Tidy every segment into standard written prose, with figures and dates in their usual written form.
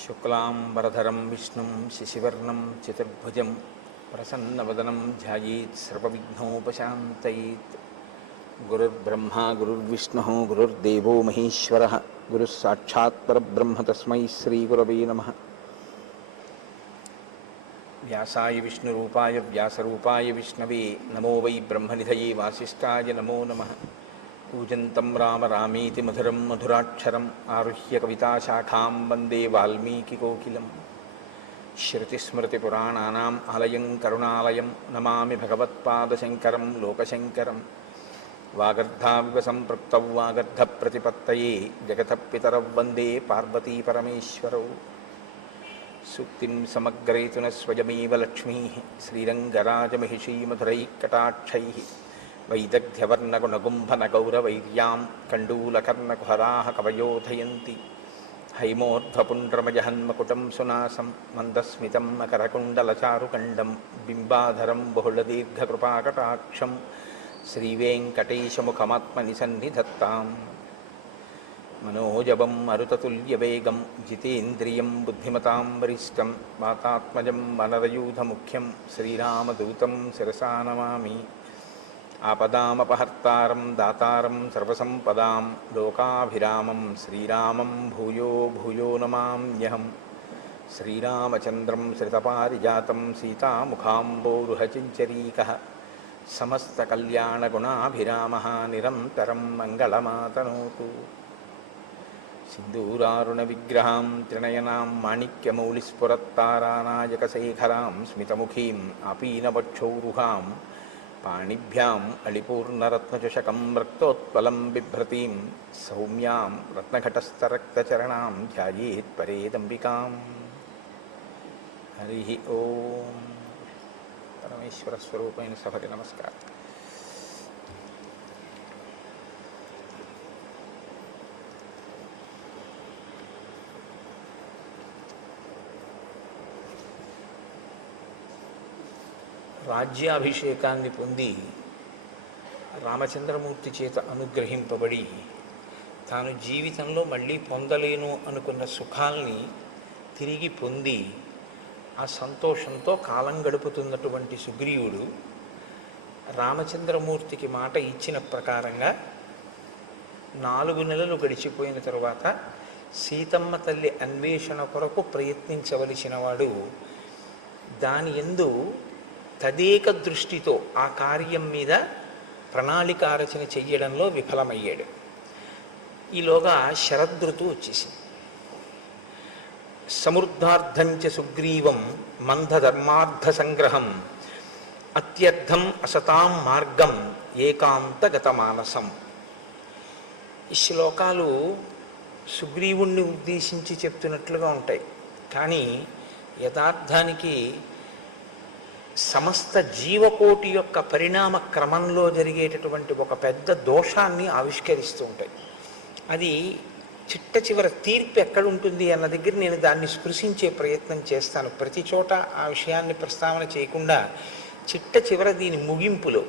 శుక్లాంబరధరం విష్ణుం శశివర్ణం చతుర్భుజం ప్రసన్నవదనం ధ్యాయేత్ సర్వవిఘ్నోపశాంతయేత్. గురుర్బ్రహ్మా గురుర్విష్ణుః గురుర్దేవో మహేశ్వరః గురుః సాక్షాత్ పరబ్రహ్మ తస్మై శ్రీగురవే నమః. వ్యాసాయ విష్ణురూపాయ వ్యాసరూపాయ విష్ణవే నమో వై బ్రహ్మనిధయే వాసిష్ఠాయ నమో నమః. కూజంతం రామ రామేతి మధురం మధురాక్షరం ఆరుహ్య కవితాశాఖాం వందే వాల్మీకికోకిలం. శ్రుతిస్మృతిపురాణానాం ఆలయం కరుణాలయం నమామి భగవత్పాదశంకరం లోకశంకరం. వాగర్ధావివ సంపృక్తౌ వాగర్ధప్రతిపత్తయే జగతః పితరౌ వందే పార్వతీపరమేశ్వరౌ. సూక్తిం సమగ్రయతున స్వయమేవ లక్ష్మీః శ్రీరంగరాజమహిషీ మధురైఃకటాక్షైః. వైదగ్ధ్యవర్ణగుణగుంభనగౌరవైర్యాం కండూలకర్ణకుహరాः కవయోధయంతి. హైమోర్ధ్వపుండ్రమజహన్మకుటం సునాసం మందస్మితం మకరకుండలచారుకండం బింబాధరం బహుళదీర్ఘకృపాకటాక్షం శ్రీవేంకటేశముఖమాత్మని సన్నిధత్తాం. మనోజవం మరుతతుల్యవేగం జితేంద్రియం బుద్ధిమతాం వరిష్టం వాతాత్మజం వనరయూధముఖ్యం శ్రీరామదూతం శిరసా నమామి. ఆపదామపహర్తారం దాతారం సర్వసంపదాం లోకాభిరామం శ్రీరామం భూయో భూయో నమామ్యహం. శ్రీరామచంద్రం శ్రితపారిజాతం సీతాముఖాంబోరుహచించరీకः సమస్తకల్యాణగుణాభిరామः నిరంతరం మంగళమాతనోతు. సింధూరారుణవిగ్రహాం త్రినయనాం మాణిక్యమౌళిస్ఫురత్తారానాయకశేఖరాం స్మితముఖీం ఆపీనవక్షౌరుహాం పాణిభ్యాం అళిపూర్ణరత్నచషకం రక్తోత్పలం బిభ్రతీం సౌమ్యాం రత్నఘటస్థరక్తచరణాం ధ్యాయేత్ పరేదంబికాం. హరి ఓం. పరమేశ్వర స్వరూపైన సభకి నమస్కారం. రాజ్యాభిషేకాన్ని పొంది రామచంద్రమూర్తి చేత అనుగ్రహింపబడి తాను జీవితంలో మళ్ళీ పొందలేను అనుకున్న సుఖాల్ని తిరిగి పొంది ఆ సంతోషంతో కాలం గడుపుతున్నటువంటి సుగ్రీవుడు రామచంద్రమూర్తికి మాట ఇచ్చిన ప్రకారంగా 4 నెలలు గడిచిపోయిన తరువాత సీతమ్మ తల్లి అన్వేషణ కొరకు ప్రయత్నించవలసిన వాడు దాని యందు తదేక దృష్టితో ఆ కార్యం మీద ప్రణాళికారచన చెయ్యడంలో విఫలమయ్యాడు. ఈలోగా శరదృతువు వచ్చేసింది. సమృద్ధార్థంచ సుగ్రీవం మందధర్మార్థ సంగ్రహం అత్యర్థం అసతాం మార్గం ఏకాంతగతమానసం. ఈ శ్లోకాలు సుగ్రీవుణ్ణి ఉద్దేశించి చెప్తున్నట్లుగా ఉంటాయి, కానీ యథార్థానికి సమస్త జీవకోటి యొక్క పరిణామ క్రమంలో జరిగేటటువంటి ఒక పెద్ద దోషాన్ని ఆవిష్కరిస్తూ ఉంటాయి. అది చిట్ట చివరి తీర్పు ఎక్కడుంటుంది అన్న దగ్గర నేను దాన్ని స్పృశించే ప్రయత్నం చేస్తాను. ప్రతి చోట ఆ విషయాన్ని ప్రస్తావన చేయకుండా చిట్ట చివర దీని ముగింపులో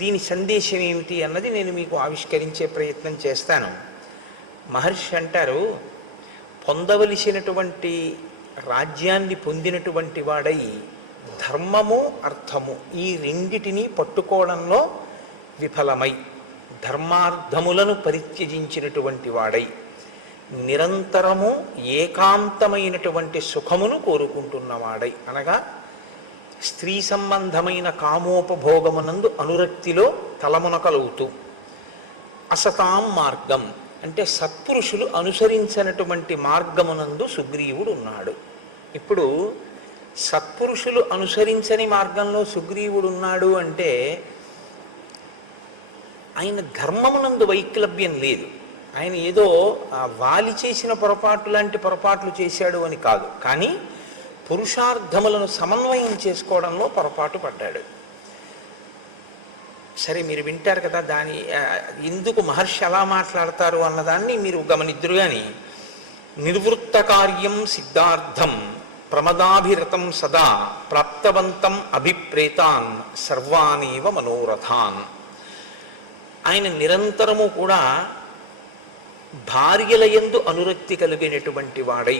దీని సందేశం ఏమిటి అన్నది నేను మీకు ఆవిష్కరించే ప్రయత్నం చేస్తాను. మహర్షి అంటారు, పొందవలసినటువంటి రాజ్యాన్ని పొందినటువంటి వాడై ధర్మము అర్థము ఈ రెండిటినీ పట్టుకోవడంలో విఫలమై ధర్మార్థములను పరిత్యజించినటువంటి వాడై నిరంతరము ఏకాంతమైనటువంటి సుఖమును కోరుకుంటున్నవాడై, అనగా స్త్రీ సంబంధమైన కామోపభోగమునందు అనురక్తిలో తలమునకలవుతూ, అసతాం మార్గం అంటే సత్పురుషులు అనుసరించినటువంటి మార్గమునందు సుగ్రీవుడు ఉన్నాడు. ఇప్పుడు సత్పురుషులు అనుసరించని మార్గంలో సుగ్రీవుడు ఉన్నాడు అంటే ఆయన ధర్మమునందు వైక్లభ్యం లేదు. ఆయన ఏదో వాలి చేసిన పొరపాటు లాంటి పొరపాట్లు చేశాడు అని కాదు, కానీ పురుషార్థములను సమన్వయం చేసుకోవడంలో పొరపాటు పడ్డాడు. సరే, మీరు వింటారు కదా దాని ఎందుకు మహర్షి అలా మాట్లాడతారు అన్నదాన్ని మీరు గమనిద్దురు. కానీ నిర్వృత్త కార్యం సిద్ధార్థం ప్రమదాభిరతం సదా ప్రాప్తవంతం అభిప్రేతాన్ సర్వానేవ మనోరథాన్. ఆయన నిరంతరము కూడా భార్యల యందు అనురక్తి కలిగినటువంటి వాడై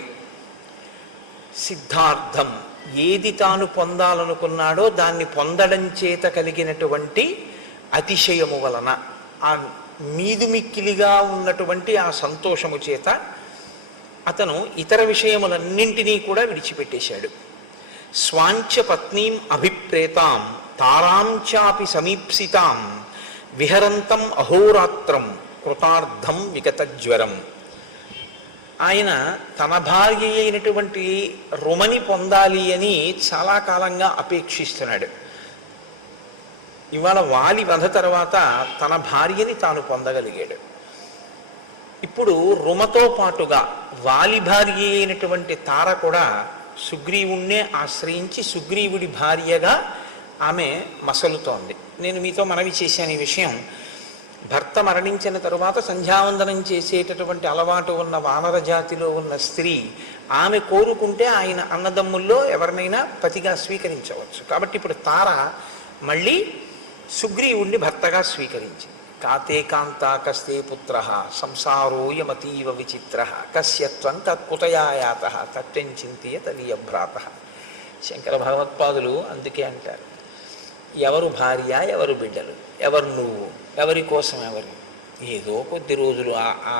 సిద్ధార్థం, ఏది తాను పొందాలనుకున్నాడో దాన్ని పొందడం చేత కలిగినటువంటి అతిశయము వలన, ఆ మీదుమిక్కిలిగా ఉన్నటువంటి ఆ సంతోషము చేత అతను ఇతర విషయములన్నింటినీ కూడా విడిచిపెట్టేశాడు. స్వాంచ పత్నీం అభిప్రేతాం తారాంచాపి సమీప్సితాం విహరంతం అహోరాత్రం కృతార్థం విగతజ్వరం. ఆయన తన భార్య అయినటువంటి రుమని పొందాలి అని చాలా కాలంగా అపేక్షిస్తున్నాడు. ఇవాళ వాలి వధ తర్వాత తన భార్యని తాను పొందగలిగాడు. ఇప్పుడు రుమతో పాటుగా వాలి భార్య అయినటువంటి తార కూడా సుగ్రీవుణ్ణే ఆశ్రయించి సుగ్రీవుడి భార్యగా ఆమె మసలుతోంది. నేను మీతో మనవి చేశాను ఈ విషయం. భర్త మరణించిన తరువాత సంధ్యావందనం చేసేటటువంటి అలవాటు ఉన్న వానర జాతిలో ఉన్న స్త్రీ ఆమె కోరుకుంటే ఆయన అన్నదమ్ముల్లో ఎవరినైనా పతిగా స్వీకరించవచ్చు. కాబట్టి ఇప్పుడు తార మళ్ళీ సుగ్రీవుణ్ణి భర్తగా స్వీకరించింది. కాతే కాంతా కస్తే పుత్ర సంసారోయమతీవ విచిత్ర కస్యత్వం తత్కుతయాయాత తత్వం చింతయ తదీయభ్రాత. శంకర భగవత్పాదులు అందుకే అంటారు, ఎవరు భార్య, ఎవరు బిడ్డలు, ఎవరు నువ్వు, ఎవరి కోసం ఎవరు. ఏదో కొద్ది రోజులు ఆ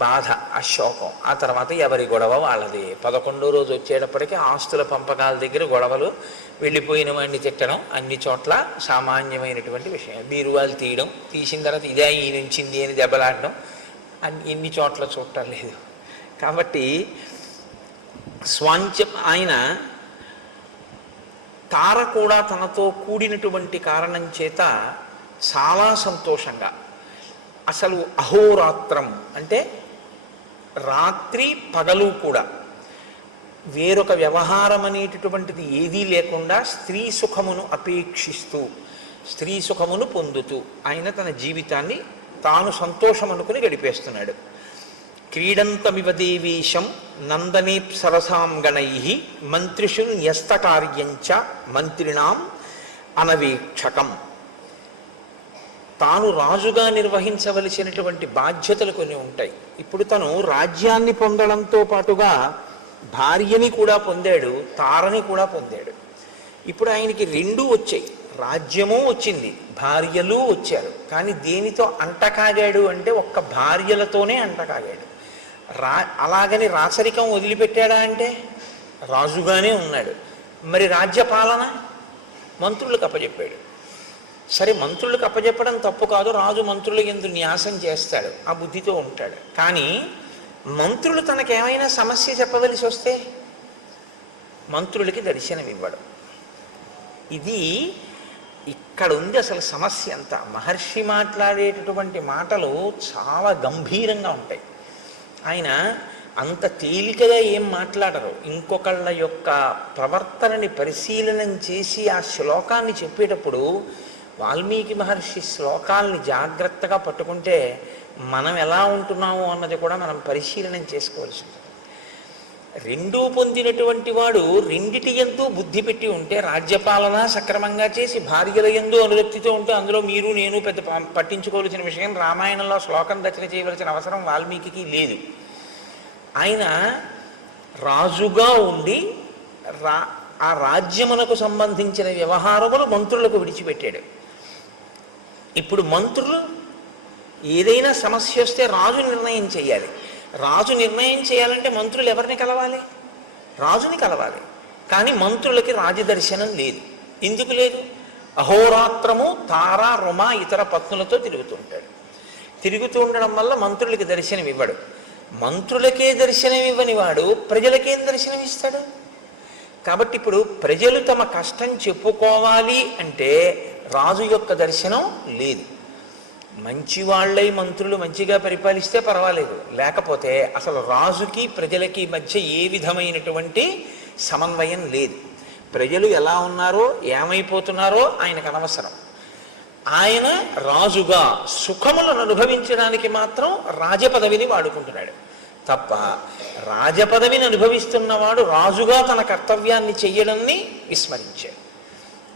బాధ, ఆ శోకం, ఆ తర్వాత ఎవరి గొడవ వాళ్ళది. 11వ రోజు వచ్చేటప్పటికీ ఆస్తుల పంపకాల దగ్గర గొడవలు, వెళ్ళిపోయిన వాడిని తిట్టడం అన్ని చోట్ల సామాన్యమైనటువంటి విషయం. బీరువాలు తీయడం, తీసిన తర్వాత ఇదే ఈ నుంచింది అని దెబ్బలాడడం ఎన్ని చోట్ల చూడటం లేదు. కాబట్టి స్వాంచం ఆయన తార కూడా తనతో కూడినటువంటి కారణం చేత చాలా సంతోషంగా, అసలు అహోరాత్రం అంటే రాత్రి పగలు కూడా వేరొక వ్యవహారం అనేటటువంటిది ఏదీ లేకుండా స్త్రీ సుఖమును అపేక్షిస్తూ స్త్రీ సుఖమును పొందుతూ ఆయన తన జీవితాన్ని తాను సంతోషం అనుకుని గడిపేస్తున్నాడు. క్రీడంతమివ దేవేశం నందనేప్సరసాం గణై మంత్రిషు న్యస్తకార్యంచ మంత్రిణాం అనవేక్షకం. తాను రాజుగా నిర్వహించవలసినటువంటి బాధ్యతలు కొన్ని ఉంటాయి. ఇప్పుడు తను రాజ్యాన్ని పొందడంతో పాటుగా భార్యని కూడా పొందాడు, తారని కూడా పొందాడు. ఇప్పుడు ఆయనకి రెండూ వచ్చాయి, రాజ్యము వచ్చింది, భార్యలు వచ్చారు. కానీ దేనితో అంటకాగాడు అంటే ఒక్క భార్యలతోనే అంటకాగాడు. అలాగని రాచరికం వదిలిపెట్టాడా అంటే రాజుగానే ఉన్నాడు. మరి రాజ్యపాలన మంత్రులకు అప్పచెప్పాడు. సరే, మంత్రులకు అప్పచెప్పడం తప్పు కాదు, రాజు మంత్రుల యందు న్యాసం చేస్తాడు, ఆ బుద్ధితో ఉంటాడు. కానీ మంత్రులు తనకేమైనా సమస్య చెప్పవలసి వస్తే మంత్రులకి దర్శనం ఇవ్వడం, ఇది ఇక్కడ ఉంది అసలు సమస్య అంతా. మహర్షి మాట్లాడేటటువంటి మాటలు చాలా గంభీరంగా ఉంటాయి. ఆయన అంత తేలికగా ఏం మాట్లాడరు. ఇంకొకళ్ళ యొక్క ప్రవర్తనని పరిశీలనం చేసి ఆ శ్లోకాన్ని చెప్పేటప్పుడు వాల్మీకి మహర్షి శ్లోకాల్ని జాగ్రత్తగా పట్టుకుంటే మనం ఎలా ఉంటున్నాము అన్నది కూడా మనం పరిశీలనం చేసుకోవాల్సి ఉంటుంది. రెండూ పొందినటువంటి వాడు రెండిటి యందు బుద్ధి పెట్టి ఉంటే, రాజ్యపాలన సక్రమంగా చేసి భార్యల యందు అనురక్తితో ఉంటే అందులో మీరు నేను పెద్ద పట్టించుకోవాల్సిన విషయం, రామాయణంలో శ్లోకం రచన చేయవలసిన అవసరం వాల్మీకి లేదు. ఆయన రాజుగా ఉండి ఆ రాజ్యమునకు సంబంధించిన వ్యవహారములు మంత్రులకు విడిచిపెట్టాడు. ఇప్పుడు మంత్రులు ఏదైనా సమస్య వస్తే రాజు నిర్ణయం చేయాలి. రాజు నిర్ణయం చేయాలంటే మంత్రులు ఎవరిని కలవాలి? రాజుని కలవాలి. కానీ మంత్రులకి రాజదర్శనం లేదు. ఎందుకు లేదు? అహోరాత్రము తార రుమ ఇతర పత్నులతో తిరుగుతుంటాడు. తిరుగుతూ ఉండడం వల్ల మంత్రులకి దర్శనం ఇవ్వడు. మంత్రులకే దర్శనం ఇవ్వని వాడు ప్రజలకేం దర్శనం ఇస్తాడు? కాబట్టి ఇప్పుడు ప్రజలు తమ కష్టం చెప్పుకోవాలి అంటే రాజు యొక్క దర్శనం లేదు. మంచివాళ్ళై మంత్రులు మంచిగా పరిపాలిస్తే పర్వాలేదు, లేకపోతే అసలు రాజుకి ప్రజలకి మధ్య ఏ విధమైనటువంటి సమన్వయం లేదు. ప్రజలు ఎలా ఉన్నారో ఏమైపోతున్నారో ఆయనకు అనవసరం. ఆయన రాజుగా సుఖములను అనుభవించడానికి మాత్రం రాజపదవిని వాడుకుంటున్నాడు తప్ప, రాజపదవిని అనుభవిస్తున్నవాడు రాజుగా తన కర్తవ్యాన్ని చెయ్యడాన్ని విస్మరించాడు.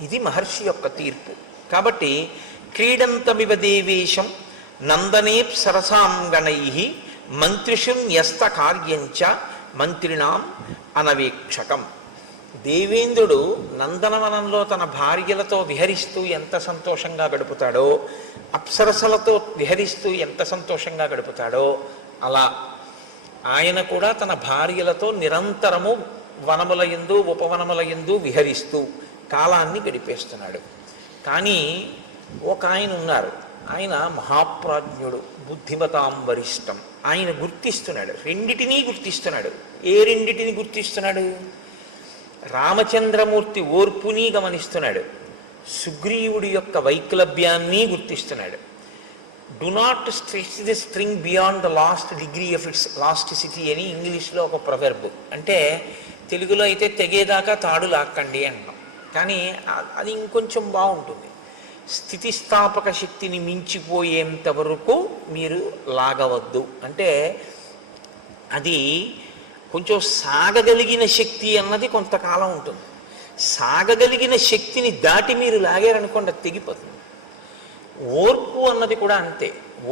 ఇది మహర్షి యొక్క తీర్పు. కాబట్టి క్రీడంతమివ దేవేశం నందనేప్సరసాం గణై మంత్రిషు న్యస్త కార్యంచ మంత్రిణాం అనవీక్షకం. దేవేంద్రుడు నందనవనంలో తన భార్యలతో విహరిస్తూ ఎంత సంతోషంగా గడుపుతాడో, అప్సరసలతో విహరిస్తూ ఎంత సంతోషంగా గడుపుతాడో, అలా ఆయన కూడా తన భార్యలతో నిరంతరము వనముల యందు ఉపవనముల యందు విహరిస్తూ కాలాన్ని గడిపేస్తున్నాడు. కానీ ఒక ఆయన ఉన్నారు, ఆయన మహాప్రాజ్ఞుడు, బుద్ధిమతాం వరిష్టం. ఆయన గుర్తిస్తున్నాడు, రెండిటినీ గుర్తిస్తున్నాడు. ఏ రెండిటిని గుర్తిస్తున్నాడు? రామచంద్రమూర్తి ఓర్పుని గమనిస్తున్నాడు, సుగ్రీవుడి యొక్క వైక్లభ్యాన్ని గుర్తిస్తున్నాడు. Do not stretch the string beyond the last degree of its elasticity అని ఇంగ్లీష్లో ఒక ప్రొవెర్బ్. అంటే తెలుగులో అయితే తెగేదాకా తాడు లాక్కండి అంటాం, కానీ అది ఇంకొంచెం బాగుంటుంది. స్థితిస్థాపక శక్తిని మించిపోయేంత వరకు మీరు లాగవద్దు. అంటే అది కొంచెం సాగగలిగిన శక్తి అన్నది కొంతకాలం ఉంటుంది. సాగగలిగిన శక్తిని దాటి మీరు లాగారనుకోండి, అది తెగిపోతుంది. ఓర్పు అన్నది కూడా అంతే.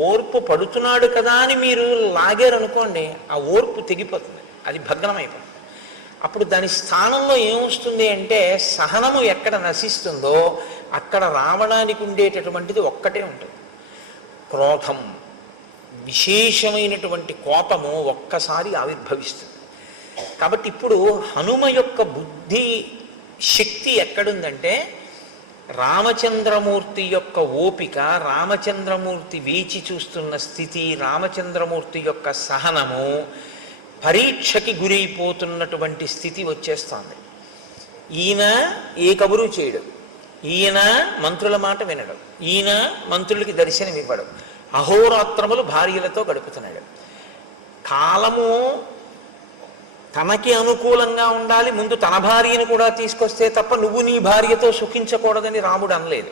ఓర్పు పడుతున్నాడు కదా అని మీరు లాగారనుకోండి, ఆ ఓర్పు తెగిపోతుంది, అది భగ్నమైపోతుంది. అప్పుడు దాని స్థానంలో ఏమొస్తుంది అంటే, సహనము ఎక్కడ నశిస్తుందో అక్కడ రావడానికి ఉండేటటువంటిది ఒక్కటే ఉంటుంది, క్రోధం. విశేషమైనటువంటి కోపము ఒక్కసారి ఆవిర్భవిస్తుంది. కాబట్టి ఇప్పుడు హనుమ యొక్క బుద్ధి శక్తి ఎక్కడుందంటే, రామచంద్రమూర్తి యొక్క ఓపిక, రామచంద్రమూర్తి వేచి చూస్తున్న స్థితి, రామచంద్రమూర్తి యొక్క సహనము పరీక్షకి గురైపోతున్నటువంటి స్థితి వచ్చేస్తుంది. ఈయన ఏ కబురు చేయడు, ఈయన మంత్రుల మాట వినడు, ఈయన మంత్రులకి దర్శనం ఇవ్వడు, అహోరాత్రములు భార్యలతో గడుపుతున్నాడు. కాలము తనకి అనుకూలంగా ఉండాలి, ముందు తన భార్యను కూడా తీసుకొస్తే తప్ప నువ్వు నీ భార్యతో సుఖించకూడదని రాముడు అనలేదు.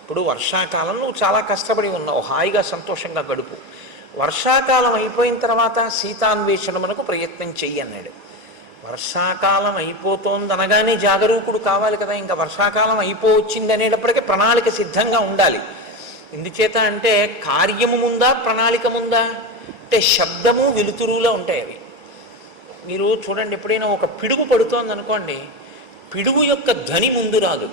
ఇప్పుడు వర్షాకాలం నువ్వు చాలా కష్టపడి ఉన్నావు, హాయిగా సంతోషంగా గడుపు. వర్షాకాలం అయిపోయిన తర్వాత సీతాన్వేషణమునకు ప్రయత్నం చెయ్యి అన్నాడు. వర్షాకాలం అయిపోతోందనగానే జాగరూకుడు కావాలి కదా. ఇంకా వర్షాకాలం అయిపోవచ్చింది అనేటప్పటికీ ప్రణాళిక సిద్ధంగా ఉండాలి. ఎందుచేత అంటే కార్యము ముందా ప్రణాళిక ముందా అంటే శబ్దము వెలుతురులో ఉంటాయి అవి. మీరు చూడండి, ఎప్పుడైనా ఒక పిడుగు పడుతోంది అనుకోండి, పిడుగు యొక్క ధ్వని ముందు రాదు,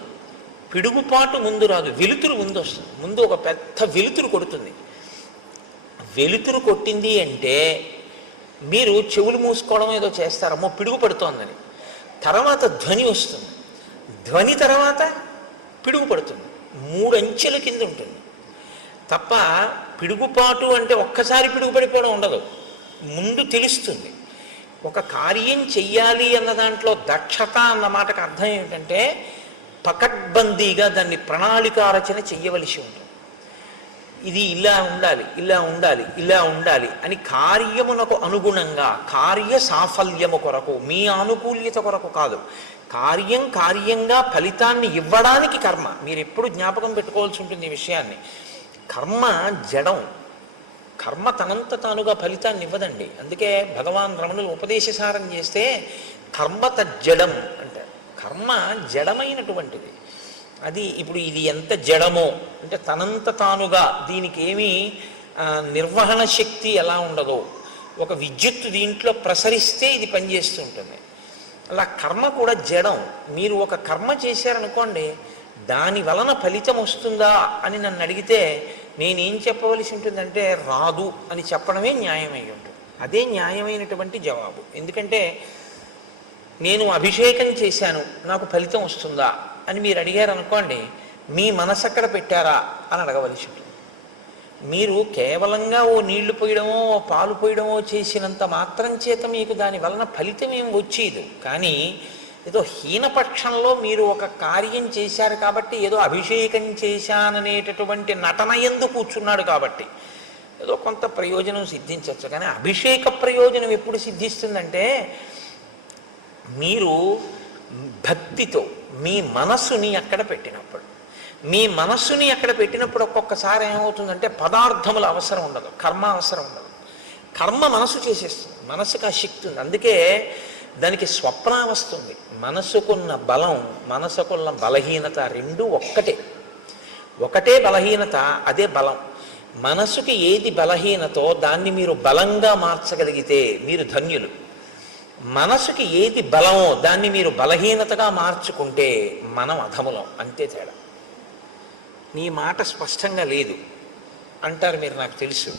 పిడుగుపాటు ముందు రాదు, వెలుతురు ముందు వస్తుంది. ముందు ఒక పెద్ద వెలుతురు కొడుతుంది. వెలుతురు కొట్టింది అంటే మీరు చెవులు మూసుకోవడం ఏదో చేస్తారమ్మో పిడుగు పడుతోందని. తర్వాత ధ్వని వస్తుంది, ధ్వని తర్వాత పిడుగు పడుతుంది. 3 అంచెల కింద ఉంటుంది తప్ప పిడుగుపాటు అంటే ఒక్కసారి పిడుగు పడిపోవడం ఉండదు. ముందు తెలుస్తుంది. ఒక కార్యం చెయ్యాలి అన్న దాంట్లో దక్షత అన్న మాటకు అర్థం ఏమిటంటే, పకడ్బందీగా దాన్ని ప్రణాళికారచన చెయ్యవలసి ఉంటుంది. ఇది ఇలా ఉండాలి, ఇలా ఉండాలి, ఇలా ఉండాలి అని కార్యమునకు అనుగుణంగా, కార్య సాఫల్యము కొరకు, మీ ఆనుకూల్యత కొరకు కాదు, కార్యంగా ఫలితాన్ని ఇవ్వడానికి కర్మ. మీరు ఎప్పుడు జ్ఞాపకం పెట్టుకోవాల్సి ఉంటుంది ఈ విషయాన్ని. కర్మ జడం, కర్మ తనంత తానుగా ఫలితాన్ని ఇవ్వదండి. అందుకే భగవాన్ రమణులు ఉపదేశసారం చేస్తే కర్మ తజ్జడం అంటారు. కర్మ జడమైనటువంటిది. అది ఇప్పుడు ఇది ఎంత జడమో అంటే తనంత తానుగా దీనికి ఏమీ నిర్వహణ శక్తి ఎలా ఉండదో, ఒక విద్యుత్తు దీంట్లో ప్రసరిస్తే ఇది పనిచేస్తూ ఉంటుంది. అలా కర్మ కూడా జడం. మీరు ఒక కర్మ చేశారనుకోండి, దాని వలన ఫలితం వస్తుందా అని నన్ను అడిగితే నేనేం చెప్పవలసి ఉంటుందంటే రాదు అని చెప్పడమే న్యాయమై ఉంటుంది. అదే న్యాయమైనటువంటి జవాబు. ఎందుకంటే నేను అభిషేకం చేశాను, నాకు ఫలితం వస్తుందా అని మీరు అడిగారు అనుకోండి, మీ మనసు అక్కడ పెట్టారా అని అడగవలసి ఉంటుంది. మీరు కేవలంగా ఓ నీళ్లు పోయడమో ఓ పాలు పోయడమో చేసినంత మాత్రం చేత మీకు దాని వలన ఫలితం ఏం వచ్చేది. కానీ ఏదో హీనపక్షంలో మీరు ఒక కార్యం చేశారు కాబట్టి, ఏదో అభిషేకం చేశాననేటటువంటి నటన యందు కూర్చున్నాడు కాబట్టి ఏదో కొంత ప్రయోజనం సిద్ధించవచ్చు. కానీ అభిషేక ప్రయోజనం ఎప్పుడు సిద్ధిస్తుందంటే, మీరు భక్తితో మీ మనస్సుని అక్కడ పెట్టినప్పుడు. మీ మనస్సుని అక్కడ పెట్టినప్పుడు ఒక్కొక్కసారి ఏమవుతుందంటే పదార్థముల అవసరం ఉండదు, కర్మ అవసరం ఉండదు. కర్మ మనసు చేసేస్తుంది, మనసుకు ఆ శక్తి ఉంది. అందుకే దానికి స్వప్న వస్తుంది. మనసుకున్న బలం, మనసుకున్న బలహీనత రెండు ఒకటే బలహీనత, అదే బలం. మనసుకి ఏది బలహీనతో దాన్ని మీరు బలంగా మార్చగలిగితే మీరు ధన్యులు. మనసుకి ఏది బలమో దాన్ని మీరు బలహీనతగా మార్చుకుంటే మనం అధములం, అంతే తేడా. నీ మాట స్పష్టంగా లేదు అంటారు మీరు, నాకు తెలుసు.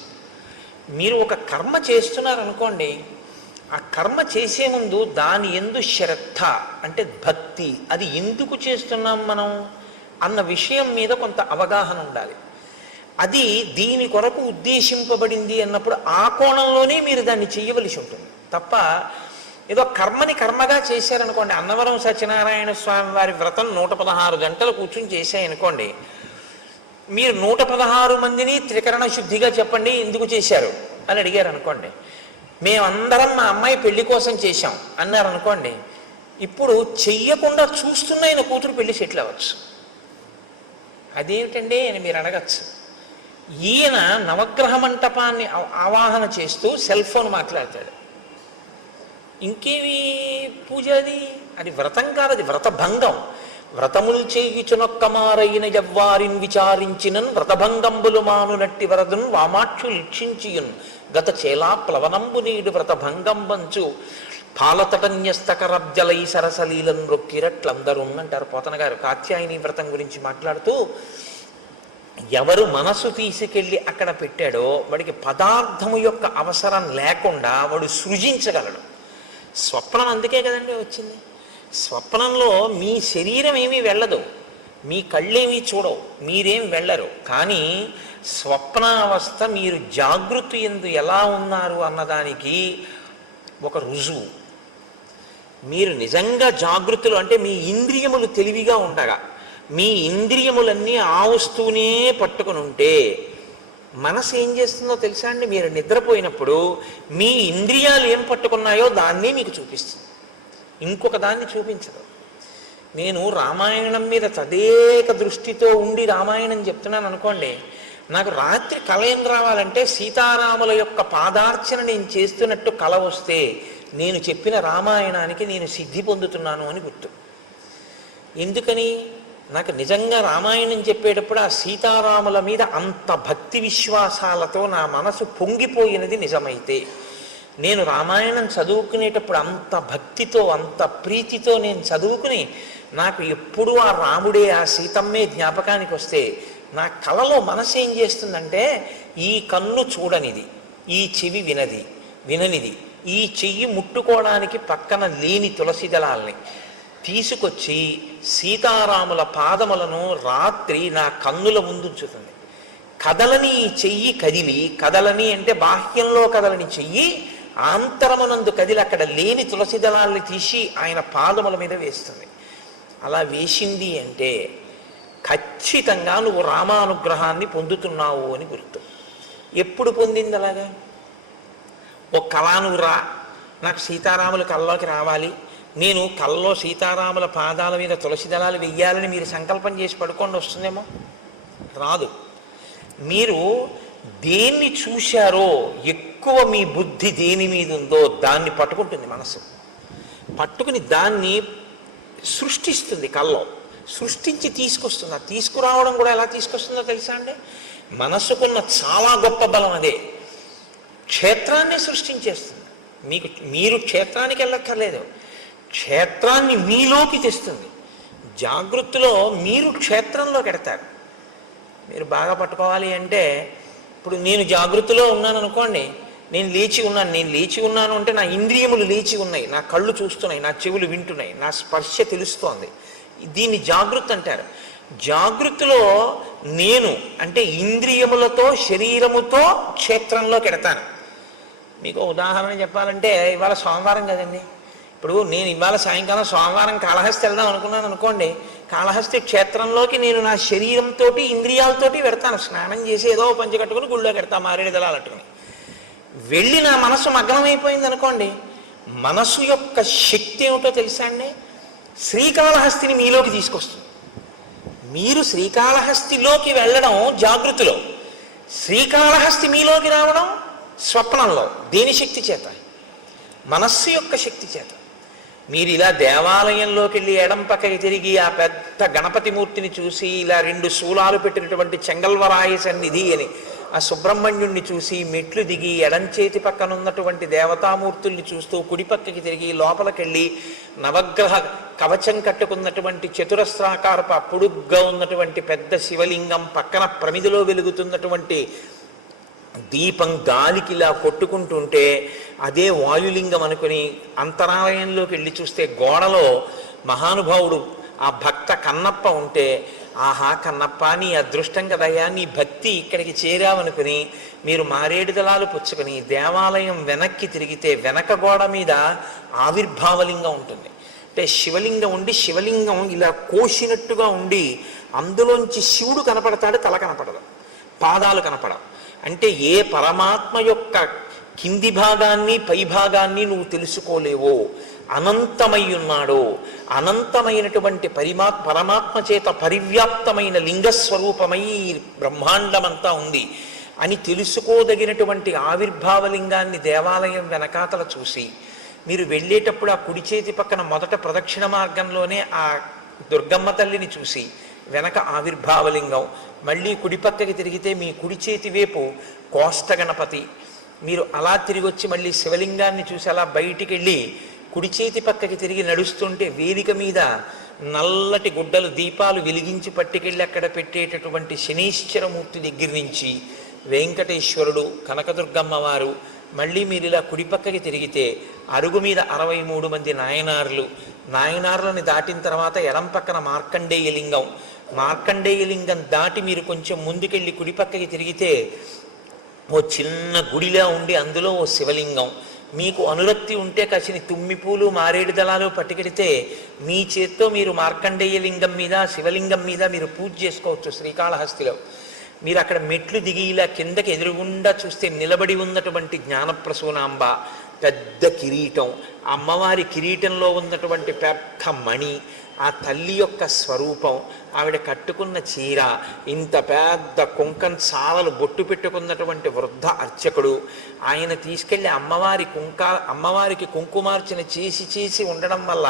మీరు ఒక కర్మ చేస్తున్నారనుకోండి, ఆ కర్మ చేసే ముందు దాని యందు శ్రద్ధ అంటే భక్తి, అది ఎందుకు చేస్తున్నాం మనం అన్న విషయం మీద కొంత అవగాహన ఉండాలి. అది దీని కొరకు ఉద్దేశింపబడింది అన్నప్పుడు ఆ కోణంలోనే మీరు దాన్ని చెయ్యవలసి ఉంటుంది తప్ప ఏదో కర్మని కర్మగా చేశారనుకోండి. అన్నవరం సత్యనారాయణ స్వామి వారి వ్రతం 116 గంటలు కూర్చుని చేశాయనుకోండి, మీరు 116 మందిని త్రికరణ శుద్ధిగా చెప్పండి ఎందుకు చేశారు అని అడిగారు అనుకోండి. మేమందరం మా అమ్మాయి పెళ్లి కోసం చేశాం అన్నారు అనుకోండి, ఇప్పుడు చెయ్యకుండా చూస్తున్న ఆయన కూతురు పెళ్లి సెటిల్ అవ్వచ్చు. అదేమిటండి అని మీరు అడగచ్చు. ఈయన నవగ్రహ మంటపాన్ని ఆవాహన చేస్తూ సెల్ ఫోన్ మాట్లాడతాడు. ఇంకేవి పూజ అది వ్రతం కాదు, అది వ్రతభంగం. వ్రతములు చేయుచునొక్కమారైన ఎవ్వారిని విచారించినన్ వ్రతభంగంబులు మానునట్టి వరదున్ వామాక్షు లిక్షించియున్ గత చేలా ప్లవనంబు నీడు వ్రతభంగంబంచు పాలతటన్యస్తకరబ్జలై సరసలీలను రొక్కిరట్లందరూ అంటారు పోతన గారు కాత్యాయని వ్రతం గురించి మాట్లాడుతూ. ఎవరు మనసు తీసుకెళ్ళి అక్కడ పెట్టాడో వాడికి పదార్థము యొక్క అవసరం లేకుండా వాడు సృజించగలడు. స్వప్నం అందుకే కదండి వచ్చింది. స్వప్నంలో మీ శరీరం ఏమీ వెళ్ళదు, మీ కళ్ళేమీ చూడవు, మీరేం వెళ్ళరు. కానీ స్వప్నావస్థ మీరు జాగృతి యందు ఎలా ఉన్నారు అన్నదానికి ఒక రుజువు. మీరు నిజంగా జాగృతులు అంటే మీ ఇంద్రియములు తెలివిగా ఉండగా, మీ ఇంద్రియములన్నీ ఆ వస్తువునే పట్టుకుని ఉంటే మనసు ఏం చేస్తుందో తెలుసా అండి? మీరు నిద్రపోయినప్పుడు మీ ఇంద్రియాలు ఏం పట్టుకున్నాయో దాన్నే మీకు చూపిస్తుంది, ఇంకొక దాన్ని చూపించదు. నేను రామాయణం మీద తదేక దృష్టితో ఉండి రామాయణం చెప్తున్నాను అనుకోండి, నాకు రాత్రి కళ ఏం రావాలంటే సీతారాముల యొక్క పాదార్చన నేను చేస్తున్నట్టు కళ వస్తే నేను చెప్పిన రామాయణానికి నేను సిద్ధి పొందుతున్నాను అని గుర్తు. ఎందుకని? నాకు నిజంగా రామాయణం చెప్పేటప్పుడు ఆ సీతారాముల మీద అంత భక్తి విశ్వాసాలతో నా మనసు పొంగిపోయినది నిజమైతే, నేను రామాయణం చదువుకునేటప్పుడు అంత భక్తితో అంత ప్రీతితో నేను చదువుకుని నాకు ఎప్పుడూ ఆ రాముడే ఆ సీతమ్మే జ్ఞాపకానికి వస్తే నా కలలో మనసు ఏం చేస్తుందంటే, ఈ కన్ను చూడనిది, ఈ చెవి విననిది, ఈ చెయ్యి ముట్టుకోవడానికి పక్కన లేని తులసి దళాల్ని తీసుకొచ్చి సీతారాముల పాదములను రాత్రి నా కన్నుల ముందుంచుతుంది. కదలని ఈ చెయ్యి కదిలి, కదలని అంటే బాహ్యంలో కదలని చెయ్యి ఆంతరమునందు కదిలి అక్కడ లేని తులసి దళాల్ని తీసి ఆయన పాదముల మీద వేస్తుంది. అలా వేసింది అంటే ఖచ్చితంగా నువ్వు రామానుగ్రహాన్ని పొందుతున్నావు అని గుర్తు. ఎప్పుడు పొందింది అలాగా? ఒక కళ నువ్వు రా, నాకు సీతారాముల కళ్ళలోకి రావాలి, నేను కళ్ళలో సీతారాముల పాదాల మీద తులసి దళాలు వెయ్యాలని మీరు సంకల్పం చేసి పడుకోండి, వస్తుందేమో? రాదు. మీరు దేన్ని చూశారో ఎక్కువ మీ బుద్ధి దేని మీద ఉందో దాన్ని పట్టుకుంటుంది మనసు. పట్టుకుని దాన్ని సృష్టిస్తుంది, కల్లో సృష్టించి తీసుకొస్తుంది. ఆ తీసుకురావడం కూడా ఎలా తీసుకొస్తుందో తెలుసా అండి? మనసుకున్న చాలా గొప్ప బలం అదే. క్షేత్రాన్ని సృష్టించేస్తుంది. మీరు క్షేత్రానికి వెళ్ళక్కర్లేదు, క్షేత్రాన్ని మీలోకి తెస్తుంది. జాగృతిలో మీరు క్షేత్రంలోకి ఎడతారు. మీరు బాగా పట్టుకోవాలి అంటే, ఇప్పుడు నేను జాగృతిలో ఉన్నాను అనుకోండి, నేను లేచి ఉన్నాను అంటే నా ఇంద్రియములు లేచి ఉన్నాయి, నా కళ్ళు చూస్తున్నాయి, నా చెవులు వింటున్నాయి, నా స్పర్శ తెలుస్తోంది. దీన్ని జాగృతి అంటారు. జాగృతిలో నేను అంటే ఇంద్రియములతో శరీరముతో క్షేత్రంలోకి ఎడతాను. మీకు ఉదాహరణ చెప్పాలంటే, ఇవాళ సోమవారం కదండి, ఇప్పుడు నేను ఇవాళ సాయంకాలం సోమవారం కాళహస్తి వెళ్దాం అనుకున్నాను అనుకోండి, కాళహస్తి క్షేత్రంలోకి నేను నా శరీరంతో ఇంద్రియాలతోటి పెడతాను. స్నానం చేసి ఏదో పంచ కట్టుకుని గుళ్ళోకి పెడతాను, మారేడు దళాలు అట్టుకుని వెళ్ళి నా మనసు మగ్నమైపోయింది అనుకోండి. మనసు యొక్క శక్తి ఏమిటో తెలుసా అండి? శ్రీకాళహస్తిని మీలోకి తీసుకొస్తుంది. మీరు శ్రీకాళహస్తిలోకి వెళ్ళడం జాగృతిలో, శ్రీకాళహస్తి మీలోకి రావడం స్వప్నంలో. దేని శక్తి చేత? మనస్సు యొక్క శక్తి చేత. మీరు ఇలా దేవాలయంలోకి వెళ్ళి ఎడం పక్కకి తిరిగి ఆ పెద్ద గణపతి మూర్తిని చూసి ఇలా 2 శూలాలు పెట్టినటువంటి చెంగల్వరాయ సన్నిధి అని ఆ సుబ్రహ్మణ్యుణ్ణి చూసి మెట్లు దిగి ఎడంచేతి పక్కన ఉన్నటువంటి దేవతామూర్తుల్ని చూస్తూ కుడిపక్కకి తిరిగి లోపలికెళ్ళి నవగ్రహ కవచం కట్టుకున్నటువంటి చతురస్రాకారపు పొడుగ్గా ఉన్నటువంటి పెద్ద శివలింగం పక్కన ప్రమిదిలో వెలుగుతున్నటువంటి దీపం గాలికి ఇలా కొట్టుకుంటుంటే అదే వాయులింగం అనుకుని అంతరాలయంలోకి వెళ్ళి చూస్తే గోడలో మహానుభావుడు ఆ భక్త కన్నప్ప ఉంటే, ఆహా కన్నప్ప నీ అదృష్టం కదయ్యా, నీ భక్తి ఇక్కడికి చేరావనుకుని మీరు మారేడు దళాలు పుచ్చుకొని దేవాలయం వెనక్కి తిరిగితే వెనక గోడ మీద ఆవిర్భావలింగం ఉంటుంది. అంటే శివలింగం ఉండి శివలింగం ఇలా కోసినట్టుగా ఉండి అందులోంచి శివుడు కనపడతాడు, తల కనపడదు, పాదాలు కనపడవు. అంటే ఏ పరమాత్మ యొక్క కింది భాగాన్ని పై భాగాన్ని నువ్వు తెలుసుకోలేవో, అనంతమై ఉన్నాడో, అనంతమైనటువంటి పరమాత్మ చేత పరివ్యాప్తమైన లింగస్వరూపమై బ్రహ్మాండమంతా ఉంది అని తెలుసుకోదగినటువంటి ఆవిర్భావలింగాన్ని దేవాలయం వెనకాతల చూసి మీరు వెళ్ళేటప్పుడు ఆ కుడి చేతి పక్కన మొదట ప్రదక్షిణ మార్గంలోనే ఆ దుర్గమ్మ తల్లిని చూసి వెనక ఆవిర్భావలింగం, మళ్ళీ కుడిపక్కకి తిరిగితే మీ కుడి చేతి వైపు కోష్ట గణపతి, మీరు అలా తిరిగి వచ్చి మళ్ళీ శివలింగాన్ని చూసి అలా బయటికి వెళ్ళి కుడి చేతి పక్కకి తిరిగి నడుస్తుంటే వేదిక మీద నల్లటి గుడ్డలు దీపాలు వెలిగించి పట్టుకెళ్ళి అక్కడ పెట్టేటటువంటి శనీశ్వరమూర్తి దగ్గర నుంచి వెంకటేశ్వరుడు, కనకదుర్గమ్మ వారు, మళ్ళీ మీరు ఇలా కుడిపక్కకి తిరిగితే అరుగు మీద 63 మంది నాయనార్లు, నాయనార్లను దాటిన తర్వాత ఎడం పక్కన మార్కండేయలింగం, మార్కండేయలింగం దాటి మీరు కొంచెం ముందుకెళ్ళి కుడిపక్కకి తిరిగితే ఓ చిన్న గుడిలా ఉండి అందులో ఓ శివలింగం, మీకు అనురక్తి ఉంటే కాసిన తుమ్మిపూలు మారేడు దళాలు పట్టుకెడితే మీ చేత్తో మీరు మార్కండేయలింగం మీద శివలింగం మీద మీరు పూజ చేసుకోవచ్చు. శ్రీకాళహస్తిలో మీరు అక్కడ మెట్లు దిగి ఇలా కిందకి ఎదురుగుండా చూస్తే నిలబడి ఉన్నటువంటి జ్ఞానప్రసూనాంబ, పెద్ద కిరీటం, అమ్మవారి కిరీటంలో ఉన్నటువంటి పెద్ద మణి, ఆ తల్లి యొక్క స్వరూపం, ఆవిడ కట్టుకున్న చీర, ఇంత పెద్ద కుంకం చాలలు బొట్టు పెట్టుకున్నటువంటి వృద్ధ అర్చకుడు, ఆయన తీసుకెళ్ళి అమ్మవారికి కుంకుమార్చన చేసి ఉండడం వల్ల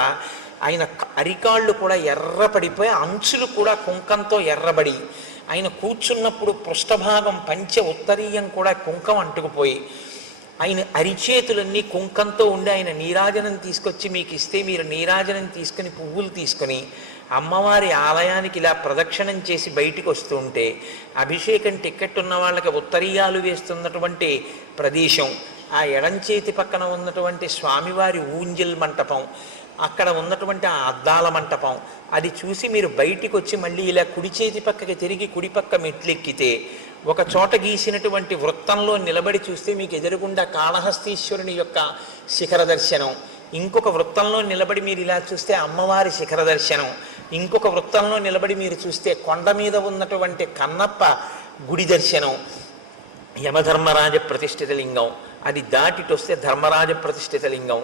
ఆయన అరికాళ్ళు కూడా ఎర్రపడిపోయి అంచులు కూడా కుంకంతో ఎర్రబడి, ఆయన కూర్చున్నప్పుడు పృష్ఠభాగం పంచ ఉత్తరీయం కూడా కుంకం అంటుకుపోయి, ఆయన అరిచేతులన్నీ కుంకంతో ఉండి ఆయన నీరాజనం తీసుకొచ్చి మీకు ఇస్తే మీరు నీరాజనం తీసుకుని పువ్వులు తీసుకొని అమ్మవారి ఆలయానికి ఇలా ప్రదక్షిణం చేసి బయటికి వస్తూ ఉంటే అభిషేకం టిక్కెట్ ఉన్న వాళ్ళకి ఉత్తరీయాలు వేస్తున్నటువంటి ప్రదేశం, ఆ ఎడంచేతి పక్కన ఉన్నటువంటి స్వామివారి ఊంజల్ మంటపం, అక్కడ ఉన్నటువంటి ఆ అద్దాల మంటపం, అది చూసి మీరు బయటికి వచ్చి మళ్ళీ ఇలా కుడి చేతి పక్కకి తిరిగి కుడిపక్క మెట్లెక్కితే ఒక చోట గీసినటువంటి వృత్తంలో నిలబడి చూస్తే మీకు ఎదురుగుండా కాళహస్తీశ్వరుని యొక్క శిఖర దర్శనం, ఇంకొక వృత్తంలో నిలబడి మీరు ఇలా చూస్తే అమ్మవారి శిఖర దర్శనం, ఇంకొక వృత్తంలో నిలబడి మీరు చూస్తే కొండ మీద ఉన్నటువంటి కన్నప్ప గుడి దర్శనం, యమధర్మరాజ ప్రతిష్ఠిత లింగం, అది దాటిటొస్తే ధర్మరాజ ప్రతిష్ఠిత లింగం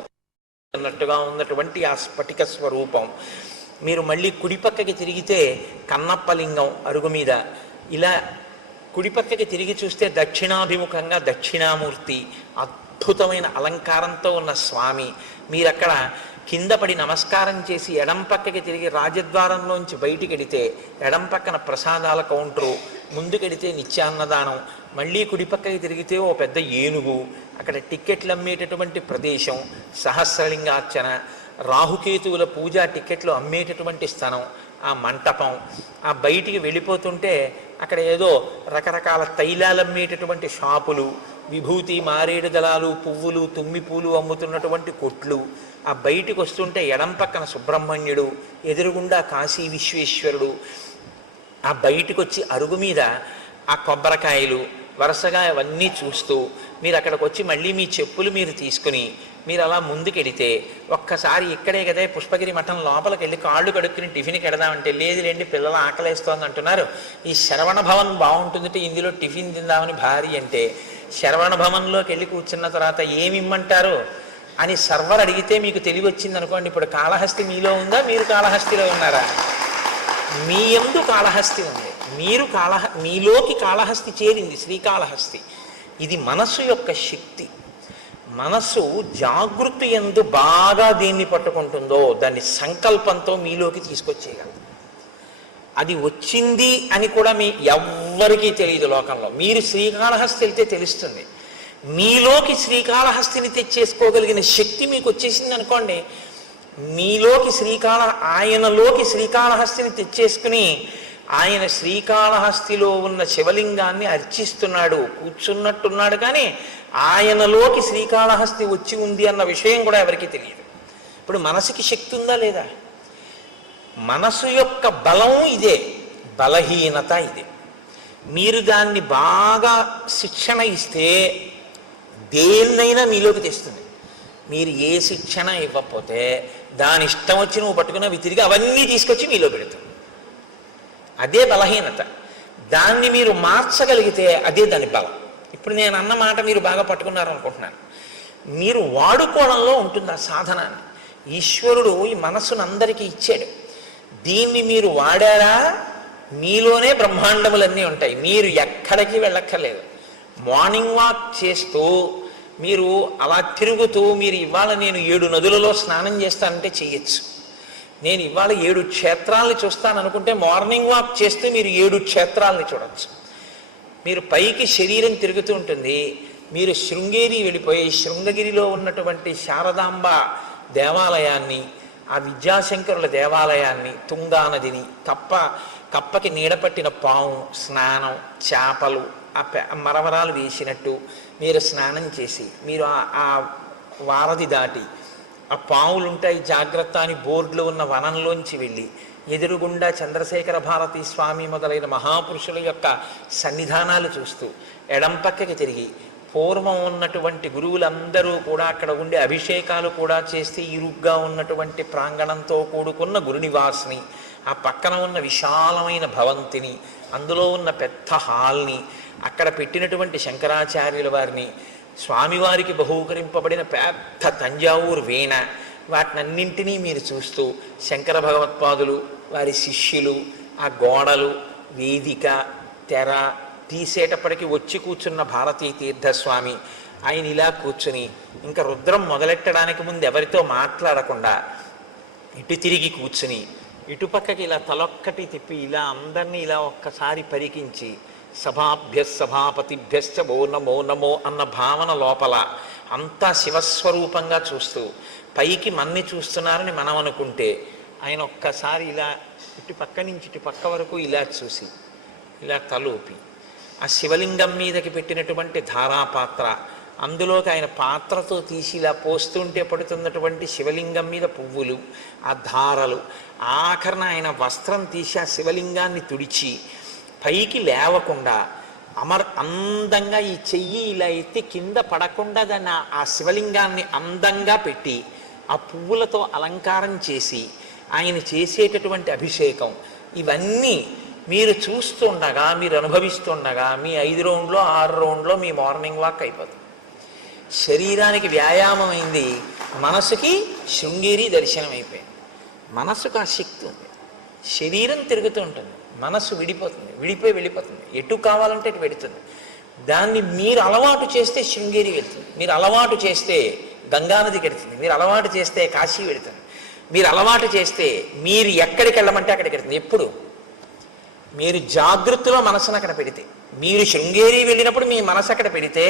అన్నట్టుగా ఉన్నటువంటి ఆ స్ఫటిక స్వరూపం, మీరు మళ్ళీ కుడిపక్కకి తిరిగితే కన్నప్ప లింగం అరుగు మీద, ఇలా కుడిపక్కకి తిరిగి చూస్తే దక్షిణాభిముఖంగా దక్షిణామూర్తి, అద్భుతమైన అలంకారంతో ఉన్న స్వామి, మీరక్కడ కింద పడి నమస్కారం చేసి ఎడం పక్కకి తిరిగి రాజద్వారంలోంచి బయటికి వెడితే ఎడం పక్కన ప్రసాదాల కౌంటరు, ముందుకెడితే నిత్యాన్నదానం, మళ్ళీ కుడిపక్కకి తిరిగితే ఓ పెద్ద ఏనుగు, అక్కడ టిక్కెట్లు అమ్మేటటువంటి ప్రదేశం, సహస్రలింగార్చన, రాహుకేతువుల పూజ టిక్కెట్లు అమ్మేటటువంటి స్థలం, ఆ మంటపం, ఆ బయటికి వెళ్ళిపోతుంటే అక్కడ ఏదో రకరకాల తైలాలు అమ్మేటటువంటి షాపులు, విభూతి మారేడు దళాలు పువ్వులు తుమ్మి పూలు అమ్ముతున్నటువంటి కొట్లు, ఆ బయటికి వస్తుంటే ఎడం పక్కన సుబ్రహ్మణ్యుడు, ఎదురుగుండా కాశీ విశ్వేశ్వరుడు, ఆ బయటికి వచ్చి అరుగు మీద ఆ కొబ్బరికాయలు వరుసగా అవన్నీ చూస్తూ మీరు అక్కడికి వచ్చి మళ్ళీ మీ చెప్పులు మీరు తీసుకుని మీరు అలా ముందుకెడితే ఒక్కసారి ఇక్కడే కదా పుష్పగిరి మఠం లోపలికి వెళ్ళి కాళ్ళు కడుక్కుని టిఫిన్కి వెడదామంటే లేదు లేండి పిల్లలు ఆకలేస్తోంది అంటున్నారు, ఈ శరవణ భవన్ బాగుంటుందంటే ఇందులో టిఫిన్ తిందామని భారీ అంటే శరవణ భవన్లోకి వెళ్ళి కూర్చున్న తర్వాత ఏమి ఇమ్మంటారు అని సర్వర్ అడిగితే మీకు తెలివి వచ్చింది అనుకోండి, ఇప్పుడు కాళహస్తి మీలో ఉందా, మీరు కాళహస్తిలో ఉన్నారా? మీ యందు కాళహస్తి ఉంది, మీలోకి కాళహస్తి చేరింది, శ్రీకాళహస్తి. ఇది మనస్సు యొక్క శక్తి. మనస్సు జాగృతి యందు బాగా దేన్ని పట్టుకుంటుందో దాన్ని సంకల్పంతో మీలోకి తీసుకొచ్చేయగలదు. అది వచ్చింది అని కూడా ఎవ్వరికీ తెలియదు లోకంలో. మీరు శ్రీకాళహస్తి వెళ్తే తెలుస్తుంది. మీలోకి శ్రీకాళహస్తిని తెచ్చేసుకోగలిగిన శక్తి మీకు వచ్చేసింది అనుకోండి, ఆయనలోకి శ్రీకాళహస్తిని తెచ్చేసుకుని ఆయన శ్రీకాళహస్తిలో ఉన్న శివలింగాన్ని అర్చిస్తున్నాడు, కూర్చున్నట్టున్నాడు. కానీ ఆయనలోకి శ్రీకాళహస్తి వచ్చి ఉంది అన్న విషయం కూడా ఎవరికీ తెలియదు. ఇప్పుడు మనసుకి శక్తి ఉందా లేదా? మనసు యొక్క బలం ఇదే, బలహీనత ఇదే. మీరు దాన్ని బాగా శిక్షణ ఇస్తే దేన్నైనా మీలోకి తెస్తుంది. మీరు ఏ శిక్షణ ఇవ్వకపోతే దాని ఇష్టం వచ్చి నువ్వు పట్టుకున్న తిరిగి అవన్నీ తీసుకొచ్చి మీలో పెడుతుంది. అదే బలహీనత. దాన్ని మీరు మార్చగలిగితే అదే దాని బలం. ఇప్పుడు నేను అన్న మాట మీరు బాగా పట్టుకున్నారు అనుకుంటున్నాను. మీరు వాడుకోవడంలో ఉంటుంది ఆ సాధనాన్ని. ఈశ్వరుడు ఈ మనస్సును అందరికీ ఇచ్చాడు. దీన్ని మీరు వాడారా మీలోనే బ్రహ్మాండములన్నీ ఉంటాయి. మీరు ఎక్కడికి వెళ్ళక్కర్లేదు. మార్నింగ్ వాక్ చేస్తూ మీరు అలా తిరుగుతూ మీరు ఇవాళ నేను 7 నదులలో స్నానం చేస్తానంటే చెయ్యొచ్చు. నేను ఇవాళ 7 క్షేత్రాలని చూస్తాను అనుకుంటే మార్నింగ్ వాక్ చేస్తూ మీరు 7 క్షేత్రాలని చూడొచ్చు. మీరు పైకి శరీరం తిరుగుతూ ఉంటుంది. మీరు శృంగేరి వెళ్ళిపోయి శృంగగిరిలో ఉన్నటువంటి శారదాంబ దేవాలయాన్ని, ఆ విద్యాశంకరుల దేవాలయాన్ని, తుంగా నదిని, కప్పకి నీడపట్టిన పాము స్నానం, చేపలు మరమరాలు వేసినట్టు మీరు స్నానం చేసి మీరు ఆ వారధి దాటి ఆ పాములుంటాయి జాగ్రత్త అని బోర్డులో ఉన్న వనంలోంచి వెళ్ళి ఎదురుగుండా చంద్రశేఖర భారతీ స్వామి మొదలైన మహాపురుషుల యొక్క సన్నిధానాలు చూస్తూ ఎడం పక్కకి తిరిగి పూర్వం ఉన్నటువంటి గురువులందరూ కూడా అక్కడ ఉండే అభిషేకాలు కూడా చేస్తే ఇరుగ్గా ఉన్నటువంటి ప్రాంగణంతో కూడుకున్న గురునివాస్ని, ఆ పక్కన ఉన్న విశాలమైన భవంతిని, అందులో ఉన్న పెద్ద హాల్ని, అక్కడ పెట్టినటువంటి శంకరాచార్యుల వారిని, స్వామివారికి బహూకరింపబడిన పెద్ద తంజావూరు వీణ, వాటినన్నింటినీ మీరు చూస్తూ శంకర భగవత్పాదులు, వారి శిష్యులు, ఆ గోడలు, వేదిక, తెర తీసేటప్పటికి వచ్చి కూర్చున్న భారతీ తీర్థస్వామి, ఆయన ఇలా కూర్చుని ఇంకా రుద్రం మొదలెట్టడానికి ముందు ఎవరితో మాట్లాడకుండా ఇటు తిరిగి కూర్చుని ఇటుపక్కకి ఇలా తలొక్కటి తిప్పి ఇలా అందరినీ ఇలా ఒక్కసారి పరికించి సభాపతిభ్యశ్చ ఓ నమో నమో అన్న భావన లోపల అంతా శివస్వరూపంగా చూస్తూ పైకి మన్ని చూస్తున్నారని మనం అనుకుంటే ఆయన ఒక్కసారి ఇలా ఇటు పక్క నుంచి ఇటు పక్క వరకు ఇలా చూసి ఇలా తలూపి ఆ శివలింగం మీదకి పెట్టినటువంటి ధారాపాత్ర, అందులోకి ఆయన పాత్రతో తీసి ఇలా పోస్తుంటే పడుతున్నటువంటి శివలింగం మీద పువ్వులు, ఆ ధారలు, ఆఖరణ ఆయన వస్త్రం తీసి ఆ శివలింగాన్ని తుడిచి పైకి లేవకుండా అందంగా ఈ చెయ్యి ఇలా ఎత్తి కింద పడకుండా దాన్ని ఆ శివలింగాన్ని అందంగా పెట్టి ఆ పువ్వులతో అలంకారం చేసి ఆయన చేసేటటువంటి అభిషేకం, ఇవన్నీ మీరు చూస్తుండగా, మీరు అనుభవిస్తుండగా మీ 5 రౌండ్లో 6 రౌండ్లో మీ మార్నింగ్ వాక్ అయిపోతుంది. శరీరానికి వ్యాయామం అయింది, మనసుకి శృంగేరి దర్శనం అయిపోయింది. మనసుకు ఆ శక్తి ఉంది. శరీరం తిరుగుతూ ఉంటుంది, మనస్సు వెళ్ళిపోతుంది, ఎటు కావాలంటే అటు వెడుతుంది. దాన్ని మీరు అలవాటు చేస్తే శృంగేరి వెళ్తుంది, మీరు అలవాటు చేస్తే గంగానదికి వెడుతుంది, మీరు అలవాటు చేస్తే కాశీ వెడుతుంది, మీరు అలవాటు చేస్తే మీరు ఎక్కడికి వెళ్ళమంటే అక్కడికి వెళ్తుంది. ఎప్పుడు మీరు జాగృతిలో మనసును అక్కడ పెడితే, మీరు శృంగేరి వెళ్ళినప్పుడు మీ మనసు అక్కడ పెడితే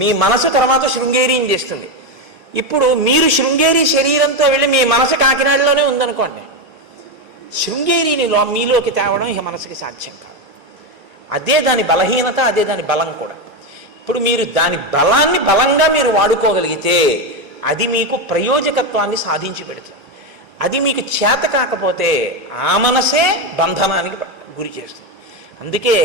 మీ మనసు తర్వాత శృంగేరిని చేస్తుంది. ఇప్పుడు మీరు శృంగేరి శరీరంతో వెళ్ళి మీ మనసు కాకినాడలోనే ఉందనుకోండి, శృంగేరిని మీలోకి తేవడం ఇక మనసుకి సాధ్యం కాదు. అదే దాని బలహీనత, అదే దాని బలం కూడా. ఇప్పుడు మీరు దాని బలాన్ని బలంగా మీరు వాడుకోగలిగితే అది మీకు ప్రయోజకత్వాన్ని సాధించి పెడుతుంది. అది మీకు చేత కాకపోతే ఆ మనసే బంధనానికి గురి చేస్తుంది. అందుకే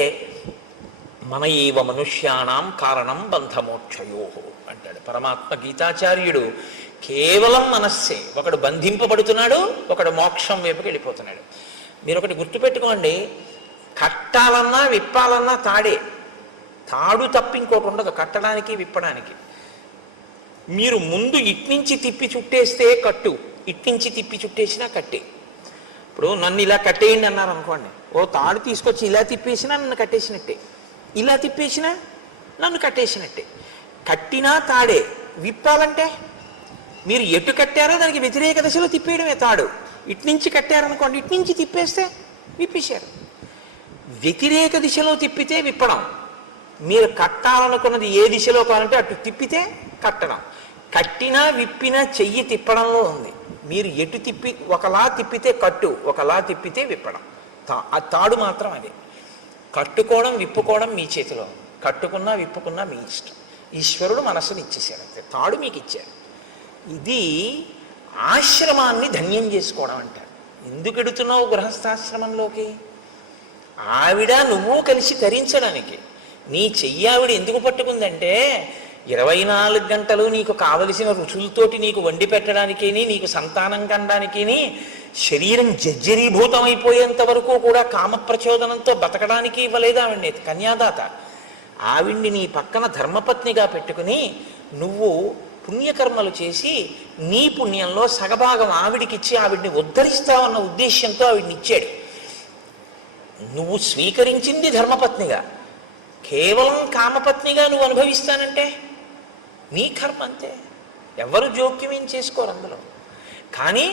మన ఏవ మనుష్యాణం కారణం బంధమోక్షయో అంటాడు పరమాత్మ గీతాచార్యుడు. కేవలం మనస్సే, ఒకడు బంధింపబడుతున్నాడు, ఒకడు మోక్షం వైపుకి వెళ్ళిపోతున్నాడు. మీరు ఒకటి గుర్తుపెట్టుకోండి, కట్టాలన్నా విప్పాలన్నా తాడు తప్ప ఇంకోటి ఉండదు కట్టడానికి విప్పడానికి. మీరు ముందు ఇట్నుంచి తిప్పి చుట్టేస్తే కట్టు, ఇట్నుంచి తిప్పి చుట్టేసినా కట్టే. ఇప్పుడు నన్ను ఇలా కట్టేయండి అన్నారు అనుకోండి, ఓ తాడు తీసుకొచ్చి ఇలా తిప్పేసినా నన్ను కట్టేసినట్టే, ఇలా తిప్పేసినా నన్ను కట్టేసినట్టే. కట్టినా తాడే, విప్పాలంటే మీరు ఎటు కట్టారో దానికి వ్యతిరేక దశలో తిప్పేయడమే తాడు. ఇట్నుంచి కట్టారనుకోండి, ఇట్నుంచి తిప్పేస్తే విప్పేశారు. వ్యతిరేక దిశలో తిప్పితే విప్పడం, మీరు కట్టాలనుకున్నది ఏ దిశలో కావాలంటే అటు తిప్పితే కట్టడం. కట్టినా విప్పినా చెయ్యి తిప్పడంలో ఉంది. మీరు ఎటు తిప్పి ఒకలా తిప్పితే కట్టు, ఒకలా తిప్పితే విప్పడం. ఆ తాడు మాత్రం అదే. కట్టుకోవడం విప్పుకోవడం మీ చేతిలో, కట్టుకున్నా విప్పుకున్నా మీ ఇష్టం. ఈశ్వరుడు మనస్సుని ఇచ్చేశాడు అంతే, తాడు మీకు ఇచ్చాడు. ఇది ఆశ్రమాన్ని ధన్యం చేసుకోవడం అంటారు. ఎందుకు ఎడుతున్నావు గృహస్థాశ్రమంలోకి? ఆవిడ నువ్వు కలిసి తరించడానికి. నీ చెయ్యి ఆవిడ ఎందుకు పట్టుకుందంటే 24 గంటలు నీకు కావలసిన రుచులతోటి నీకు వండి పెట్టడానికి, నీకు సంతానం కనడానికి, శరీరం జర్జరీభూతమైపోయేంత వరకు కూడా కామప్రచోదనంతో బతకడానికి ఇవ్వలేదు ఆవిడ్ని కన్యాదాత. ఆవిడ్ని నీ పక్కన ధర్మపత్నిగా పెట్టుకుని నువ్వు పుణ్యకర్మలు చేసి నీ పుణ్యంలో సగభాగం ఆవిడికిచ్చి ఆవిడ్ని ఉద్ధరిస్తావన్న ఉద్దేశ్యంతో ఆవిడ్ని ఇచ్చాడు. నువ్వు స్వీకరించింది ధర్మపత్నిగా, కేవలం కామపత్నిగా నువ్వు అనుభవిస్తానంటే నీ కర్మ అంతే. ఎవరు జోక్యం ఏం చేసుకోరు అందులో. కానీ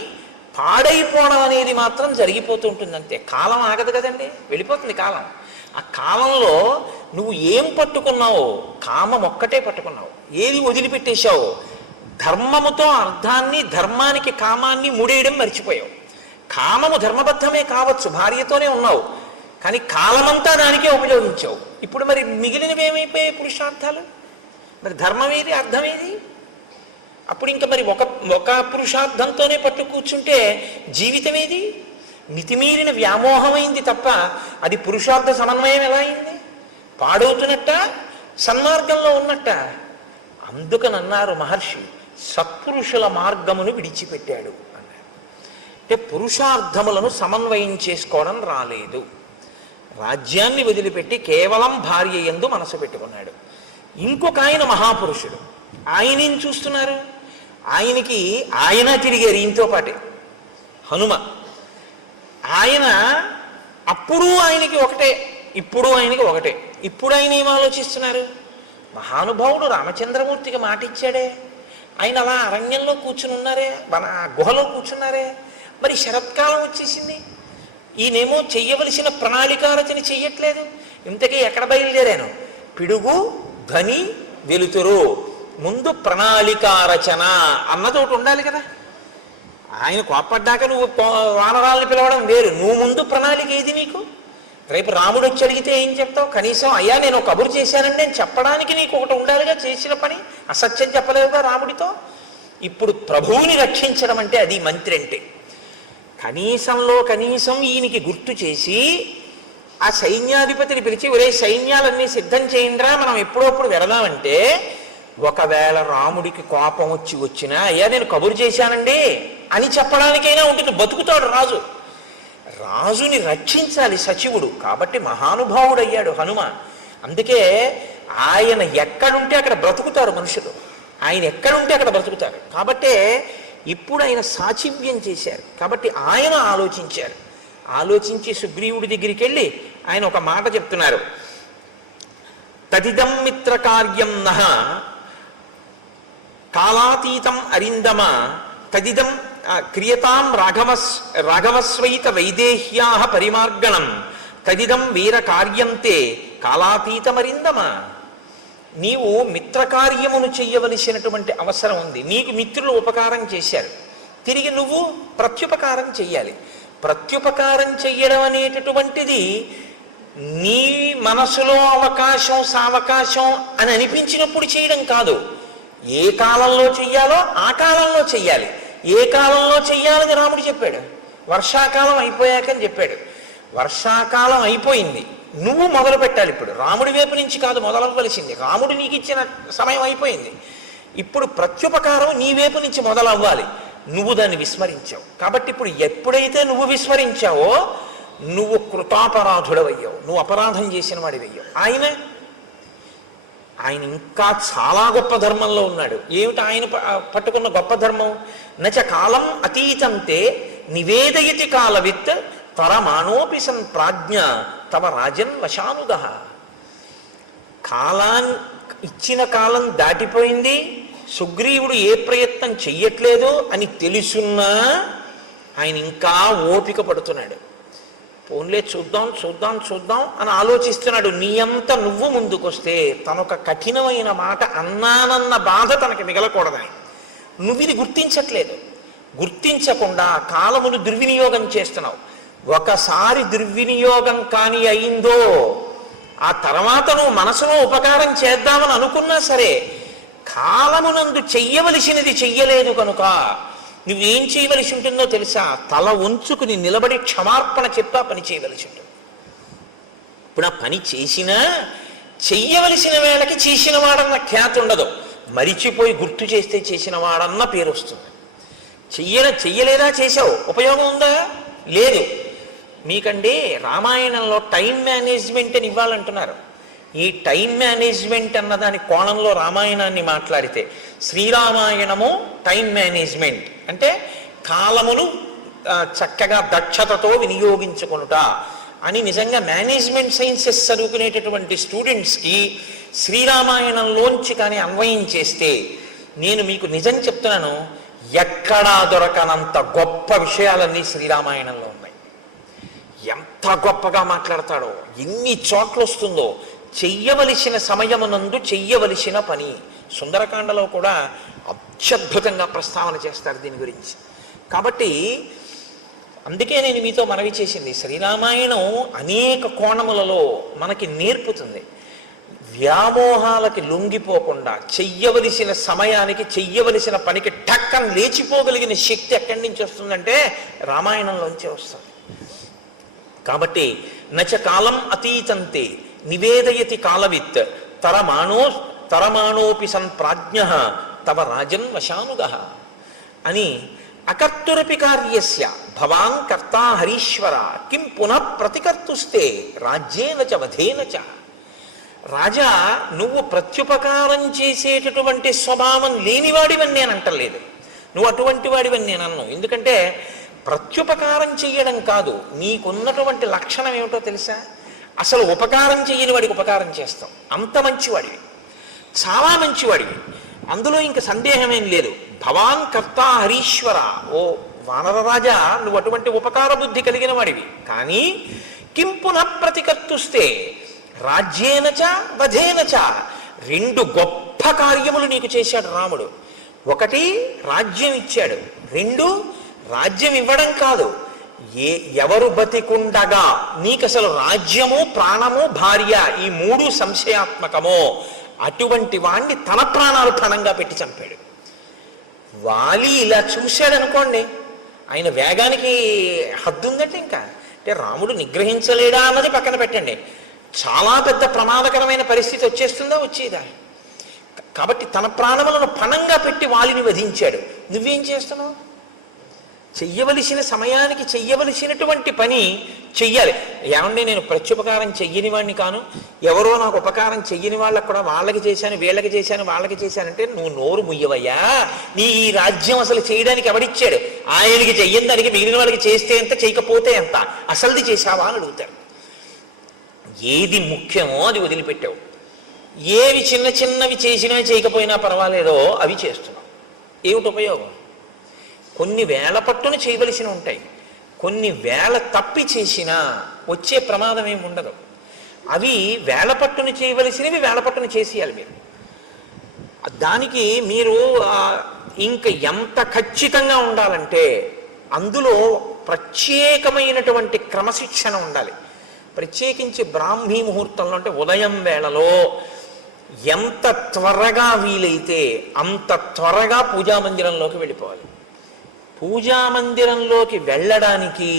పాడైపోవడం అనేది మాత్రం జరిగిపోతూ ఉంటుంది అంతే. కాలం ఆగదు కదండి, వెళ్ళిపోతుంది కాలం. ఆ కాలంలో నువ్వు ఏం పట్టుకున్నావో, కామం ఒక్కటే పట్టుకున్నావు. ఏది వదిలిపెట్టేశావు? ధర్మముతో అర్థాన్ని, ధర్మానికి కామాన్ని ముడేయడం మర్చిపోయావు. కామము ధర్మబద్ధమే కావచ్చు, భార్యతోనే ఉన్నావు, కానీ కాలమంతా దానికే ఉపయోగించావు. ఇప్పుడు మరి మిగిలినవి ఏమైపోయాయి? పురుషార్థాలు. మరి ధర్మం ఏది, అర్థం ఏది? అప్పుడు ఇంకా మరి ఒక పురుషార్థంతోనే పట్టు కూర్చుంటే జీవితం ఏది? మితిమీరిన వ్యామోహమైంది తప్ప అది పురుషార్థ సమన్వయం ఎలా అయింది? పాడవుతున్నట్ట, సన్మార్గంలో ఉన్నట్ట. అందుకని అన్నారు మహర్షి, సత్పురుషుల మార్గమును విడిచిపెట్టాడు అన్నారు. అంటే పురుషార్థములను సమన్వయం చేసుకోవడం రాలేదు. రాజ్యాన్ని వదిలిపెట్టి కేవలం భార్య యందు మనసు పెట్టుకున్నాడు. ఇంకొక ఆయన మహాపురుషుడు, ఆయనేం చూస్తున్నారు? ఆయన తిరిగారు ఈయనతో పాటే, హనుమ. ఆయన అప్పుడు ఆయనకి ఒకటే, ఇప్పుడు ఆయనకి ఒకటే. ఇప్పుడు ఆయన ఏం ఆలోచిస్తున్నారు? మహానుభావుడు రామచంద్రమూర్తికి మాట ఇచ్చాడే, ఆయన అలా అరణ్యంలో కూర్చుని ఉన్నారే, మన గుహలో కూర్చున్నారే. మరి శరత్కాలం వచ్చేసింది, ఈయనేమో చెయ్యవలసిన ప్రణాళికారచన చెయ్యట్లేదు. ఇంతకీ ఎక్కడ బయలుదేరాను? పిడుగు ధ్వని వెలుతురు, ముందు ప్రణాళికారచన అన్నది ఒకటి ఉండాలి కదా. ఆయన కోప్పడ్డాక నువ్వు వానరాల్ని పిలవడం వేరు. నువ్వు ముందు ప్రణాళిక ఏది నీకు? రేపు రాముడు వచ్చి అడిగితే ఏం చెప్తావు? కనీసం అయ్యా నేను కబురు చేశానండి నేను చెప్పడానికి నీకు ఒకటి ఉండాలిగా. చేసిన పని అసత్యం చెప్పలేదుగా రాముడితో. ఇప్పుడు ప్రభువుని రక్షించడం అంటే అది మంత్రి అంటే. కనీసంలో కనీసం ఈయనకి గుర్తు చేసి ఆ సైన్యాధిపతిని పిలిచి, ఒరే సైన్యాలన్నీ సిద్ధం చేయండిరా, మనం ఎప్పుడప్పుడు వెళదామంటే, ఒకవేళ రాముడికి కోపం వచ్చినా అయ్యా నేను కబురు చేశానండి అని చెప్పడానికైనా ఉంటుంది. బతుకుతాడు రాజు. రాజుని రక్షించాలి సచివుడు. కాబట్టి మహానుభావుడయ్యాడు హనుమ. అందుకే ఆయన ఎక్కడుంటే అక్కడ బ్రతుకుతారు మనుషులు. ఆయన ఎక్కడుంటే అక్కడ బ్రతుకుతారు. కాబట్టే ఇప్పుడు ఆయన సాచివ్యం చేశారు. కాబట్టి ఆయన ఆలోచించారు. ఆలోచించి సుగ్రీవుడి దగ్గరికి వెళ్ళి ఆయన ఒక మాట చెప్తున్నారు. తదిదం మిత్ర కార్యం నహ కాలాతీతం అరిందమ తదిదం క్రియతాం రాఘవస్వైత వైదేహ్యా పరిమార్గణం తదిదం వీర కార్యంతే కాలాతీతమరిందమ. నీవు మిత్రకార్యమును చెయ్యవలసినటువంటి అవసరం ఉంది. నీకు మిత్రులు ఉపకారం చేశారు, తిరిగి నువ్వు ప్రత్యుపకారం చెయ్యాలి. ప్రత్యుపకారం చెయ్యడం అనేటటువంటిది నీ మనసులో అవకాశం సావకాశం అని అనిపించినప్పుడు చేయడం కాదు. ఏ కాలంలో చెయ్యాలో ఆ కాలంలో చెయ్యాలి. ఏ కాలంలో చెయ్యాలని రాముడు చెప్పాడు? వర్షాకాలం అయిపోయాకని చెప్పాడు. వర్షాకాలం అయిపోయింది, నువ్వు మొదలు పెట్టాలి. ఇప్పుడు రాముడి వైపు నుంచి కాదు మొదలవ్వవలసింది. రాముడు నీకు ఇచ్చిన సమయం అయిపోయింది. ఇప్పుడు ప్రత్యుపకారం నీ వైపు నుంచి మొదలవ్వాలి. నువ్వు దాన్ని విస్మరించావు. కాబట్టి ఇప్పుడు ఎప్పుడైతే నువ్వు విస్మరించావో నువ్వు కృతాపరాధుడవయ్యావు, నువ్వు అపరాధం చేసిన వాడివయ్యావు. ఆయన ఇంకా చాలా గొప్ప ధర్మంలో ఉన్నాడు. ఏమిటి ఆయన పట్టుకున్న గొప్ప ధర్మం? నచ కాలం అతీతంతే నివేదయతి కాలవిత్ త్వరమానోపి సన్ ప్రాజ్ఞ తవ రాజన్ వశానుగ. ఇచ్చిన కాలం దాటిపోయింది, సుగ్రీవుడు ఏ ప్రయత్నం చెయ్యట్లేదు అని తెలుసున్నా ఆయన ఇంకా ఓపిక పడుతున్నాడు. పోన్లే చూద్దాం చూద్దాం చూద్దాం అని ఆలోచిస్తున్నాడు. నీ అంత నువ్వు ముందుకొస్తే తనొక కఠినమైన మాట అన్నానన్న బాధ తనకి మిగలకూడదని నువ్వు ఇది గుర్తించట్లేదు. గుర్తించకుండా కాలమును దుర్వినియోగం చేస్తున్నావు. ఒకసారి దుర్వినియోగం కాని అయిందో ఆ తర్వాత నువ్వు మనసులో ఉపకారం చేద్దామని అనుకున్నా సరే కాలమునందు చెయ్యవలసినది చెయ్యలేదు కనుక నువ్వేం చేయవలసి ఉంటుందో తెలుసా? తల ఉంచుకుని నిలబడి క్షమార్పణ చెప్పి ఆ పని చేయవలసి ఉంటుంది. ఇప్పుడు ఆ పని చేసినా చెయ్యవలసిన వేళకి చేసిన వాడన్న ఖ్యాతి ఉండదు. మరిచిపోయి గుర్తు చేస్తే చేసిన వాడన్న పేరు వస్తుంది. చెయ్యలేదా చేశావు, ఉపయోగం ఉందా? లేదు. మీకండి రామాయణంలో టైం మేనేజ్మెంట్ అని ఇవ్వాలంటున్నారు. ఈ టైం మేనేజ్మెంట్ అన్న దాని కోణంలో రామాయణాన్ని మాట్లాడితే శ్రీరామాయణము టైం మేనేజ్మెంట్ అంటే కాలమును చక్కగా దక్షతతో వినియోగించుకొనుట అని నిజంగా మేనేజ్మెంట్ సైన్సెస్ చదువుకునేటటువంటి స్టూడెంట్స్కి శ్రీరామాయణంలోంచి కానీ అన్వయం చేస్తే నేను మీకు నిజం చెప్తున్నాను, ఎక్కడా దొరకనంత గొప్ప విషయాలన్నీ శ్రీరామాయణంలో ఉన్నాయి. ఎంత గొప్పగా మాట్లాడతాడో, ఎన్ని చోట్ల వస్తుందో. చెయ్యవలసిన సమయమునందు చెయ్యవలసిన పని. సుందరకాండలో కూడా అత్యద్భుతంగా ప్రస్తావన చేస్తారు దీని గురించి. కాబట్టి అందుకే నేను మీతో మనవి చేసింది, శ్రీరామాయణం అనేక కోణములలో మనకి నేర్పుతుంది. వ్యామోహాలకి లొంగిపోకుండా చెయ్యవలసిన సమయానికి చెయ్యవలసిన పనికి టక్కన లేచిపోగలిగిన శక్తి ఎక్కడి నుంచి వస్తుందంటే రామాయణంలోంచే వస్తుంది. కాబట్టి నచ కాలం అతీతంతే నివేదయతి కాలవిత్ తరమాణోపి సన్ ప్రాజ్ఞ తవ రాజన్ వశానుగః అని అకర్తురపి కార్యస్య భవాన్ కర్తా హరీశ్వర కిం పునః ప్రతికర్తుస్తే రాజ్యేన చ వధేన చ. రాజా, నువ్వు ప్రత్యుపకారం చేసేటటువంటి స్వభావం లేనివాడివని నేను అంటలేదు, నువ్వు అటువంటి వాడివని నేను అన్నాను. ఎందుకంటే ప్రత్యుపకారం చెయ్యడం కాదు, నీకున్నటువంటి లక్షణం ఏమిటో తెలుసా? అసలు ఉపకారం చెయ్యని వాడికి ఉపకారం చేస్తాం. అంత మంచివాడివి, చాలా మంచివాడివి, అందులో ఇంక సందేహమేం లేదు. భవాన్ కర్తా హరీశ్వర, ఓ వానరరాజా, నువ్వు అటువంటి ఉపకార బుద్ధి కలిగిన వాడివి. కానీ కిం పునః ప్రతికర్తుస్తే రాజ్యేనచ వధేనచ, రెండు గొప్ప కార్యములు నీకు చేశాడు రాముడు. ఒకటి రాజ్యం ఇచ్చాడు, రెండు రాజ్యం ఇవ్వడం కాదు, ఎవరు బతికుండగా నీకు అసలు రాజ్యము ప్రాణము భార్య ఈ మూడు సంశయాత్మకమో అటువంటి వాణ్ణి తన ప్రాణాలు పణంగా పెట్టి చంపాడు. వాలి ఇలా చూశాడు అనుకోండి, ఆయన వేగానికి హద్దు ఉందంటే ఇంకా అంటే రాముడు నిగ్రహించలేడా అన్నది పక్కన పెట్టండి, చాలా పెద్ద ప్రమాదకరమైన పరిస్థితి వచ్చేస్తుందా, వచ్చేదా? కాబట్టి తన ప్రాణములను పణంగా పెట్టి వాలిని వధించాడు. నువ్వేం చేస్తున్నావు? చెయ్యవలసిన సమయానికి చెయ్యవలసినటువంటి పని చెయ్యాలి. ఏమండి, నేను ప్రత్యుపకారం చెయ్యని వాడిని కాను, ఎవరో నాకు ఉపకారం చెయ్యని వాళ్ళకు కూడా వాళ్ళకి చేశాను, వీళ్ళకి చేశాను, వాళ్ళకి చేశానంటే నువ్వు నోరు ముయ్యవయ్యా. నీ ఈ రాజ్యం అసలు చేయడానికి ఎవడిచ్చాడు? ఆయనకి చెయ్యని దానికి మిగిలిన వాళ్ళకి చేస్తే ఎంత, చేయకపోతే ఎంత, అసలుది చేశావా అని అడుగుతారు. ఏది ముఖ్యమో అది వదిలిపెట్టావు, ఏవి చిన్న చిన్నవి చేసినా చేయకపోయినా పర్వాలేదో అవి చేస్తున్నావు. ఏమిటి ఉపయోగం? కొన్ని వేళ పట్టున చేయవలసి ఉంటాయి, కొన్ని వేళ తప్పి చేసినా వచ్చే ప్రమాదం ఏమి ఉండదు. అవి వేళ పట్టున చేయవలసినవి వేళ పట్టున చేసేయాలి మీరు. దానికి మీరు ఇంక ఎంత ఖచ్చితంగా ఉండాలంటే అందులో ప్రత్యేకమైనటువంటి క్రమశిక్షణ ఉండాలి. ప్రత్యేకించి బ్రాహ్మీ ముహూర్తంలో అంటే ఉదయం వేళలో ఎంత త్వరగా వీలైతే అంత త్వరగా పూజామందిరంలోకి వెళ్ళిపోవాలి. పూజామందిరంలోకి వెళ్ళడానికి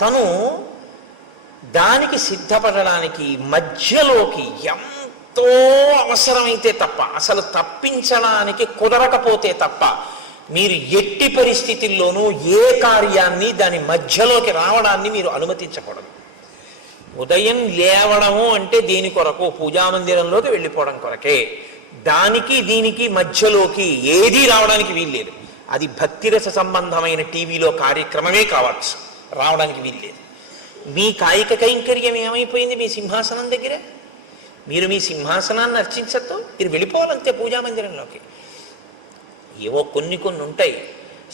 తను దానికి సిద్ధపడడానికి మధ్యలోకి ఎంతో అవసరమైతే తప్ప, అసలు తప్పించడానికి కుదరకపోతే తప్ప మీరు ఎట్టి పరిస్థితుల్లోనూ ఏ కార్యాన్ని దాని మధ్యలోకి రావడాన్ని మీరు అనుమతించకూడదు. ఉదయం లేవడము అంటే దేని కొరకు? పూజామందిరంలోకి వెళ్ళిపోవడం కొరకే. దానికి దీనికి మధ్యలోకి ఏదీ రావడానికి వీల్లేదు. అది భక్తిరస సంబంధమైన టీవీలో కార్యక్రమమే కావచ్చు, రావడానికి వీల్లేదు. మీ కాయిక కైంకర్యం ఏమైపోయింది మీ సింహాసనం దగ్గర? మీరు మీ సింహాసనాన్ని అర్చించద్దు, మీరు వెళ్ళిపోవాలంతే పూజామందిరంలోకి. ఏవో కొన్ని ఉంటాయి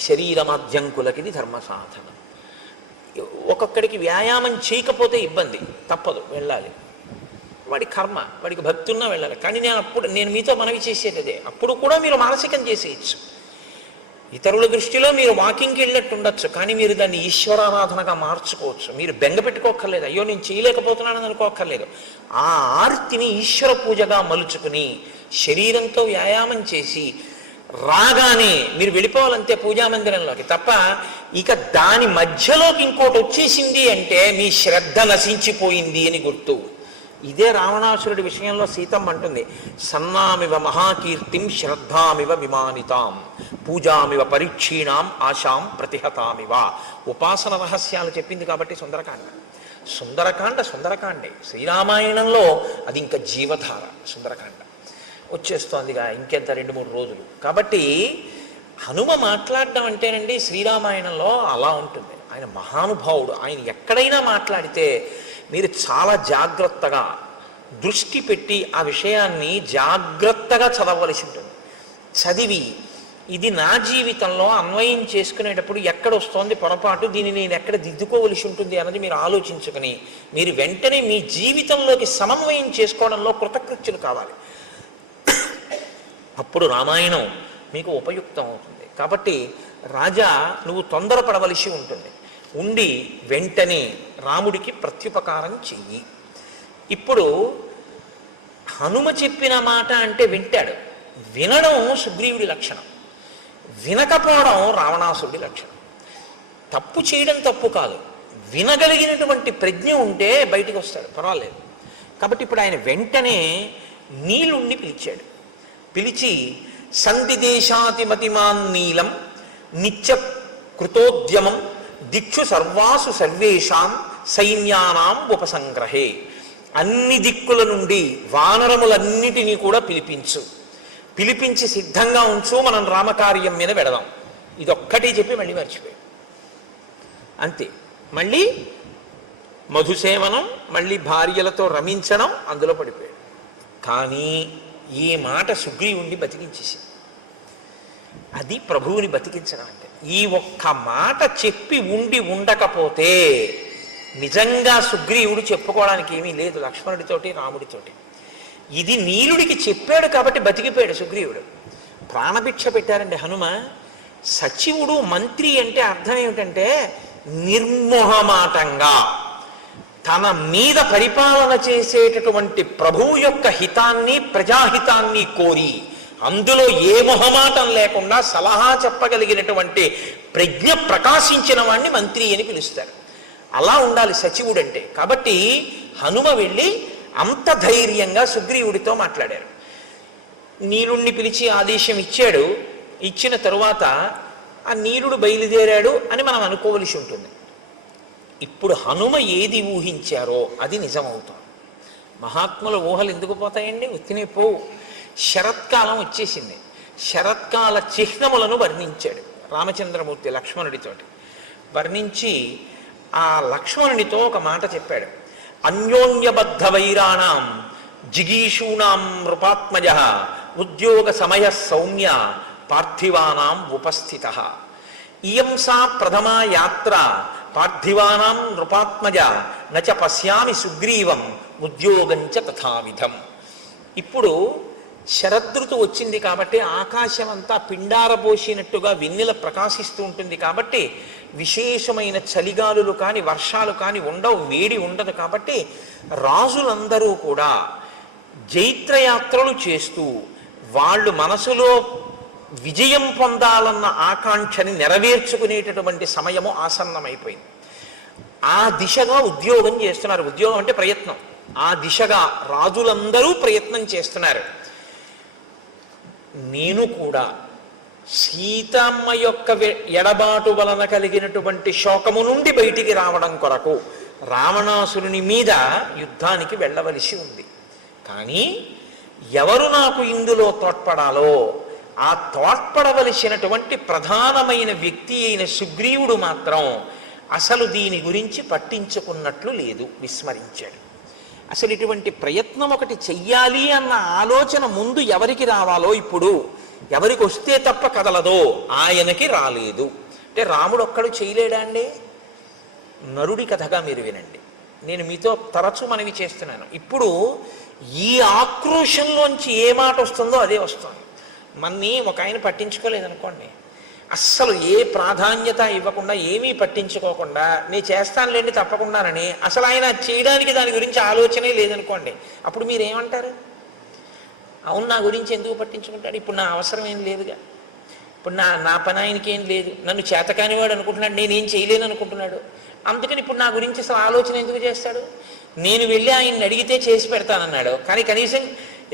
శరీరమాధ్యంకులకి ధర్మ సాధనం. ఒక్కొక్కడికి వ్యాయామం చేయకపోతే ఇబ్బంది, తప్పదు, వెళ్ళాలి. వాడి కర్మ, వాడికి భక్తి ఉన్నా వెళ్ళాలి. కానీ నేను మీతో మనవి చేసేది అదే, అప్పుడు కూడా మీరు మానసికం చేసేయచ్చు. ఇతరుల దృష్టిలో మీరు వాకింగ్కి వెళ్ళినట్టు ఉండొచ్చు, కానీ మీరు దాన్ని ఈశ్వరారాధనగా మార్చుకోవచ్చు. మీరు బెంగ పెట్టుకోక్కర్లేదు, అయ్యో నేను చేయలేకపోతున్నానని అనుకోక్కర్లేదు. ఆ ఆర్తిని ఈశ్వర పూజగా మలుచుకుని శరీరంతో వ్యాయామం చేసి రాగానే మీరు వెళ్ళిపోవాలంతే పూజామందిరంలోకి. తప్ప ఇక దాని మధ్యలోకి ఇంకోటి వచ్చేసింది అంటే మీ శ్రద్ధ నశించిపోయింది అని గుర్తు. ఇదే రావణాసురుడి విషయంలో సీతమ్మ అంటుంది, సన్నామివ మహాకీర్తిం శ్రద్ధామివ విమానితాం పూజామివ పరీక్షీణాం ఆశాం ప్రతిహతామివ. ఉపాసన రహస్యాలు చెప్పింది కాబట్టి సుందరకాండే. శ్రీరామాయణంలో అది ఇంకా జీవధార. సుందరకాండ వచ్చేస్తోందిగా ఇంకెంత 2-3 రోజులు. కాబట్టి హనుమ మాట్లాడడం అంటేనండి శ్రీరామాయణంలో అలా ఉంటుంది. ఆయన మహానుభావుడు. ఆయన ఎక్కడైనా మాట్లాడితే మీరు చాలా జాగ్రత్తగా దృష్టి పెట్టి ఆ విషయాన్ని జాగ్రత్తగా చదవవలసి ఉంటుంది. చదివి ఇది నా జీవితంలో అన్వయం చేసుకునేటప్పుడు ఎక్కడొస్తోంది పొరపాటు, దీన్ని నేను ఎక్కడ దిద్దుకోవలసి ఉంటుంది అన్నది మీరు ఆలోచించుకుని మీరు వెంటనే మీ జీవితంలోకి సమన్వయం చేసుకోవడంలో కృతకృత్యులు కావాలి. అప్పుడు రామాయణం మీకు ఉపయుక్తం అవుతుంది. కాబట్టి రాజా నువ్వు తొందరపడవలసి ఉంటుంది. ఉండి వెంటనే రాముడికి ప్రత్యుపకారం చెయ్యి. ఇప్పుడు హనుమ చెప్పిన మాట అంటే వింటాడు. వినడం సుగ్రీవుడి లక్షణం, వినకపోవడం రావణాసురుడి లక్షణం. తప్పు చేయడం తప్పు కాదు, వినగలిగినటువంటి ప్రజ్ఞ ఉంటే బయటికి వస్తాడు, పర్వాలేదు. కాబట్టి ఇప్పుడు ఆయన వెంటనే నీలుణ్ణి పిలిచాడు. పిలిచి సంధిదేశాతిమతిమాన్ నీలం నిత్య కృతోద్యమం దిక్షు సర్వాసు సర్వేషాం సైన్యానాం ఉపసంగ్రహే. అన్ని దిక్కుల నుండి వానరములన్నిటినీ కూడా పిలిపించి సిద్ధంగా ఉంచు, మనం రామకార్యం మీద వెడదాం. ఇదొక్కటి చెప్పి మళ్ళీ మర్చిపోయాడు. అంతే. మళ్ళీ మధుసేవనం, మళ్ళీ భార్యలతో రమించడం, అందులో పడిపోయాడు. కానీ ఈ మాట సుగ్రీవుణ్ణి బతికించేసింది. అది ప్రభువుని బతికించడం అంటే. ఈ ఒక్క మాట చెప్పి ఉండకపోతే నిజంగా సుగ్రీవుడు చెప్పుకోవడానికి ఏమీ లేదు లక్ష్మణుడితోటి రాముడితోటి. ఇది నీలుడికి చెప్పాడు కాబట్టి బతికిపోయాడు సుగ్రీవుడు. ప్రాణభిక్ష పెట్టారండి హనుమ. సచివుడు మంత్రి అంటే అర్థం ఏమిటంటే నిర్మోహమాటంగా తన మీద పరిపాలన చేసేటటువంటి ప్రభువు యొక్క హితాన్ని ప్రజాహితాన్ని కోరి అందులో ఏ మొహమాటం లేకుండా సలహా చెప్పగలిగినటువంటి ప్రజ్ఞ ప్రకాశించిన వాడిని మంత్రి అని పిలుస్తారు. అలా ఉండాలి సచివుడు అంటే. కాబట్టి హనుమ వెళ్ళి అంత ధైర్యంగా సుగ్రీవుడితో మాట్లాడారు. నీలుణ్ణి పిలిచి ఆదేశం ఇచ్చాడు. ఇచ్చిన తరువాత ఆ నీలుడు బయలుదేరాడు అని మనం అనుకోవలసి ఉంటుంది. ఇప్పుడు హనుమ ఏది ఊహించారో అది నిజమవుతుంది. మహాత్ముల ఊహలు ఎందుకు పోతాయండి? ఉత్తినే పోవు. శరత్కాలం వచ్చేసింది. శరత్కాల చిహ్నములను వర్ణించాడు రామచంద్రమూర్తి లక్ష్మణుడితోటి. వర్ణించి ఆ లక్ష్మణునితో ఒక మాట చెప్పాడు. అన్యోన్యబద్ధ వైరాణం జిగీషూణాం నృపాత్మజ ఉద్యోగ సమయ సౌమ్య పార్థివానాం ఉపస్థిత. ఇయం సా ప్రథమా యాత్ర పార్థివానాం నృపాత్మజ నచ పశ్యామి సుగ్రీవం ఉద్యోగంచ తథావిధం. ఇప్పుడు శరదృతు వచ్చింది కాబట్టి ఆకాశం అంతా పిండారబోసినట్టుగా వెన్నెల ప్రకాశిస్తూ ఉంటుంది. కాబట్టి విశేషమైన చలిగాలులు కానీ వర్షాలు కానీ ఉండవు, వేడి ఉండదు. కాబట్టి రాజులందరూ కూడా జైత్రయాత్రలు చేస్తూ వాళ్ళు మనసులో విజయం పొందాలన్న ఆకాంక్షని నెరవేర్చుకునేటటువంటి సమయము ఆసన్నమైపోయింది. ఆ దిశగా ఉద్యోగం చేస్తున్నారు. ఉద్యోగం అంటే ప్రయత్నం. ఆ దిశగా రాజులందరూ ప్రయత్నం చేస్తున్నారు. నేను కూడా సీతమ్మ యొక్క ఎడబాటు వలన కలిగినటువంటి శోకము నుండి బయటికి రావడం కొరకు రావణాసురుని మీద యుద్ధానికి వెళ్ళవలసి ఉంది. కానీ ఎవరు నాకు ఇందులో తోడ్పడాలో ఆ తోడ్పడవలసినటువంటి ప్రధానమైన వ్యక్తి అయిన సుగ్రీవుడు మాత్రం అసలు దీని గురించి పట్టించుకున్నట్లు లేదు, విస్మరించాడు. అసలు ఇటువంటి ప్రయత్నం ఒకటి చెయ్యాలి అన్న ఆలోచన ముందు ఎవరికి రావాలో, ఇప్పుడు ఎవరికి వస్తే తప్ప కదలదో ఆయనకి రాలేదు. అంటే రాముడు ఒక్కడు చేయలేడా అండి? నరుడి కథగా మీరు వినండి. నేను మీతో తరచూ మనవి చేస్తున్నాను. ఇప్పుడు ఈ ఆక్రోశంలోంచి ఏ మాట వస్తుందో అదే వస్తుంది. మన్ని ఒక ఆయన పట్టించుకోలేదనుకోండి, అస్సలు ఏ ప్రాధాన్యత ఇవ్వకుండా ఏమీ పట్టించుకోకుండా నేను చేస్తానులేండి తప్పకుండానని అసలు ఆయన చేయడానికి దాని గురించి ఆలోచనే లేదనుకోండి, అప్పుడు మీరేమంటారు? అవును, నా గురించి ఎందుకు పట్టించుకుంటాడు, ఇప్పుడు నా అవసరం ఏం లేదుగా, ఇప్పుడు నా పని ఆయనకి ఏం లేదు, నన్ను చేతకానివాడు అనుకుంటున్నాడు, నేనేం చేయలేను అనుకుంటున్నాడు, అందుకని ఇప్పుడు నా గురించి అసలు ఆలోచన ఎందుకు చేస్తాడు? నేను వెళ్ళి ఆయన్ని అడిగితే చేసి పెడతానన్నాడు, కానీ కనీసం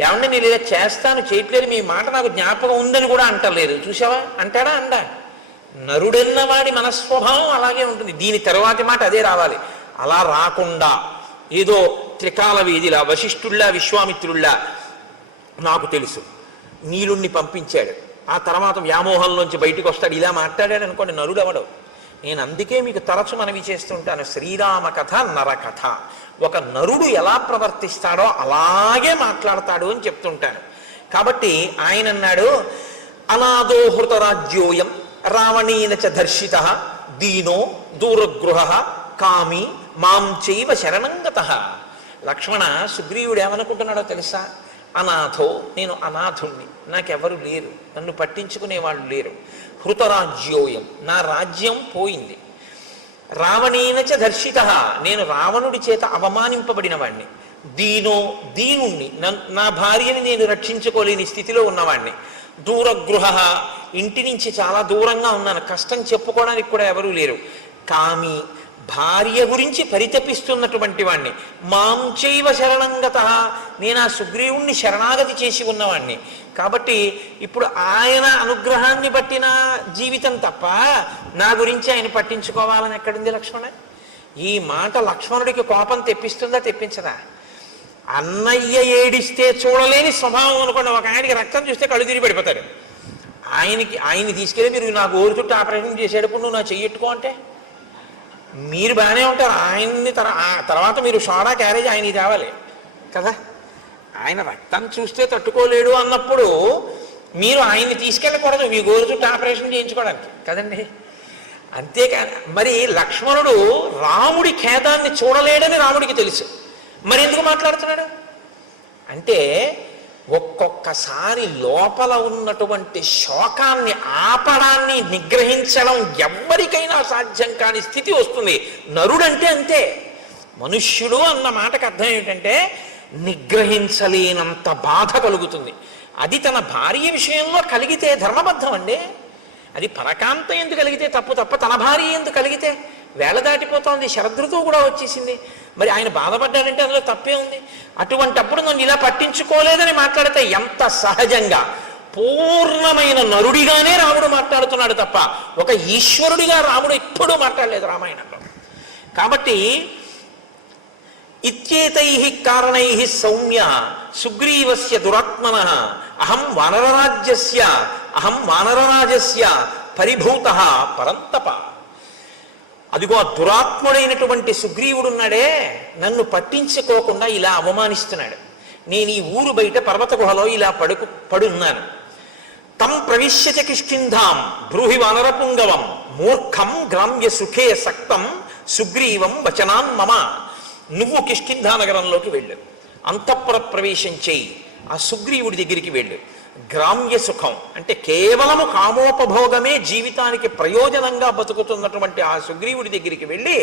ఏమంటే నేను ఇలా చేస్తాను చేయట్లేదు, మీ మాట నాకు జ్ఞాపకం ఉందని కూడా అంటలేదు. చూసావా, అంటాడా? అండా. నరుడన్న వాడి మనస్వభావం అలాగే ఉంటుంది. దీని తర్వాతి మాట అదే రావాలి. అలా రాకుండా ఏదో త్రికాల వీధిలా వశిష్ఠుల్లా విశ్వామిత్రుల్లా నాకు తెలుసు నీలుణ్ణి పంపించాడు, ఆ తర్వాత వ్యామోహంలోంచి బయటకు వస్తాడు, ఇలా మాట్లాడాడు అనుకోండి, నరుడు అవడు. నేను అందుకే మీకు తరచు మనవి చేస్తుంటాను, శ్రీరామ కథ నరకథ. ఒక నరుడు ఎలా ప్రవర్తిస్తాడో అలాగే మాట్లాడతాడు అని చెప్తుంటాను. కాబట్టి ఆయన అన్నాడు, అనాదో హృతరాజ్యోయం రావణేన చ దర్శిత దీనో దూరగృహ కామి మాం చైవ శరణంగతః. లక్ష్మణ, సుగ్రీవుడు ఏమనుకుంటున్నాడో తెలుసా? అనాథో, నేను అనాథుణ్ణి, నాకెవరు లేరు, నన్ను పట్టించుకునే వాళ్ళు లేరు. హృతరాజ్యోయం, నా రాజ్యం పోయింది. రావణేనచ దర్శిత, నేను రావణుడి చేత అవమానింపబడిన వాణ్ణి. దీనో, దీనుణ్ణి, నా భార్యని నేను రక్షించుకోలేని స్థితిలో ఉన్నవాణ్ణి. దూరగృహ, ఇంటి నుంచి చాలా దూరంగా ఉన్నాను, కష్టం చెప్పుకోవడానికి కూడా ఎవరూ లేరు. కామి, భార్య గురించి పరితపిస్తున్నటువంటి వాణ్ణి. మాం చైవ శరణంగత, నేను ఆ సుగ్రీవుణ్ణి శరణాగతి చేసి ఉన్నవాణ్ణి. కాబట్టి ఇప్పుడు ఆయన అనుగ్రహాన్ని బట్టిన జీవితం తప్ప నా గురించి ఆయన పట్టించుకోవాలని ఎక్కడుంది లక్ష్మణ? ఈ మాట లక్ష్మణుడికి కోపం తెప్పిస్తుందా తెప్పించదా? అన్నయ్య ఏడిస్తే చూడలేని స్వభావం అనుకోండి. ఒక ఆయనకి రక్తం చూస్తే కళ్ళు తిరిగి పడిపోతాడు. ఆయన్ని తీసుకెళ్ళి మీరు నా గోరు చుట్టూ ఆపరేషన్ చేసేటప్పుడు నువ్వు నా చెయ్యట్టుకో అంటే మీరు బాగానే ఉంటారు. ఆయన్ని తర్వాత మీరు సోడా క్యారేజ్ ఆయనకి తేవాలి కదా. ఆయన రక్తం చూస్తే తట్టుకోలేడు అన్నప్పుడు మీరు ఆయన్ని తీసుకెళ్ళకూడదు మీ గోరు చుట్టూ ఆపరేషన్ చేయించుకోవడానికి కదండి. అంతేకాని మరి లక్ష్మణుడు రాముడి ఖేదాన్ని చూడలేడని రాముడికి తెలుసు, మరి ఎందుకు మాట్లాడుతున్నాడు అంటే ఒక్కొక్కసారి లోపల ఉన్నటువంటి శోకాన్ని ఆపడాన్ని నిగ్రహించడం ఎవ్వరికైనా సాధ్యం కాని స్థితి వస్తుంది. నరుడంటే అంతే. మనుష్యుడు అన్న మాటకు అర్థం ఏమిటంటే నిగ్రహించలేనంత బాధ కలుగుతుంది. అది తన భార్య విషయంలో కలిగితే ధర్మబద్ధం అండి. అది పరకాంత ఎందుకు కలిగితే తప్పు తప్ప తన భార్య ఎందుకు కలిగితే వేళ దాటిపోతోంది, శరదృతువు కూడా వచ్చేసింది, మరి ఆయన బాధపడ్డాడంటే అందులో తప్పే ఉంది. అటువంటప్పుడు నన్ను ఇలా పట్టించుకోలేదని మాట్లాడితే ఎంత సహజంగా పూర్ణమైన నరుడిగానే రాముడు మాట్లాడుతున్నాడు తప్ప ఒక ఈశ్వరుడిగా రాముడు ఎప్పుడూ మాట్లాడలేదు రామాయణంలో. కాబట్టి ఇత్యేతై కారణై సౌమ్య సుగ్రీవస్య దురాత్మన అహం వానరరాజస్య పరిభూత పరంతప. అదిగో ఆ దురాత్ముడైనటువంటి సుగ్రీవుడున్నాడే, నన్ను పట్టించుకోకుండా ఇలా అవమానిస్తున్నాడు. నేను ఈ ఊరు బయట పర్వత గుహలో ఇలా పడున్నాను. తం ప్రవిశ్యచ కిష్కింధాం బ్రూహి వానరపుంగవం మూర్ఖం గ్రామ్య సుఖే సక్తం సుగ్రీవం వచనాన్ మమ. నువ్వు కిష్కింధా నగరంలోకి వెళ్ళు, అంతఃపుర ప్రవేశం చేయి, ఆ సుగ్రీవుడి దగ్గరికి వెళ్ళు. గ్రామ్య సుఖం అంటే కేవలము కామోపభోగమే జీవితానికి ప్రయోజనంగా బతుకుతున్నటువంటి ఆ సుగ్రీవుడి దగ్గరికి వెళ్ళి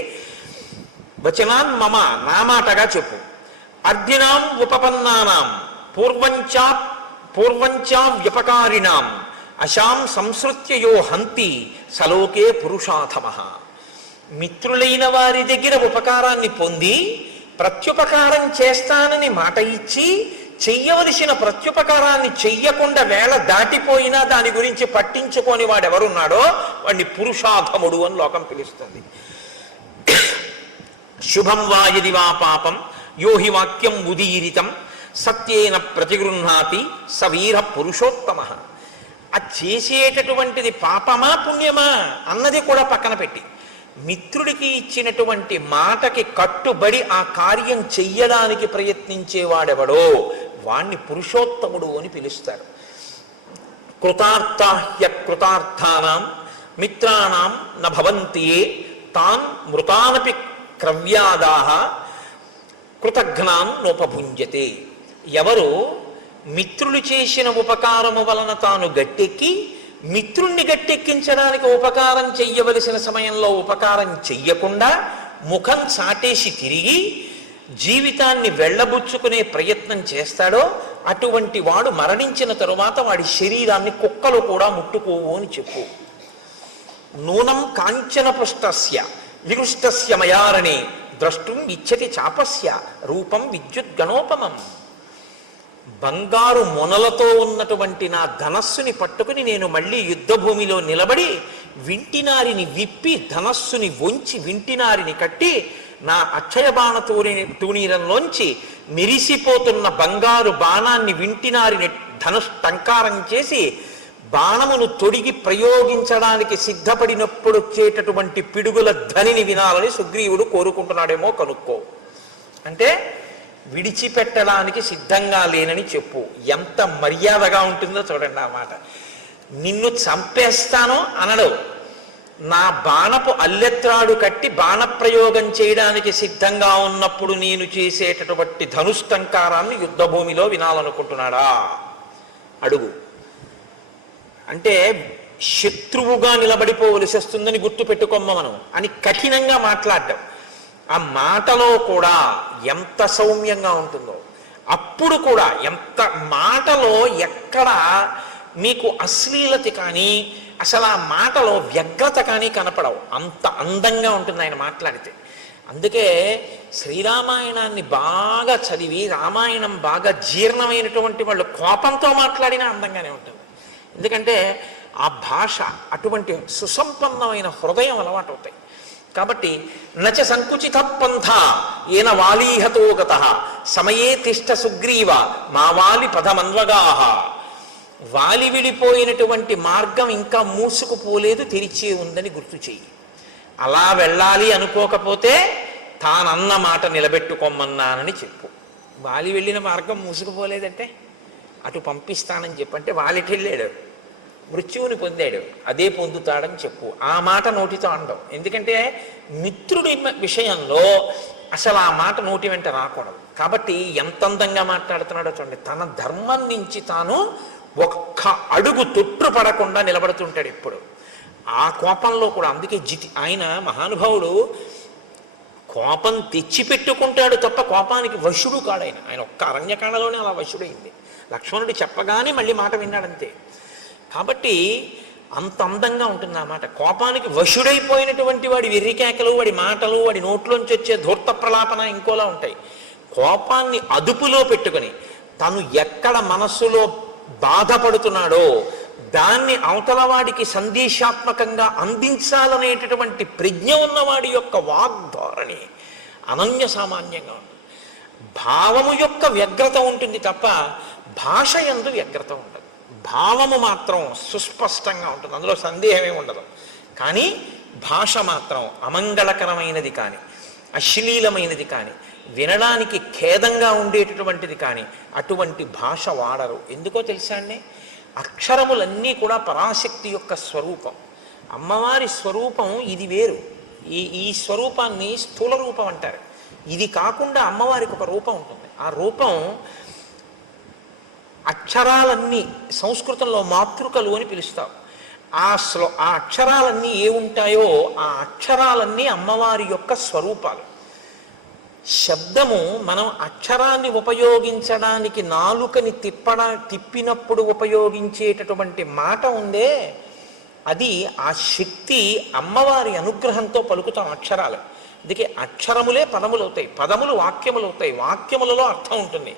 వచనాన్ మమ, నా మాటగా చెప్పు. అర్ధినాం ఉపపన్నానాం పూర్వంచా వ్యపకారిణాం అశాం సంసృత్య యో హంతి సలోకే పురుషాథమః. మిత్రులైన వారి దగ్గర ఉపకారాన్ని పొంది ప్రత్యుపకారం చేస్తానని మాట ఇచ్చి చెయ్యవలసిన ప్రత్యుపకారాన్ని చెయ్యకుండా వేళ దాటిపోయినా దాని గురించి పట్టించుకొని వాడెవరున్నాడో వాడిని పురుషాధముడు అని లోకం పిలుస్తుంది. శుభం వాయది వా పాపం యోహి వాక్యం ఉదీరితం సత్యేన ప్రతిగృహ్ణాతి సవీర పురుషోత్తమ. ఆ చేసేటటువంటిది పాపమా పుణ్యమా అన్నది కూడా పక్కన పెట్టి మిత్రుడికి ఇచ్చినటువంటి మాటకి కట్టుబడి ఆ కార్యం చెయ్యడానికి ప్రయత్నించేవాడెవడో వాణ్ణి పురుషోత్తముడు అని పిలుస్తారు. కృతార్థాహ్య కృతార్థానాం మిత్రాణం న భవంతి తాన్ మృతానపి క్రవ్యాదాహ కృతఘ్నాన్ నోపభుంజతే. ఎవరు మిత్రులు చేసిన ఉపకారము వలన తాను గట్టెక్కి మిత్రుణ్ణి గట్టెక్కించడానికి ఉపకారం చెయ్యవలసిన సమయంలో ఉపకారం చెయ్యకుండా ముఖం చాటేసి తిరిగి జీవితాన్ని వెళ్ళబుచ్చుకునే ప్రయత్నం చేస్తాడో అటువంటి వాడు మరణించిన తరువాత వాడి శరీరాన్ని కుక్కలు కూడా ముట్టుకోవు అని చెప్పు. నూనం కాంచన పృష్టస్య వికృష్టస్య మయారణే ద్రష్టుం ఇచ్చతి చాపస్య రూపం విద్యుద్గణోపమం. బంగారు మొనలతో ఉన్నటువంటి నా ధనస్సుని పట్టుకుని నేను మళ్ళీ యుద్ధభూమిలో నిలబడి వింటినారిని విప్పి ధనస్సుని వంచి వింటినారిని కట్టి నా అక్షయ బాణ తూణీరంలోంచి మెరిసిపోతున్న బంగారు బాణాన్ని వింటినారిని టంకారం చేసి బాణమును తొడిగి ప్రయోగించడానికి సిద్ధపడినప్పుడు వచ్చేటటువంటి పిడుగుల ధ్వనిని వినాలని సుగ్రీవుడు కోరుకుంటున్నాడేమో కనుక్కో. అంటే విడిచిపెట్టడానికి సిద్ధంగా లేనని చెప్పు. ఎంత మర్యాదగా ఉంటుందో చూడండి ఆ మాట. నిన్ను చంపేస్తాను అనడు, నా బాణపు అల్లెత్రాడు కట్టి బాణప్రయోగం చేయడానికి సిద్ధంగా ఉన్నప్పుడు నేను చేసేటటువంటి ధనుష్టంకారాన్ని యుద్ధభూమిలో వినాలనుకుంటున్నాడా అడుగు. అంటే శత్రువుగా నిలబడిపోవలసి వస్తుందని గుర్తు పెట్టుకోమ్మ మనం అని కఠినంగా మాట్లాడటం. ఆ మాటలో కూడా ఎంత సౌమ్యంగా ఉంటుందో, అప్పుడు కూడా ఎంత మాటలో ఎక్కడ మీకు అశ్లీలత కానీ అసలు ఆ మాటలో వ్యగ్రత కానీ కనపడవు. అంత అందంగా ఉంటుంది ఆయన మాట్లాడితే. అందుకే శ్రీరామాయణాన్ని బాగా చదివి రామాయణం బాగా జీర్ణమైనటువంటి వాళ్ళు కోపంతో మాట్లాడినా అందంగానే ఉంటుంది. ఎందుకంటే ఆ భాష అటువంటి సుసంపన్నమైన హృదయం అలవాటు అవుతాయి. కాబట్టి నచ సంకుచిత పంథ ఏన వాలీహతో గత సమయే తిష్ట సుగ్రీవ మా వాలి పదమన్వగాహ. వాలి విడిపోయినటువంటి మార్గం ఇంకా మూసుకుపోలేదు, తెరిచే ఉందని గుర్తు చెయ్యి. అలా వెళ్ళాలి అనుకోకపోతే తానన్న మాట నిలబెట్టుకోమన్నానని చెప్పు. వాలి వెళ్ళిన మార్గం మూసుకుపోలేదంటే అటు పంపిస్తానని చెప్పంటే వాలికి వెళ్ళాడు, మృత్యువుని పొందాడు, అదే పొందుతాడని చెప్పు. ఆ మాట నోటితో అనడం. ఎందుకంటే మిత్రుడి విషయంలో అసలు ఆ మాట నోటి వెంట రాకూడదు. కాబట్టి ఎంత అందంగా మాట్లాడుతున్నాడో చూడండి. తన ధర్మం నుంచి తాను ఒక్క అడుగు తొట్టుపడకుండా నిలబడుతుంటాడు ఎప్పుడు. ఆ కోపంలో కూడా. అందుకే ఆయన మహానుభావుడు కోపం తెచ్చిపెట్టుకుంటాడు తప్ప కోపానికి వశుడు కాడాయన. ఆయన ఒక్క అరణ్యకాండలోనే అలా వశుడైంది. లక్ష్మణుడు చెప్పగానే మళ్ళీ మాట విన్నాడంతే. కాబట్టి అంత అందంగా ఉంటుంది ఆ మాట. కోపానికి వశుడైపోయినటువంటి వాడి వెర్రికేకలు, వాడి మాటలు, వాడి నోట్లోంచి వచ్చే ధూర్త ప్రలాపన ఇంకోలా ఉంటాయి. కోపాన్ని అదుపులో పెట్టుకుని తను ఎక్కడ మనస్సులో బాధపడుతున్నాడో దాన్ని అవతలవాడికి సందేశాత్మకంగా అందించాలనేటటువంటి ప్రజ్ఞ ఉన్నవాడి యొక్క వాగ్ధోరణి అనన్య సామాన్యంగా ఉంటుంది. భావము యొక్క వ్యగ్రత ఉంటుంది తప్ప భాష యందు వ్యగ్రత ఉండదు. భావము మాత్రం సుస్పష్టంగా ఉంటుంది, అందులో సందేహమే ఉండదు. కానీ భాష మాత్రం అమంగళకరమైనది కానీ అశ్లీలమైనది కానీ వినడానికి ఖేదంగా ఉండేటటువంటిది కానీ అటువంటి భాష వాడరు. ఎందుకో తెలుసా అండి? అక్షరములన్నీ కూడా పరాశక్తి యొక్క స్వరూపం. అమ్మవారి స్వరూపం ఇది వేరు. ఈ స్వరూపాన్ని స్థూల రూపం అంటారు. ఇది కాకుండా అమ్మవారికి ఒక రూపం ఉంటుంది. ఆ రూపం అక్షరాలన్నీ సంస్కృతంలో మాతృకలు అని పిలుస్తాం. ఆ అక్షరాలన్నీ ఏ ఉంటాయో ఆ అక్షరాలన్నీ అమ్మవారి యొక్క స్వరూపాలు. శబ్దము మనం అక్షరాన్ని ఉపయోగించడానికి నాలుకని తిప్పినప్పుడు ఉపయోగించేటటువంటి మాట ఉందే, అది ఆ శక్తి అమ్మవారి అనుగ్రహంతో పలుకుతాం అక్షరాలు. అందుకే అక్షరములే పదములు అవుతాయి, పదములు వాక్యములు అవుతాయి, వాక్యములలో అర్థం ఉంటుంది.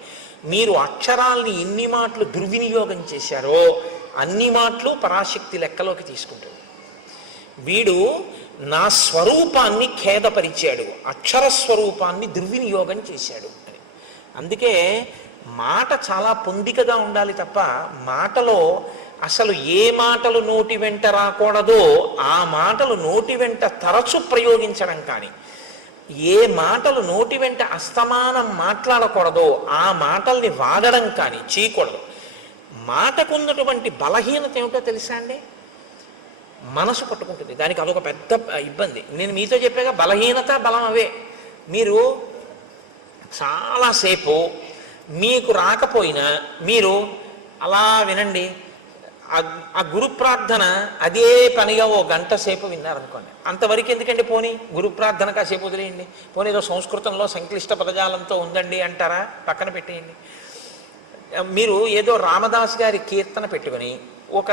మీరు అక్షరాల్ని ఎన్ని మాటలు దుర్వినియోగం చేశారో అన్ని మాటలు పరాశక్తి లెక్కలోకి తీసుకుంటుంది. వీడు నా స్వరూపాన్ని ఖేదపరిచాడు, అక్షర స్వరూపాన్ని దుర్వినియోగం చేశాడు అని. అందుకే మాట చాలా పొందికగా ఉండాలి తప్ప మాటలో అసలు ఏ మాటలు నోటి వెంట రాకూడదో ఆ మాటలు నోటి వెంట తరచు ప్రయోగించడం కానీ, ఏ మాటలు నోటి వెంట అస్తమానం మాట్లాడకూడదో ఆ మాటల్ని వాడడం కానీ చేయకూడదు. మాటకున్నటువంటి బలహీనత ఏమిటో తెలుసా అండి? మనసు పట్టుకుంటుంది. దానికి అదొక పెద్ద ఇబ్బంది. నేను మీతో చెప్పాక బలహీనత బలం అవే. మీరు చాలాసేపు మీకు రాకపోయినా మీరు అలా వినండి. ఆ గురు ప్రార్థన అదే పనిగా ఓ గంట సేపు విన్నారనుకోండి, అంతవరకు ఎందుకండి, పోనీ గురు ప్రార్థన కాసేపు వదిలేయండి, పోనీ ఏదో సంస్కృతంలో సంక్లిష్ట పదజాలంతో ఉందండి అంటారా, పక్కన పెట్టేయండి. మీరు ఏదో రామదాస్ గారి కీర్తన పెట్టుకుని ఒక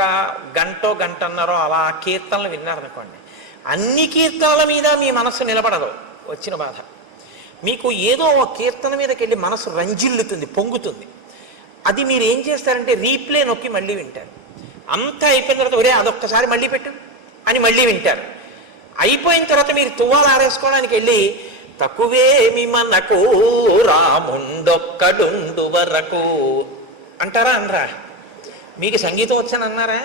గంటన్నరో అలా కీర్తనలు విన్నారనుకోండి, అన్ని కీర్తనల మీద మీ మనస్సు నిలబడదు. వచ్చిన బాధ మీకు ఏదో ఒక కీర్తన మీదకి వెళ్ళి మనసు రంజిల్లుతుంది, పొంగుతుంది. అది మీరు ఏం చేస్తారంటే రీప్లే నొక్కి మళ్ళీ వింటారు. అంతా అయిపోయిన తర్వాత ఒరే అదొక్కసారి మళ్ళీ పెట్టు అని మళ్ళీ వింటారు. అయిపోయిన తర్వాత మీరు తువ్వాలు ఆరేసుకోవడానికి వెళ్ళి తక్కువేమి మనకు రాముండొక్కడుండు వరకు అంటారా అనరా? మీకు సంగీతం వచ్చని అన్నారా?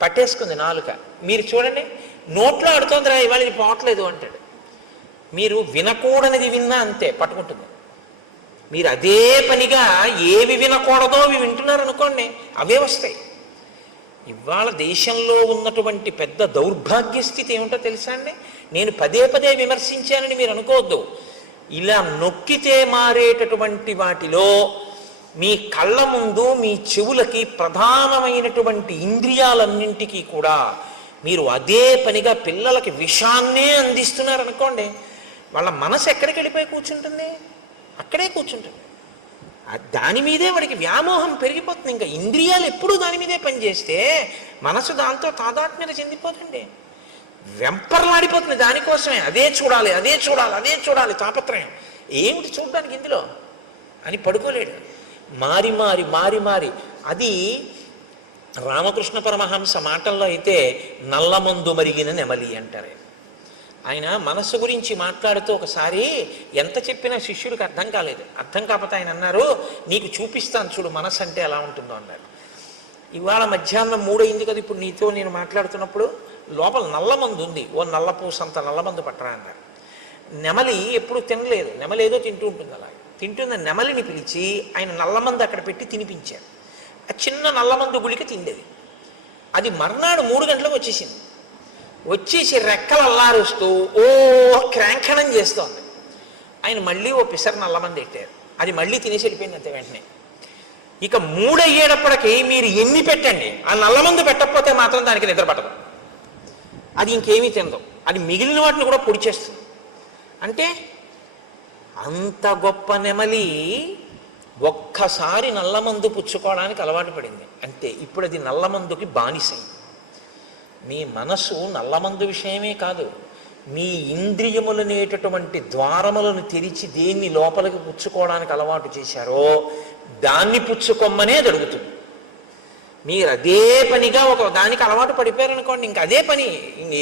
పట్టేసుకుంది నాలుక. మీరు చూడండి, నోట్లో ఆడుతోందిరా ఇవాళ ఇది పోవట్లేదు అంటాడు. మీరు వినకూడనిది విన్నా అంతే పట్టుకుంటుంది. మీరు అదే పనిగా ఏవి వినకూడదో అవి వింటున్నారు అనుకోండి, అవే వస్తాయి. ఇవాళ దేశంలో ఉన్నటువంటి పెద్ద దౌర్భాగ్య స్థితి ఏమిటో తెలుసా అండి? నేను పదే పదే విమర్శించానని మీరు అనుకోవద్దు. ఇలా నొక్కితే మారేటటువంటి వాటిలో మీ కళ్ళ ముందు మీ చెవులకి ప్రధానమైనటువంటి ఇంద్రియాలన్నింటికీ కూడా మీరు అదే పనిగా పిల్లలకి విషాన్నే అందిస్తున్నారనుకోండి, వాళ్ళ మనసు ఎక్కడికి వెళ్ళిపోయి కూర్చుంటుంది? అక్కడే కూర్చుంటుంది. దాని మీదే వాడికి వ్యామోహం పెరిగిపోతుంది. ఇంకా ఇంద్రియాలు ఎప్పుడూ దాని మీదే పనిచేస్తే మనసు దాంతో తాదాత్మ్యత చెందిపోతుంది, వెంపర్లాడిపోతుంది దానికోసమే. అదే చూడాలి, అదే చూడాలి, అదే చూడాలి తాపత్రయం. ఏమిటి చూడడానికి ఇందులో అని పడుకోలేడు. మారి మారి మారి మారి అది రామకృష్ణ పరమహంస మాటల్లో అయితే నల్లమందు మరిగిన నెమలి అంటారు. ఆయన మనస్సు గురించి మాట్లాడుతూ ఒకసారి ఎంత చెప్పినా శిష్యుడికి అర్థం కాలేదు. అర్థం కాకపోతే ఆయన అన్నారు, నీకు చూపిస్తాను చూడు మనస్సు అంటే ఎలా ఉంటుందో అన్నారు. ఇవాళ మధ్యాహ్నం 3 అయింది కదా, ఇప్పుడు నీతో నేను మాట్లాడుతున్నప్పుడు లోపల నల్లమందు ఉంది, ఓ నల్లపూసంత నల్లమందు పట్టరా అన్నారు. నెమలి ఎప్పుడు తినలేదు, నెమలి ఏదో తింటూ ఉంటుంది. అలా తింటున్న నెమలిని పిలిచి ఆయన నల్లమందు అక్కడ పెట్టి తినిపించారు. ఆ చిన్న నల్లమందు గుళిక తిండేది. అది మర్నాడు 3 గంటలకు వచ్చేసింది. వచ్చేసి రెక్కలు అల్లారుస్తూ ఓ క్రాంఖణం చేస్తోంది. ఆయన మళ్ళీ ఓ పిసర్ నల్లమంది పెట్టారు. అది మళ్ళీ తినేసి వెళ్ళిపోయింది అంతే వెంటనే. ఇక 3 అయ్యేటప్పటికి మీరు ఎన్ని పెట్టండి, ఆ నల్లమందు పెట్టకపోతే మాత్రం దానికి నిద్ర పట్టదు. అది ఇంకేమీ తినదు. అది మిగిలిన వాటిని కూడా పొడి చేస్తుంది. అంటే అంత గొప్ప నెమలి ఒక్కసారి నల్లమందు పుచ్చుకోవడానికి అలవాటు పడింది అంతే. ఇప్పుడు అది నల్లమందుకి బానిసైంది. మీ మనసు నల్లమందు విషయమే కాదు, మీ ఇంద్రియములనేటటువంటి ద్వారములను తెరిచి దేన్ని లోపలికి పుచ్చుకోవడానికి అలవాటు చేశారో దాన్ని పుచ్చుకొమ్మనే జరుగుతుంది. మీరు అదే పనిగా ఒక దానికి అలవాటు పడిపోయారనుకోండి, ఇంక అదే పని.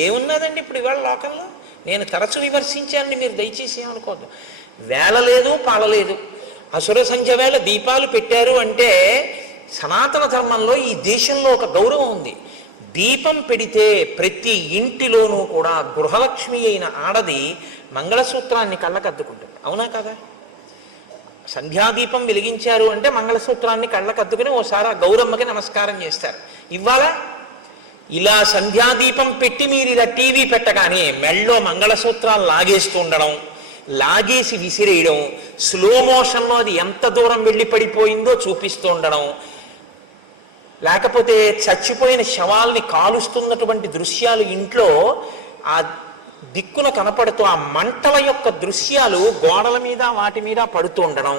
ఏమున్నదండి ఇప్పుడు ఇవాళ లోకంలో? నేను తరచు విమర్శించానండి, మీరు దయచేసి ఏమనుకోవద్దు. వేళ లేదు, పాలలేదు. అసుర సంధ్య వేళ దీపాలు పెట్టారు అంటే సనాతన ధర్మంలో ఈ దేశంలో ఒక గౌరవం ఉంది. దీపం పెడితే ప్రతి ఇంటిలోనూ కూడా గృహలక్ష్మి అయిన ఆడది మంగళసూత్రాన్ని కళ్ళకద్దుకుంటుంది. అవునా కదా? సంధ్యాదీపం వెలిగించారు అంటే మంగళసూత్రాన్ని కళ్ళకద్దుకుని ఓసారి ఆ గౌరమ్మకి నమస్కారం చేస్తారు. ఇవాళ ఇలా సంధ్యాదీపం పెట్టి మీరు ఇలా టీవీ పెట్టగానే మెళ్ళో మంగళసూత్రాలు లాగేస్తూ ఉండడం, లాగేసి విసిరేయడం, స్లో మోషన్లో అది ఎంత దూరం వెళ్ళి పడిపోయిందో చూపిస్తూ ఉండడం, లేకపోతే చచ్చిపోయిన శవాల్ని కాలుస్తున్నటువంటి దృశ్యాలు ఇంట్లో ఆ దిక్కున కనపడుతూ ఆ మంటల యొక్క దృశ్యాలు గోడల మీద వాటి మీద పడుతూ ఉండడం,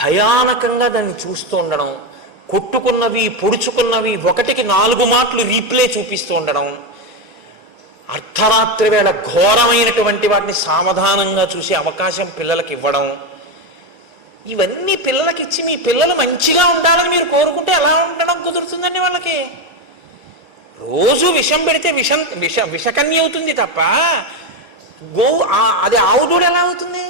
భయానకంగా దాన్ని చూస్తూ ఉండడం, కొట్టుకున్నవి పొడుచుకున్నవి 1కి 4 మాటలు రీప్లే చూపిస్తూ ఉండడం, అర్ధరాత్రి వేళ ఘోరమైనటువంటి వాటిని సావధానంగా చూసే అవకాశం పిల్లలకి ఇవ్వడం, ఇవన్నీ పిల్లలకి ఇచ్చి మీ పిల్లలు మంచిగా ఉండాలని మీరు కోరుకుంటే ఎలా ఉండడం కుదురుతుందండి వాళ్ళకి? రోజు విషం పెడితే విషకన్య అవుతుంది తప్ప అది ఆవుదూడు ఎలా అవుతుంది?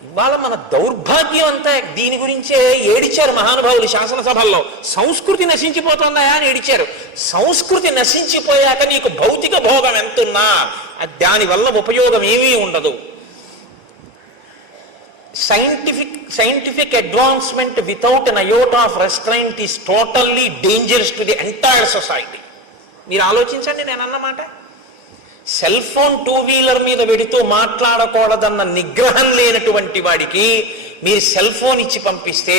ఇవాళ మన దౌర్భాగ్యం అంతా దీని గురించే ఏడిచారు మహానుభావులు శాసనసభల్లో. సంస్కృతి నశించిపోతుందా అని ఏడిచారు. సంస్కృతి నశించిపోయాక నీకు భౌతిక భోగం ఎంతున్నా దానివల్ల ఉపయోగం ఏమీ ఉండదు. scientific advancement without an iota of restraint is totally dangerous to the entire society. మీరు ఆలోచించండి నేను అన్నమాట. సెల్ ఫోన్ టూ వీలర్ మీద వెడుతూ మాట్లాడకూడదన్న నిగ్రహం లేనటువంటి వాడికి మీరు సెల్ ఫోన్ ఇచ్చి పంపిస్తే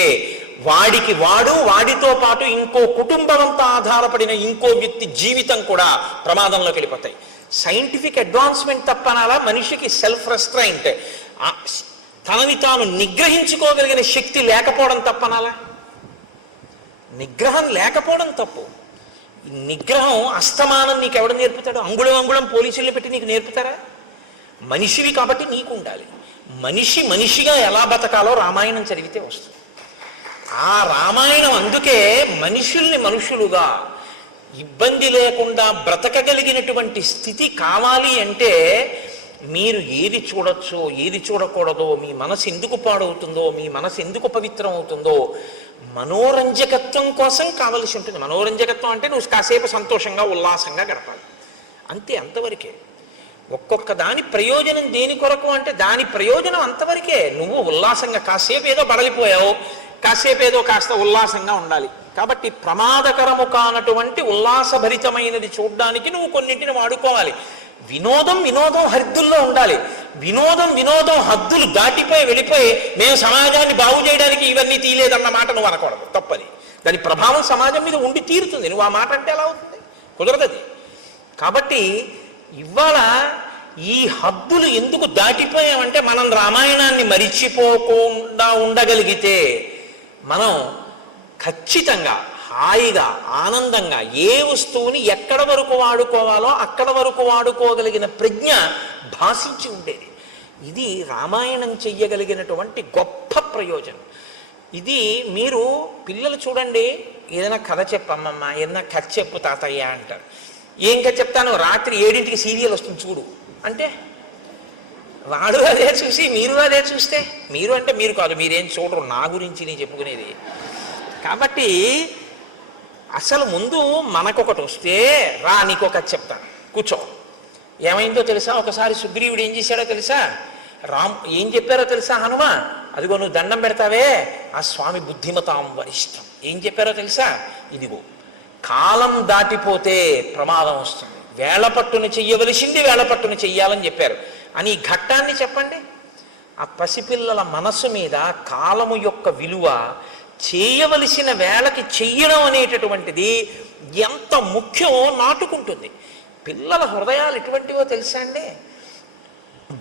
వాడితో పాటు ఇంకో కుటుంబం అంతా ఆధారపడిన ఇంకో వ్యక్తి జీవితం కూడా ప్రమాదంలోకి వెళ్ళిపోతాయి. సైంటిఫిక్ అడ్వాన్స్మెంట్ తప్పనాలా మనిషికి సెల్ఫ్ రెస్ట్రైంట్, తనని తాను నిగ్రహించుకోగలిగిన శక్తి లేకపోవడం తప్పనాలా? నిగ్రహం లేకపోవడం తప్పు. నిగ్రహం అస్తమానం నీకు ఎవడు నేర్పుతాడు? అంగుళం పోలీసుల్ని పెట్టి నీకు నేర్పుతారా? మనిషివి కాబట్టి నీకు ఉండాలి. మనిషిగా ఎలా బతకాలో రామాయణం చదివితే వస్తుంది. ఆ రామాయణం అందుకే మనుషుల్ని మనుషులుగా ఇబ్బంది లేకుండా బ్రతకగలిగినటువంటి స్థితి కావాలి అంటే మీరు ఏది చూడొచ్చో ఏది చూడకూడదో, మీ మనసు ఎందుకు పాడవుతుందో, మీ మనసు ఎందుకు పవిత్రం అవుతుందో మనోరంజకత్వం కోసం కావలసి ఉంటుంది. మనోరంజకత్వం అంటే నువ్వు కాసేపు సంతోషంగా ఉల్లాసంగా గడపాలి అంతే, అంతవరకే. ఒక్కొక్క దాని ప్రయోజనం దేని కొరకు అంటే దాని ప్రయోజనం అంతవరకే. నువ్వు ఉల్లాసంగా కాసేపు ఏదో బడలిపోయావు, కాసేపు ఏదో కాస్త ఉల్లాసంగా ఉండాలి. కాబట్టి ప్రమాదకరము కానటువంటి ఉల్లాసభరితమైనది చూడడానికి నువ్వు కొన్నింటిని వాడుకోవాలి. వినోదం హద్దుల్లో ఉండాలి. వినోదం హద్దులు దాటిపోయి వెళ్ళిపోయి మేము సమాజాన్ని బాగు చేయడానికి ఇవన్నీ తీయలేదన్న మాట నువ్వు అనకూడదు, తప్పది. దాని ప్రభావం సమాజం మీద ఉండి తీరుతుంది. నువ్వు ఆ మాట అంటే ఎలా అవుతుంది? కుదరదది. కాబట్టి ఇవాళ ఈ హద్దులు ఎందుకు దాటిపోయామంటే మనం రామాయణాన్ని మరిచిపోకుండా ఉండగలిగితే మనం ఖచ్చితంగా హాయిగా ఆనందంగా ఏ వస్తువుని ఎక్కడ వరకు వాడుకోవాలో అక్కడ వరకు వాడుకోగలిగిన ప్రజ్ఞ భాషించి ఉండేది. ఇది రామాయణం చెయ్యగలిగినటువంటి గొప్ప ప్రయోజనం. ఇది మీరు పిల్లలు చూడండి, ఏదైనా కథ చెప్పమ్మమ్మ, ఏదైనా కథ చెప్పు తాతయ్య అంటారు. ఏం కథ చెప్తాను? రాత్రి 7ంటికి సీరియల్ వస్తుంది చూడు అంటే వాడు అదే చూసి మీరు అదే చూస్తే, మీరు అంటే మీరు కాదు, మీరేం చూడరు, నా గురించి నేను చెప్పుకునేది. కాబట్టి అసలు ముందు మనకొకటి వస్తే రా నీకొక చెప్తాను కూర్చో. ఏమైందో తెలుసా? ఒకసారి సుగ్రీవుడు ఏం చేశాడో తెలుసా? ఏం చెప్పారో తెలుసా? హనుమ, అదిగో నువ్వు దండం పెడతావే ఆ స్వామి బుద్ధిమతాం వరిష్టం. ఏం చెప్పారో తెలుసా? ఇదిగో కాలం దాటిపోతే ప్రమాదం వస్తుంది, వేళపట్టును చెయ్యవలసింది వేళపట్టును చెయ్యాలని చెప్పారు అని ఈ ఘట్టాన్ని చెప్పండి. ఆ పసిపిల్లల మనసు మీద కాలము యొక్క విలువ, చేయవలసిన వేళకి చెయ్యడం అనేటటువంటిది ఎంత ముఖ్యమో నాటుకుంటుంది. పిల్లల హృదయాలు ఎటువంటివో తెలుసా అండి?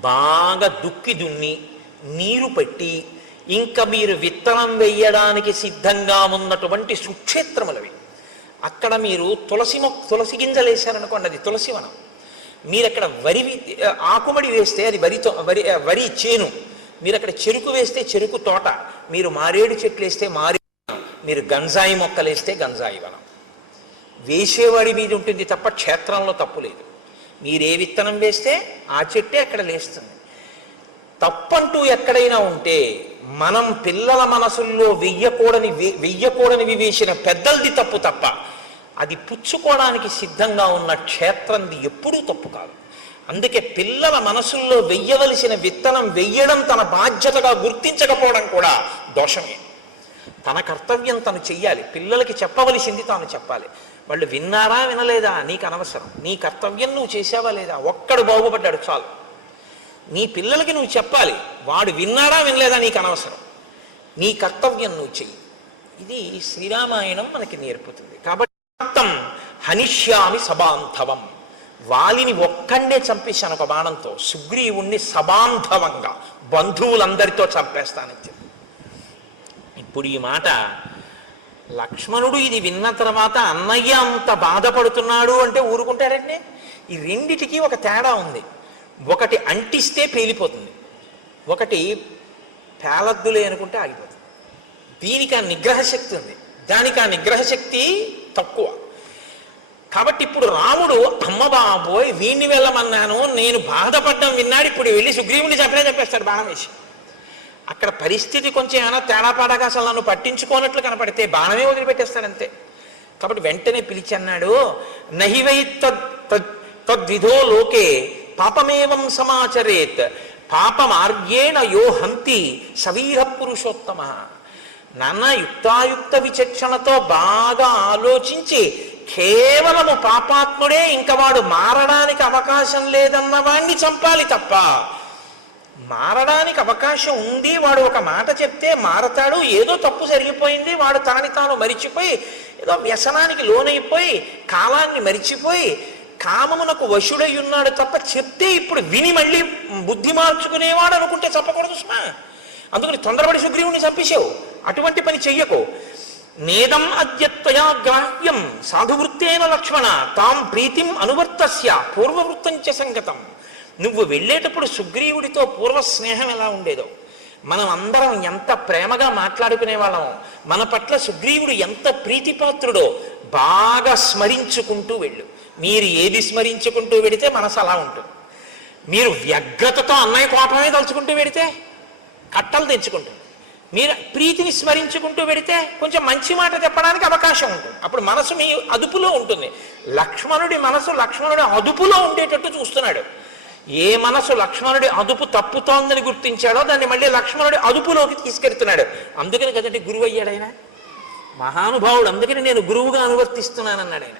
బాగా దుక్కి దున్ని నీరు పెట్టి ఇంకా మీరు విత్తనం వేయడానికి సిద్ధంగా ఉన్నటువంటి సుక్షేత్రములవి. అక్కడ మీరు తులసి గింజలు వేశారనుకోండి, అది తులసివనం. మీరు అక్కడ ఆకుమడి వేస్తే అది వరి చేను, మీరు అక్కడ చెరుకు వేస్తే చెరుకు తోట, మీరు మారేడు చెట్లు వేస్తే మారేడు వనం, మీరు గంజాయి మొక్కలు వేస్తే గంజాయి వనం. వేసేవాడి మీద ఉంటుంది తప్ప క్షేత్రంలో తప్పు లేదు. మీరు ఏ విత్తనం వేస్తే ఆ చెట్టే అక్కడ లేస్తుంది. తప్పంటూ ఎక్కడైనా ఉంటే మనం పిల్లల మనసుల్లో వెయ్యకూడనివి వేసిన పెద్దలది తప్పు తప్ప అది పుచ్చుకోవడానికి సిద్ధంగా ఉన్న క్షేత్రంది ఎప్పుడూ తప్పు కాదు. అందుకే పిల్లల మనసుల్లో వెయ్యవలసిన విత్తనం వెయ్యడం తన బాధ్యతగా గుర్తించకపోవడం కూడా దోషమే. తన కర్తవ్యం తను చెయ్యాలి, పిల్లలకి చెప్పవలసింది తాను చెప్పాలి. వాళ్ళు విన్నారా వినలేదా నీకు అనవసరం, నీ కర్తవ్యం నువ్వు చేసావా లేదా, ఒక్కడు బాగుపడ్డాడు చాలు. నీ పిల్లలకి నువ్వు చెప్పాలి, వాడు విన్నాడా వినలేదా నీకు అనవసరం, నీ కర్తవ్యం నువ్వు చెయ్యి. ఇది శ్రీరామాయణం మనకి నేర్పుతుంది. కాబట్టి హనిష్యామి సబాంధవం, వాలిని ఒక్కడే చంపేశాను ఒక బాణంతో, సుగ్రీవుణ్ణి సబాంధవంగా బంధువులందరితో చంపేస్తానని చెప్పి. ఇప్పుడు ఈ మాట లక్ష్మణుడు ఇది విన్న తర్వాత అన్నయ్య అంత బాధపడుతున్నాడు అంటే ఊరుకుంటాడండి. ఈ రెండిటికి ఒక తేడా ఉంది. ఒకటి అంటిస్తే పేలిపోతుంది, ఒకటి పేలద్దులే అనుకుంటే ఆగిపోతుంది. దీనికి ఆ నిగ్రహ శక్తి ఉంది, దానికి ఆ నిగ్రహ శక్తి తక్కువ. కాబట్టి ఇప్పుడు రాముడు అమ్మ బాబోయ్ వీణ్ణి వెళ్ళమన్నాను, నేను బాధపడ్డం విన్నాడు, ఇప్పుడు వెళ్ళి సుగ్రీవుని చంపేస్తాడు బాణం వేసి. అక్కడ పరిస్థితి కొంచెం ఏమైనా తేడాపాడాగా అసలు నన్ను పట్టించుకోనట్లు కనపడితే బాణమే వదిలిపెట్టేస్తాడంతే. కాబట్టి వెంటనే పిలిచి అన్నాడు, నహివై తద్విధో లోకే పాపమేవం సమాచరేత్ పాపమార్గేణ యో హంతి సవీర పురుషోత్తమ. నాన్న యుక్తాయుక్త విచక్షణతో బాగా ఆలోచించి కేవలము పాపాత్ముడే, ఇంకా వాడు మారడానికి అవకాశం లేదన్న వాణ్ణి చంపాలి తప్ప, మారడానికి అవకాశం ఉంది, వాడు ఒక మాట చెప్తే మారతాడు, ఏదో తప్పు జరిగిపోయింది, వాడు తాని తాను మరిచిపోయి ఏదో వ్యసనానికి లోనైపోయి కాలాన్ని మరిచిపోయి కామమునకు వశుడై ఉన్నాడు తప్ప, చెప్తే ఇప్పుడు విని మళ్ళీ బుద్ధి మార్చుకునేవాడు అనుకుంటే చెప్పకూడదు సుమా. అందుకని తొందరపడి సుగ్రీవుని చంపేశావు, అటువంటి పని చెయ్యకు. నేదం అద్యత్వయా గ్రాహ్యం సాధువృత్తేన లక్ష్మణ తాం ప్రీతిం అనువర్తస్య పూర్వవృత్తంచ సంగతం. నువ్వు వెళ్ళేటప్పుడు సుగ్రీవుడితో పూర్వ స్నేహం ఎలా ఉండేదో, మనం అందరం ఎంత ప్రేమగా మాట్లాడుకునే వాళ్ళమో, మన పట్ల సుగ్రీవుడు ఎంత ప్రీతిపాత్రుడో బాగా స్మరించుకుంటూ వెళ్ళు. మీరు ఏది స్మరించుకుంటూ వెడితే మనసు అలా ఉంటుంది. మీరు వ్యగ్రతతో అన్నయ్య కోపమే తలుచుకుంటూ వెడితే కట్టలు తెచ్చుకుంటుంది. మీరు ప్రీతిని స్మరించుకుంటూ వెడితే కొంచెం మంచి మాట చెప్పడానికి అవకాశం ఉంటుంది. అప్పుడు మనసు మీ అదుపులో ఉంటుంది. లక్ష్మణుడి మనసు లక్ష్మణుడి అదుపులో ఉండేటట్టు చూస్తున్నాడు. ఏ మనసు లక్ష్మణుడి అదుపు తప్పుతోందని గుర్తించాడో దాన్ని మళ్ళీ లక్ష్మణుడి అదుపులోకి తీసుకెళ్తున్నాడు. అందుకని కదండి గురువు అయ్యాడు ఆయన, మహానుభావుడు. అందుకని నేను గురువుగా అనువర్తిస్తున్నానన్నాడు ఆయన.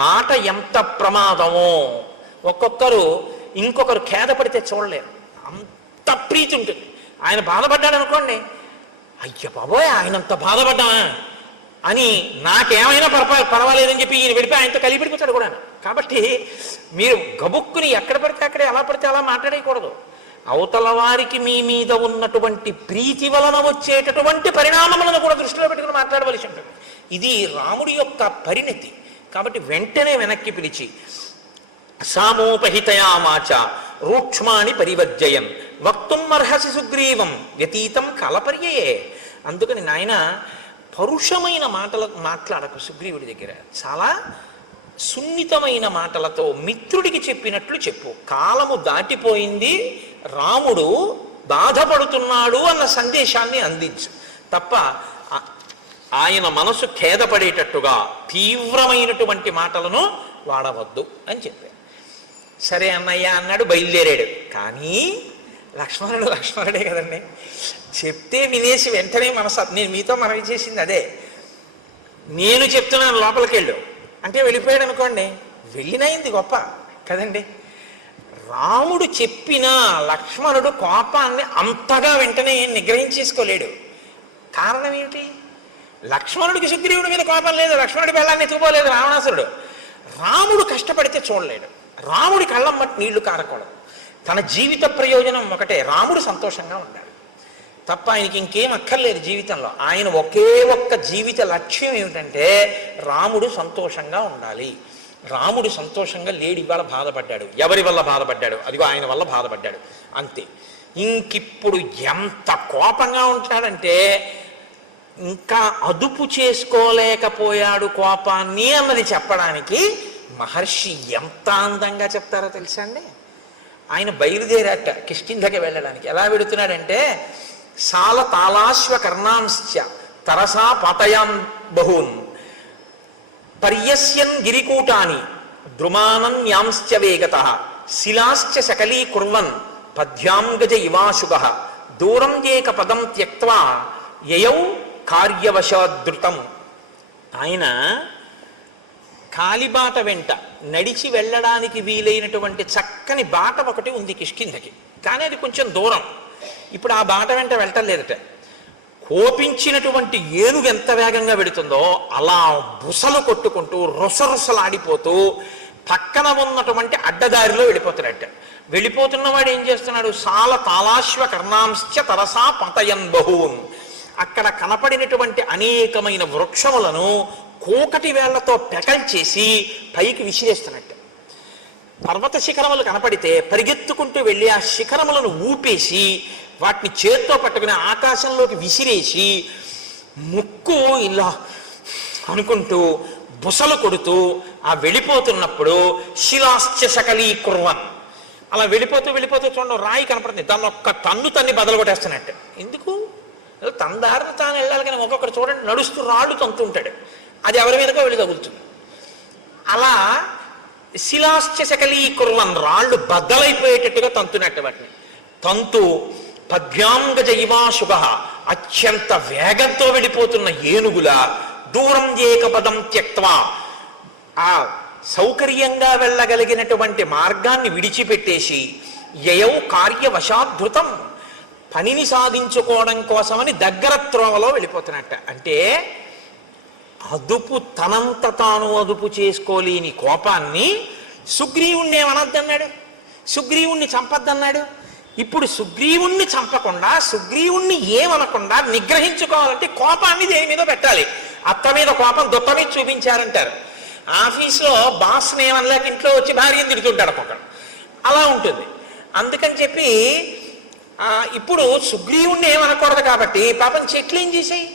మాట ఎంత ప్రమాదమో, ఒక్కొక్కరు ఇంకొకరు ఖేదపడితే చూడలేరు, అంత ప్రీతి ఉంటుంది. ఆయన బాధపడ్డాడు అనుకోండి, అయ్య బాబోయ్ ఆయనంత బాధపడ్డామా అని నాకేమైనా పర్వాలేదని చెప్పి ఈయన వెళ్ళిపోయి ఆయనతో కలిపిడిపోతాడు కూడా. కాబట్టి మీరు గబుక్కుని ఎక్కడ పడితే అక్కడే ఎలా పడితే అలా మాట్లాడేయకూడదు. అవతల వారికి మీ మీద ఉన్నటువంటి ప్రీతి వలన వచ్చేటటువంటి పరిణామములను కూడా దృష్టిలో పెట్టుకుని మాట్లాడవలసి ఉంటుంది. ఇది రాముడి యొక్క పరిణతి. కాబట్టి వెంటనే వెనక్కి పిలిచి సామోపహితయామాచ రూక్ష్మాణి పరివర్జయన్ వక్తుం అర్హసి సుగ్రీవం వ్యతీతం కలపర్యయే. అందుకని నాయన పరుషమైన మాటలు మాట్లాడకు సుగ్రీవుడి దగ్గర. చాలా సున్నితమైన మాటలతో మిత్రుడికి చెప్పినట్లు చెప్పు. కాలము దాటిపోయింది, రాముడు బాధపడుతున్నాడు అన్న సందేశాన్ని అందించు తప్ప ఆయన మనసు ఖేదపడేటట్టుగా తీవ్రమైనటువంటి మాటలను వాడవద్దు అని చెప్పాడు. సరే అన్నయ్య అన్నాడు, బయలుదేరాడు. కానీ లక్ష్మణుడే కదండి, చెప్తే వినేసి వెంటనే మనసు, నేను మీతో మనవి చేసింది అదే, నేను చెప్తున్నాను లోపలికి వెళ్ళు అంటే వెళ్ళిపోయాడు అనుకోండి, వెళ్ళినైంది గొప్ప కదండి. రాముడు చెప్పినా లక్ష్మణుడు కోపాన్ని అంతగా వెంటనే నిగ్రహించేసుకోలేడు. కారణం ఏమిటి? లక్ష్మణుడికి సుగ్రీవుడి మీద కోపం లేదు, లక్ష్మణుడి బెల్లాన్ని ఎత్తుకోలేదు రావణాసురుడు. రాముడు కష్టపడితే చూడలేడు, రాముడి కళ్ళం మట్టి నీళ్లు కారకూడదు. తన జీవిత ప్రయోజనం ఒకటే, రాముడు సంతోషంగా ఉండాలి తప్ప ఆయనకి ఇంకేం అక్కర్లేదు జీవితంలో. ఆయన ఒకే ఒక్క జీవిత లక్ష్యం ఏమిటంటే రాముడు సంతోషంగా ఉండాలి. రాముడు సంతోషంగా లేడు, ఇవాళ బాధపడ్డాడు. ఎవరి వల్ల బాధపడ్డాడు? అదిగో ఆయన వల్ల బాధపడ్డాడు, అంతే. ఇంకిప్పుడు ఎంత కోపంగా ఉంటాడంటే ఇంకా అదుపు చేసుకోలేకపోయాడు కోపాన్ని అన్నది చెప్పడానికి మహర్షి ఎంత అందంగా చెప్తారో తెలుసా అండి. ఆయన బయలుదేరాట కిష్కింధకి వెళ్ళడానికి. ఎలా వెడుతున్నాడంటే సాల తాళాశ్వ కర్ణాంశ్చ తరసా పాతయాన్ బహూన్ పర్యస్యన్ గిరికూటాని ద్రుమానన్యాంశ్చ వేగతః శిలాశ్చ సకలీకుర్వన్ పద్భ్యాం గజ ఇవాశుభః దూరం ఏక పదం త్యక్త్వా యయౌ కార్యవశాదృతం. ఆయన కాలిబాట వెంట నడిచి వెళ్ళడానికి వీలైనటువంటి చక్కని బాట ఒకటి ఉంది కిష్కింధకి, కానీ అది కొంచెం దూరం. ఇప్పుడు ఆ బాట వెంట వెళ్ళటం లేదట. కోపించినటువంటి ఏనుగు ఎంత వేగంగా వెడుతుందో అలా బుసలు కొట్టుకుంటూ రుసరుసలాడిపోతూ పక్కన ఉన్నటువంటి అడ్డదారిలో వెళ్ళిపోతాడట. వెళ్ళిపోతున్నవాడు ఏం చేస్తున్నాడు? సాల తాళాశ్వ కర్ణాంశ్చ తరసా పతయన్ బహూన్. అక్కడ కనపడినటువంటి అనేకమైన వృక్షములను కోకటి వేళ్లతో పెకల్చేసి పైకి విసిరేస్తున్నట్టు. పర్వత శిఖరములు కనపడితే పరిగెత్తుకుంటూ వెళ్ళి ఆ శిఖరములను ఊపేసి వాటిని చేత్తో పట్టుకుని ఆకాశంలోకి విసిరేసి ముక్కు ఇలా అనుకుంటూ బుసలు కొడుతూ ఆ వెళ్ళిపోతున్నప్పుడు శిలాశ్చ సకలీకుర్వన్, అలా వెళ్ళిపోతూ చూడండి రాయి కనపడుతుంది, దాన్ని ఒక్క తన్ను తన్ని బదలు కొట్టేస్తున్నట్టు. ఎందుకు? తన దారిని తాను వెళ్ళాలి, కానీ ఒక్కొక్కటి చూడండి నడుస్తూ రాళ్ళు తంతుంటాడు, అది ఎవరి మీదకో వెళ్ళి తగులుతుంది. అలా శిలాశ్చ సకలీకుర్వన్, రాళ్ళు బద్దలైపోయేటట్టుగా తంతున్నట్టు వాటిని తంతు పద్భ్యాంగజ ఇవాశుభః, అత్యంత వేగంతో వెళ్ళిపోతున్న ఏనుగుల దూరం ఏకపదం త్యక్త్వా, ఆ సౌకర్యంగా వెళ్ళగలిగినటువంటి మార్గాన్ని విడిచిపెట్టేసి యయౌ కార్యవశాధృతం, పనిని సాధించుకోవడం కోసమని దగ్గర త్రోవలో వెళ్ళిపోతున్నట్ట. అంటే తనంత తాను అదుపు చేసుకోలేని కోపాన్ని సుగ్రీవుణ్ణి ఏమనొద్దన్నాడు, సుగ్రీవుణ్ణి చంపద్దన్నాడు. ఇప్పుడు సుగ్రీవుణ్ణి చంపకుండా, సుగ్రీవుణ్ణి ఏమనకుండా నిగ్రహించుకోవాలంటే కోపాన్ని దేని మీద పెట్టాలి. అత్త మీద కోపం దుత్త మీద చూపించారంటారు. ఆఫీస్లో బాస్ని ఏమనలేక ఇంట్లో వచ్చి భార్యను తిడుతుంటాడు ఒకడు, అలా ఉంటుంది. అందుకని చెప్పి ఇప్పుడు సుగ్రీవుణ్ణి ఏమనకూడదు కాబట్టి పాపం చెట్లు ఏం చేసాయి,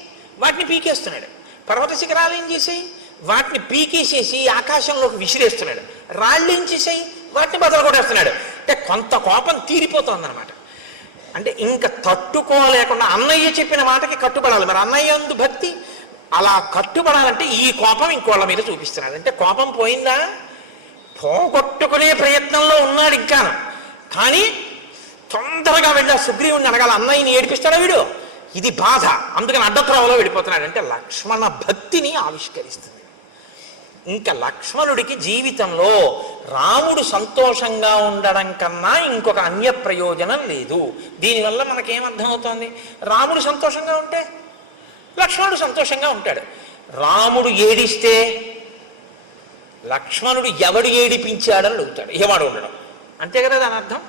వాటిని పీకేస్తున్నాడు. పర్వత శిఖరాలు ఏం చేసాయి, వాటిని పీకేసేసి ఆకాశంలోకి విసిరేస్తున్నాడు. రాళ్ళు ఏం చేసాయి, వాటిని బదలు కొట్టేస్తున్నాడు. అంటే కొంత కోపం తీరిపోతుందన్నమాట. అంటే ఇంకా తట్టుకోలేకుండా అన్నయ్య చెప్పిన మాటకి కట్టుబడాలి. మరి అన్నయ్య అందు భక్తి, అలా కట్టుబడాలంటే ఈ కోపం ఇంకోళ్ళ మీద చూపిస్తున్నాడు. అంటే కోపం పోయిందా, పోగొట్టుకునే ప్రయత్నంలో ఉన్నాడు ఇంకాను. కానీ తొందరగా వెళ్ళి ఆ సుగ్రీవుణ్ణి అనగాల, అన్నయ్యని ఏడిపిస్తాడా వీడు, ఇది బాధ, అందుకని అడ్డత్రోవలో వెళ్ళిపోతున్నాడు. అంటే లక్ష్మణ భక్తిని ఆవిష్కరిస్తుంది. ఇంకా లక్ష్మణుడికి జీవితంలో రాముడు సంతోషంగా ఉండడం కన్నా ఇంకొక అన్య ప్రయోజనం లేదు. దీనివల్ల మనకేమర్థమవుతోంది, రాముడు సంతోషంగా ఉంటే లక్ష్మణుడు సంతోషంగా ఉంటాడు. రాముడు ఏడిస్తే లక్ష్మణుడు ఎవడు ఏడిపించాడని అడుగుతాడు, ఏవాడు ఉండడం. అంతే కదా దాని అర్థం.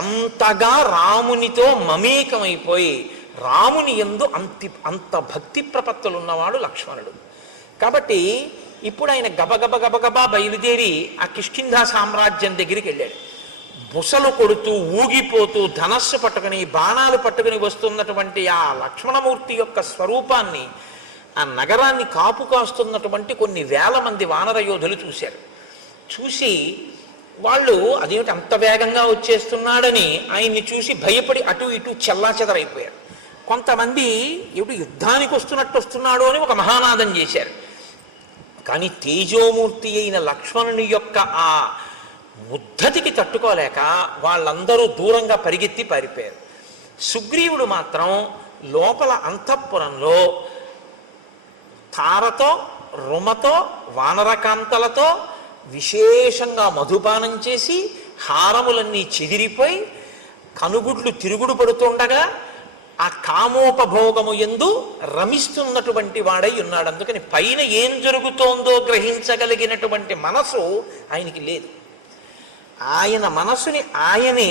అంతగా రామునితో మమేకమైపోయి రాముని యందు అంత భక్తి ప్రపత్తులు ఉన్నవాడు లక్ష్మణుడు. కాబట్టి ఇప్పుడు ఆయన గబగబా బయలుదేరి ఆ కిష్కింధా సామ్రాజ్యం దగ్గరికి వెళ్ళాడు. బుసలు కొడుతూ ఊగిపోతూ ధనస్సు పట్టుకుని బాణాలు పట్టుకుని వస్తున్నటువంటి ఆ లక్ష్మణమూర్తి యొక్క స్వరూపాన్ని, ఆ నగరాన్ని కాపు కాస్తున్నటువంటి కొన్ని వేల మంది వానర యోధులు చూశారు. చూసి వాళ్ళు అదేమిటి అంత వేగంగా వచ్చేస్తున్నాడని ఆయన్ని చూసి భయపడి అటు ఇటు చెల్లాచెదరైపోయారు. కొంతమంది ఏమిటి యుద్ధానికి వస్తున్నాడు అని ఒక మహానాదం చేశారు. కానీ తేజోమూర్తి అయిన లక్ష్మణుని యొక్క ఆ ఉద్ధతికి తట్టుకోలేక వాళ్ళందరూ దూరంగా పరిగెత్తి పారిపోయారు. సుగ్రీవుడు మాత్రం లోపల అంతఃపురంలో తారతో రుమతో వానరకాంతలతో విశేషంగా మధుపానం చేసి హారములన్నీ చెదిరిపోయి కనుగుడ్లు తిరుగుడు పడుతుండగా ఆ కామోపభోగము యందు రమిస్తున్నటువంటి వాడై ఉన్నాడు. అందుకని పైన ఏం జరుగుతోందో గ్రహించగలిగినటువంటి మనసు ఆయనకి లేదు. ఆయన మనసుని ఆయనే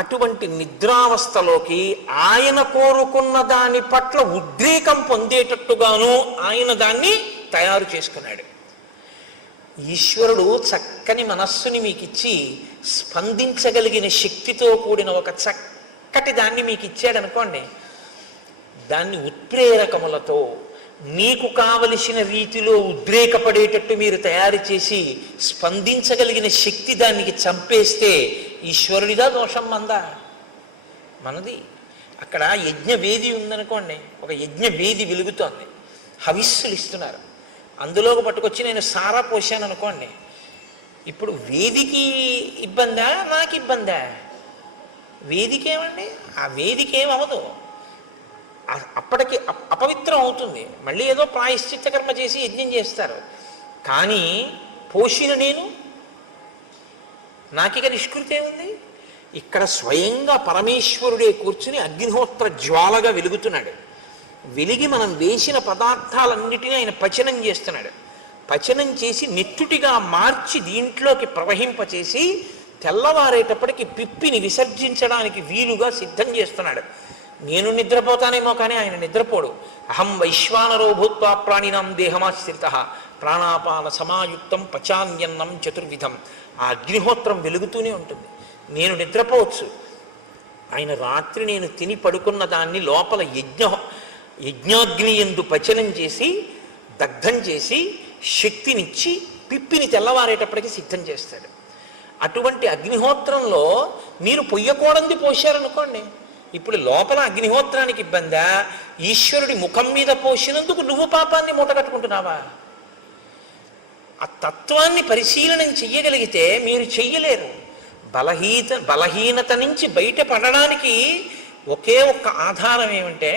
అటువంటి నిద్రావస్థలోకి ఆయన కోరుకున్న దాని పట్ల ఉద్రేకం పొందేటట్టుగాను ఆయన దాన్ని తయారు చేసుకున్నాడు. ఈశ్వరుడు చక్కని మనస్సుని మీకు ఇచ్చి స్పందించగలిగిన శక్తితో కూడిన ఒక చక్కటి దాన్ని మీకు ఇచ్చాడు అనుకోండి, దాన్ని ఉత్ప్రేరకములతో మీకు కావలసిన రీతిలో ఉద్రేకపడేటట్టు మీరు తయారు చేసి స్పందించగలిగిన శక్తి దానికి చంపేస్తే ఈశ్వరుడిదా దోషం మందా? మనది. అక్కడ యజ్ఞవేది ఉందనుకోండి, ఒక యజ్ఞవేది వెలుగుతోంది, హవిస్సులు ఇస్తున్నారు, అందులోకి పట్టుకొచ్చి నేను సారా పోసాను అనుకోండి, ఇప్పుడు వేదికి ఇబ్బందా నాకు ఇబ్బందా? వేదికేమండి, ఆ వేదికేమవదు, అప్పటికి అపవిత్రం అవుతుంది, మళ్ళీ ఏదో ప్రాయశ్చిత్త కర్మ చేసి యజ్ఞం చేస్తారు. కానీ పోషిన నేను నాకిక నిష్కృతి ఏముంది? ఇక్కడ స్వయంగా పరమేశ్వరుడే కూర్చుని అగ్నిహోత్ర జ్వాలగా వెలుగుతున్నాడు. వెలిగి మనం వేసిన పదార్థాలన్నిటినీ ఆయన పచనం చేస్తున్నాడు. పచనం చేసి నెత్తుటిగా మార్చి దీంట్లోకి ప్రవహింపచేసి తెల్లవారేటప్పటికి పిప్పిని విసర్జించడానికి వీలుగా సిద్ధం చేస్తున్నాడు. నేను నిద్రపోతానేమో కానీ ఆయన నిద్రపోడు. అహం వైశ్వానరో భూత్వా ప్రాణినాం దేహమాశ్రిత ప్రాణాపాన సమాయుక్తం పచాన్యన్నం చతుర్విధం. ఆ అగ్నిహోత్రం వెలుగుతూనే ఉంటుంది. నేను నిద్రపోవచ్చు, ఆయన రాత్రి నేను తిని పడుకున్న దాన్ని లోపల యజ్ఞాగ్ని యందు పచనం చేసి దగ్ధం చేసి శక్తినిచ్చి పిప్పిని తెల్లవారేటప్పటికి సిద్ధం చేస్తాడు. అటువంటి అగ్నిహోత్రంలో మీరు పొయ్యకూడంది పోశారనుకోండి, ఇప్పుడు లోపల అగ్నిహోత్రానికి ఇబ్బందా, ఈశ్వరుడి ముఖం మీద పోసినందుకు నువ్వు పాపాన్ని మూటగట్టుకుంటున్నావా? ఆ తత్వాన్ని పరిశీలనం చెయ్యగలిగితే మీరు చెయ్యలేరు. బలహీనత నుంచి బయటపడడానికి ఒకే ఒక్క ఆధారం ఏమంటే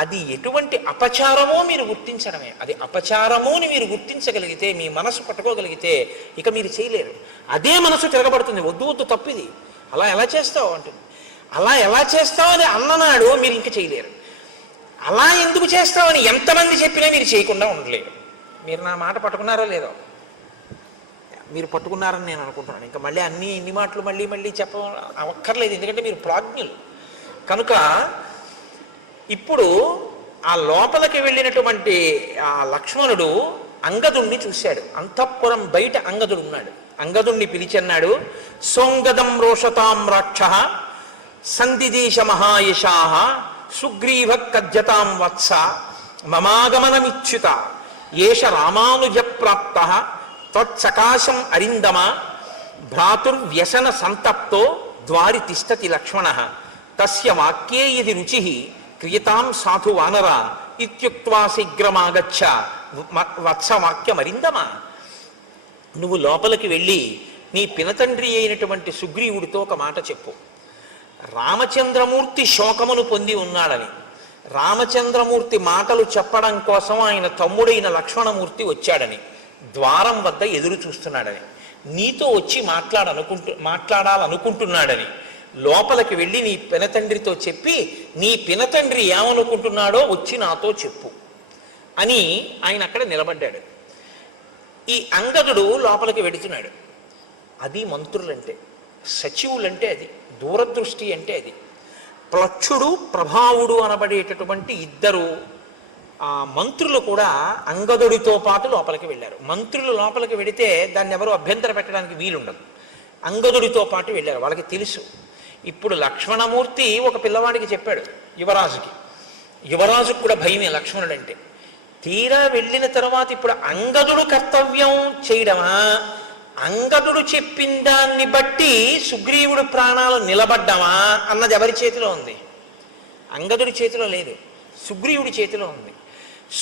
అది ఎటువంటి అపచారమో మీరు గుర్తించడమే. అది అపచారమో అని మీరు గుర్తించగలిగితే, మీ మనసు పట్టుకోగలిగితే ఇక మీరు చేయలేరు. అదే మనసు తిరగబడుతుంది, వద్దు వద్దు తప్పిది, అలా ఎలా చేస్తావు అంటుంది. అలా ఎలా చేస్తావు అని అన్ననాడు మీరు ఇంక చేయలేరు. అలా ఎందుకు చేస్తామని ఎంతమంది చెప్పినా మీరు చేయకుండా ఉండలేరు. మీరు నా మాట పట్టుకున్నారో లేదో? మీరు పట్టుకున్నారని నేను అనుకుంటున్నాను. ఇంకా మళ్ళీ ఇన్ని మాటలు మళ్ళీ మళ్ళీ అక్కర్లేదు, ఎందుకంటే మీరు ప్రాజ్ఞులు కనుక. ఇప్పుడు ఆ లోపలికి వెళ్ళినటువంటి ఆ లక్ష్మణుడు అంగదుణ్ణి చూశాడు. అంతఃపురం బయట అంగదుడు ఉన్నాడు. అంగదుణ్ణి పిలిచన్నాడు. సోంగదం రోషతాం రాక్ష సందిదేశ మహాయశా సుగ్రీవ కజ్జతాం వత్స మమాగమనమిచ్యుత ఏష రామానుజ ప్రాప్త త్వత్సకాశం అరిందమ భ్రాతుర్వ్యసన సంతప్తో ద్వారి తిష్టతి లక్ష్మణ తస్య వాక్యే యది రుచి క్రియతాం సాధు వానర ఇత్యుక్త్వా శీఘ్రమాగచ్చ వత్సవాక్యమరిందమ. నువ్వు లోపలికి వెళ్ళి నీ పినతండ్రి అయినటువంటి సుగ్రీవుడితో ఒక మాట చెప్పు. రామచంద్రమూర్తి శోకమును పొంది ఉన్నాడని, రామచంద్రమూర్తి మాటలు చెప్పడం కోసం ఆయన తమ్ముడైన లక్ష్మణమూర్తి వచ్చాడని, ద్వారం వద్ద ఎదురు చూస్తున్నాడని, నీతో వచ్చి మాట్లాడాలనుకుంటున్నాడని లోపలికి వెళ్ళి నీ పినతండ్రితో చెప్పి, నీ పినతండ్రి ఏమనుకుంటున్నాడో వచ్చి నాతో చెప్పు అని ఆయన అక్కడ నిలబడ్డాడు. ఈ అంగదుడు లోపలికి వెడుతున్నాడు. అది మంత్రులంటే, సచివులంటే అది, దూరదృష్టి అంటే అది. ప్లక్షుడు ప్రభావుడు అనబడేటటువంటి ఇద్దరు ఆ మంత్రులు కూడా అంగదుడితో పాటు లోపలికి వెళ్ళారు. మంత్రులు లోపలికి వెడితే దాన్ని ఎవరు అభ్యంతర పెట్టడానికి వీలుండదు. అంగదుడితో పాటు వెళ్ళారు. వాళ్ళకి తెలుసు. ఇప్పుడు లక్ష్మణమూర్తి ఒక పిల్లవాడికి చెప్పాడు, యువరాజుకు కూడా భయమే లక్ష్మణుడు అంటే. తీరా వెళ్ళిన తర్వాత ఇప్పుడు అంగదుడు కర్తవ్యం చేయడమా, అంగదుడు చెప్పిన దాన్ని బట్టి సుగ్రీవుడు ప్రాణాలు నిలబడ్డమా అన్నది ఎవరి చేతిలో ఉంది? అంగదుడి చేతిలో లేదు, సుగ్రీవుడి చేతిలో ఉంది.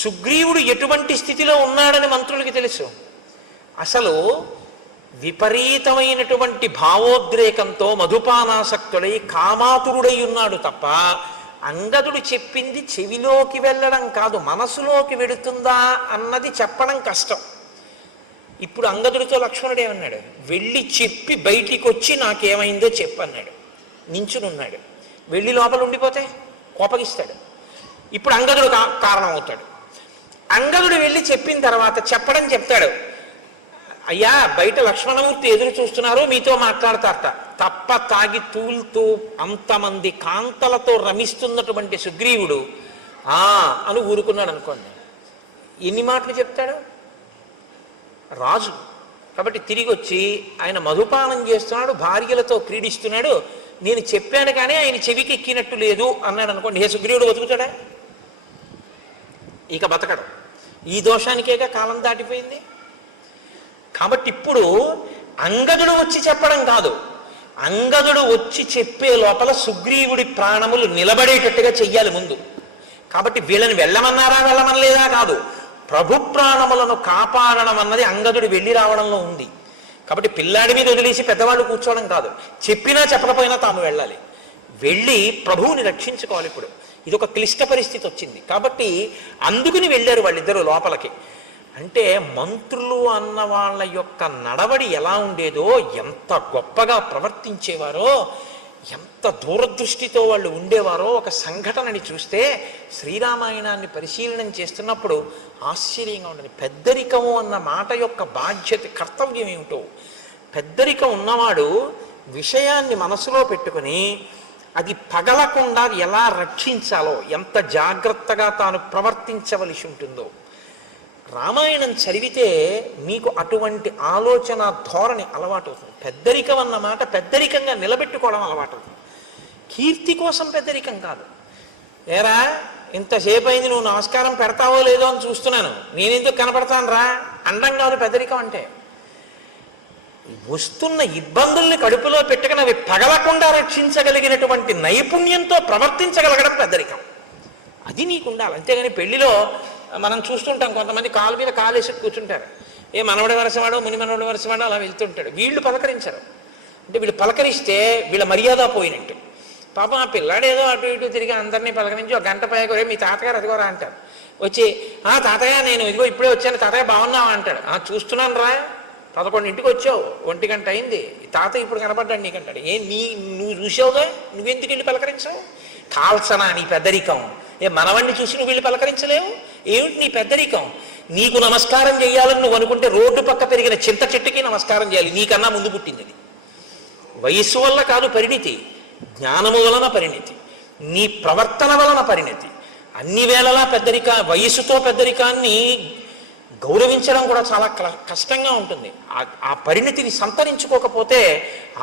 సుగ్రీవుడు ఎటువంటి స్థితిలో ఉన్నాడని మంత్రులకి తెలుసు. అసలు విపరీతమైనటువంటి భావోద్రేకంతో మధుపానాసక్తుడై కామాతురుడై ఉన్నాడు తప్ప అంగదుడు చెప్పింది చెవిలోకి వెళ్ళడం కాదు, మనసులోకి వెడుతుందా అన్నది చెప్పడం కష్టం. ఇప్పుడు అంగదుడితో లక్ష్మణుడు ఏమన్నాడు? వెళ్ళి చెప్పి బయటికి వచ్చి నాకేమైందో చెప్పన్నాడు. నించునున్నాడు. వెళ్ళి లోపల ఉండిపోతే కోపగిస్తాడు. ఇప్పుడు అంగదుడు కారణం అవుతాడు. అంగదుడు వెళ్ళి చెప్పిన తర్వాత చెప్తాడు, అయ్యా బయట లక్ష్మణమూర్తి ఎదురు చూస్తున్నారు, మీతో మాట్లాడతారట. తప్ప తాగి తూలుతూ అంతమంది కాంతలతో రమిస్తున్నటువంటి సుగ్రీవుడు అని ఊరుకున్నాడు అనుకోండి. ఎన్ని మాటలు చెప్తాడు? రాజు కాబట్టి తిరిగి వచ్చి ఆయన మధుపానం చేస్తున్నాడు, భార్యలతో క్రీడిస్తున్నాడు, నేను చెప్పాను కానీ ఆయన చెవికి ఎక్కినట్టు లేదు అన్నాడు అనుకోండి. ఏ సుగ్రీవుడు బతుకుతాడా? ఇక బతకడు. ఈ దోషానికేగా కాలం దాటిపోయింది. కాబట్టి ఇప్పుడు అంగదుడు వచ్చి చెప్పడం కాదు, అంగదుడు వచ్చి చెప్పే లోపల సుగ్రీవుడి ప్రాణములు నిలబడేటట్టుగా చెయ్యాలి ముందు. కాబట్టి వీళ్ళని వెళ్ళమన్నారా వెళ్ళమనలేదా కాదు, ప్రభు ప్రాణములను కాపాడడం అన్నది అంగదుడు వెళ్ళి రావడంలో ఉంది. కాబట్టి పిల్లాడి మీద వదిలేసి పెద్దవాళ్ళు కూర్చోవడం కాదు, చెప్పినా చెప్పకపోయినా తాము వెళ్ళాలి, వెళ్ళి ప్రభువుని రక్షించుకోవాలి. ఇప్పుడు ఇది ఒక క్లిష్ట పరిస్థితి వచ్చింది కాబట్టి అందుకుని వెళ్ళారు వాళ్ళిద్దరూ లోపలికి. అంటే మంత్రులు అన్న వాళ్ళ యొక్క నడవడి ఎలా ఉండేదో, ఎంత గొప్పగా ప్రవర్తించేవారో, ఎంత దూరదృష్టితో వాళ్ళు ఉండేవారో ఒక సంఘటనని చూస్తే శ్రీరామాయణాన్ని పరిశీలనం చేస్తున్నప్పుడు ఆశ్చర్యంగా ఉండదు. పెద్దరికము అన్న మాట యొక్క బాధ్యత, కర్తవ్యం ఏమిటో, పెద్దరికం ఉన్నవాడు విషయాన్ని మనసులో పెట్టుకుని అది పగలకుండా ఎలా రక్షించాలో, ఎంత జాగ్రత్తగా తాను ప్రవర్తించవలసి ఉంటుందో. రామాయణం చదివితే మీకు అటువంటి ఆలోచన ధోరణి అలవాటు అవుతుంది. పెద్దరికం అన్న మాట పెద్దరికంగా నిలబెట్టుకోవడం అలవాటు అవుతుంది. కీర్తి కోసం పెద్దరికం కాదు. ఏరా ఇంతసేపు అయింది, నువ్వు నమస్కారం పెడతావో లేదో అని చూస్తున్నాను, నేనెందుకు కనపడతాను రా అండం కాదు పెద్దరికం అంటే. వస్తున్న ఇబ్బందుల్ని కడుపులో పెట్టుకుని అవి పగలకుండా రక్షించగలిగినటువంటి నైపుణ్యంతో ప్రవర్తించగలగడం పెద్దరికం. అది నీకు ఉండాలి. అంతేగాని పెళ్లిలో మనం చూస్తుంటాం, కొంతమంది కాలు మీద కాలేసి కూర్చుంటారు. ఏ మనవడి వరసవాడో ముని మనవడి వరసవాడో అలా వెళ్తుంటాడు. వీళ్ళు పలకరించరు. అంటే వీళ్ళు పలకరిస్తే వీళ్ళ మర్యాద పోయినట్టు. పాపం ఆ పిల్లాడు ఏదో అటు ఇటు తిరిగి అందరినీ పలకరించి ఒక గంట పైకి మీ తాతగారు అదిగోరా అంటారు. వచ్చి తాతయ్య నేను ఇదిగో ఇప్పుడే వచ్చాను తాతయ్య బాగున్నావా అంటాడు. చూస్తున్నాను రా 11ంటికి వచ్చావు 1 గంట అయింది తాత ఇప్పుడు కనపడ్డాడు నీకంటాడు. నువ్వు చూసావుగా నువ్వెందుకు వెళ్ళి పలకరించావు? కాల్సనా నీ పెద్దరికం? మనవణ్ణి చూసి నువ్వు వెళ్ళి పలకరించలేవు? ఏమిటి నీ పెద్దరికం? నీకు నమస్కారం చేయాలని నువ్వు అనుకుంటే రోడ్డు పక్క పెరిగిన చింత చెట్టుకి నమస్కారం చేయాలి. నీకన్నా ముందు పుట్టింది అది. వయస్సు వల్ల కాదు పరిణితి, జ్ఞానము వలన పరిణితి, నీ ప్రవర్తన వలన పరిణితి. అన్ని వేళలా వయస్సుతో పెద్దరికాన్ని గౌరవించడం కూడా చాలా కష్టంగా ఉంటుంది. ఆ పరిణితిని సంతరించుకోకపోతే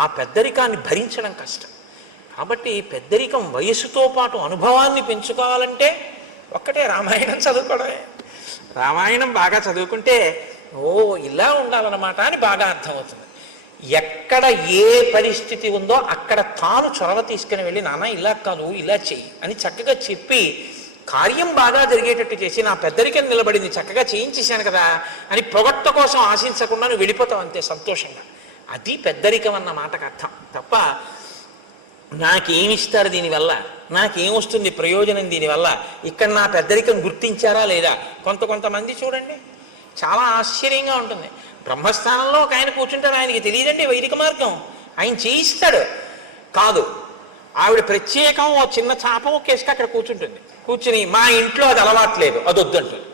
ఆ పెద్దరికాన్ని భరించడం కష్టం. కాబట్టి పెద్దరికం వయస్సుతో పాటు అనుభవాన్ని పెంచుకోవాలంటే ఒక్కటే రామాయణం చదువుకోవడమే. రామాయణం బాగా చదువుకుంటే ఇలా ఉండాలన్నమాట అని బాగా అర్థమవుతుంది. ఎక్కడ ఏ పరిస్థితి ఉందో అక్కడ తాను చొరవ తీసుకుని వెళ్ళి నాన్న ఇలా కాదు ఇలా చెయ్యి అని చక్కగా చెప్పి కార్యం బాగా జరిగేటట్టు చేసి నా పెద్దరికం నిలబడింది చక్కగా చేయించేశాను కదా అని పొగట్ట కోసం ఆశించకుండా నువ్వు వెళ్ళిపోతావు అంతే సంతోషంగా. అది పెద్దరికం అన్న మాటకు అర్థం. తప్ప నాకేమిస్తారు దీనివల్ల, నాకేమొస్తుంది ప్రయోజనం దీనివల్ల, ఇక్కడ నా పెద్దరికం గుర్తించారా లేదా? కొంతమంది చూడండి చాలా ఆశ్చర్యంగా ఉంటుంది. బ్రహ్మస్థానంలో ఒక ఆయన కూర్చుంటారు, ఆయనకి తెలియదండి వైదిక మార్గం, ఆయన చేయిస్తాడు. కాదు, ఆవిడ ప్రత్యేకం ఓ చిన్న చాప ఒకేసుక అక్కడ కూర్చుంటుంది. కూర్చుని మా ఇంట్లో అది అలవాట్లేదు అది వద్దంటుంది.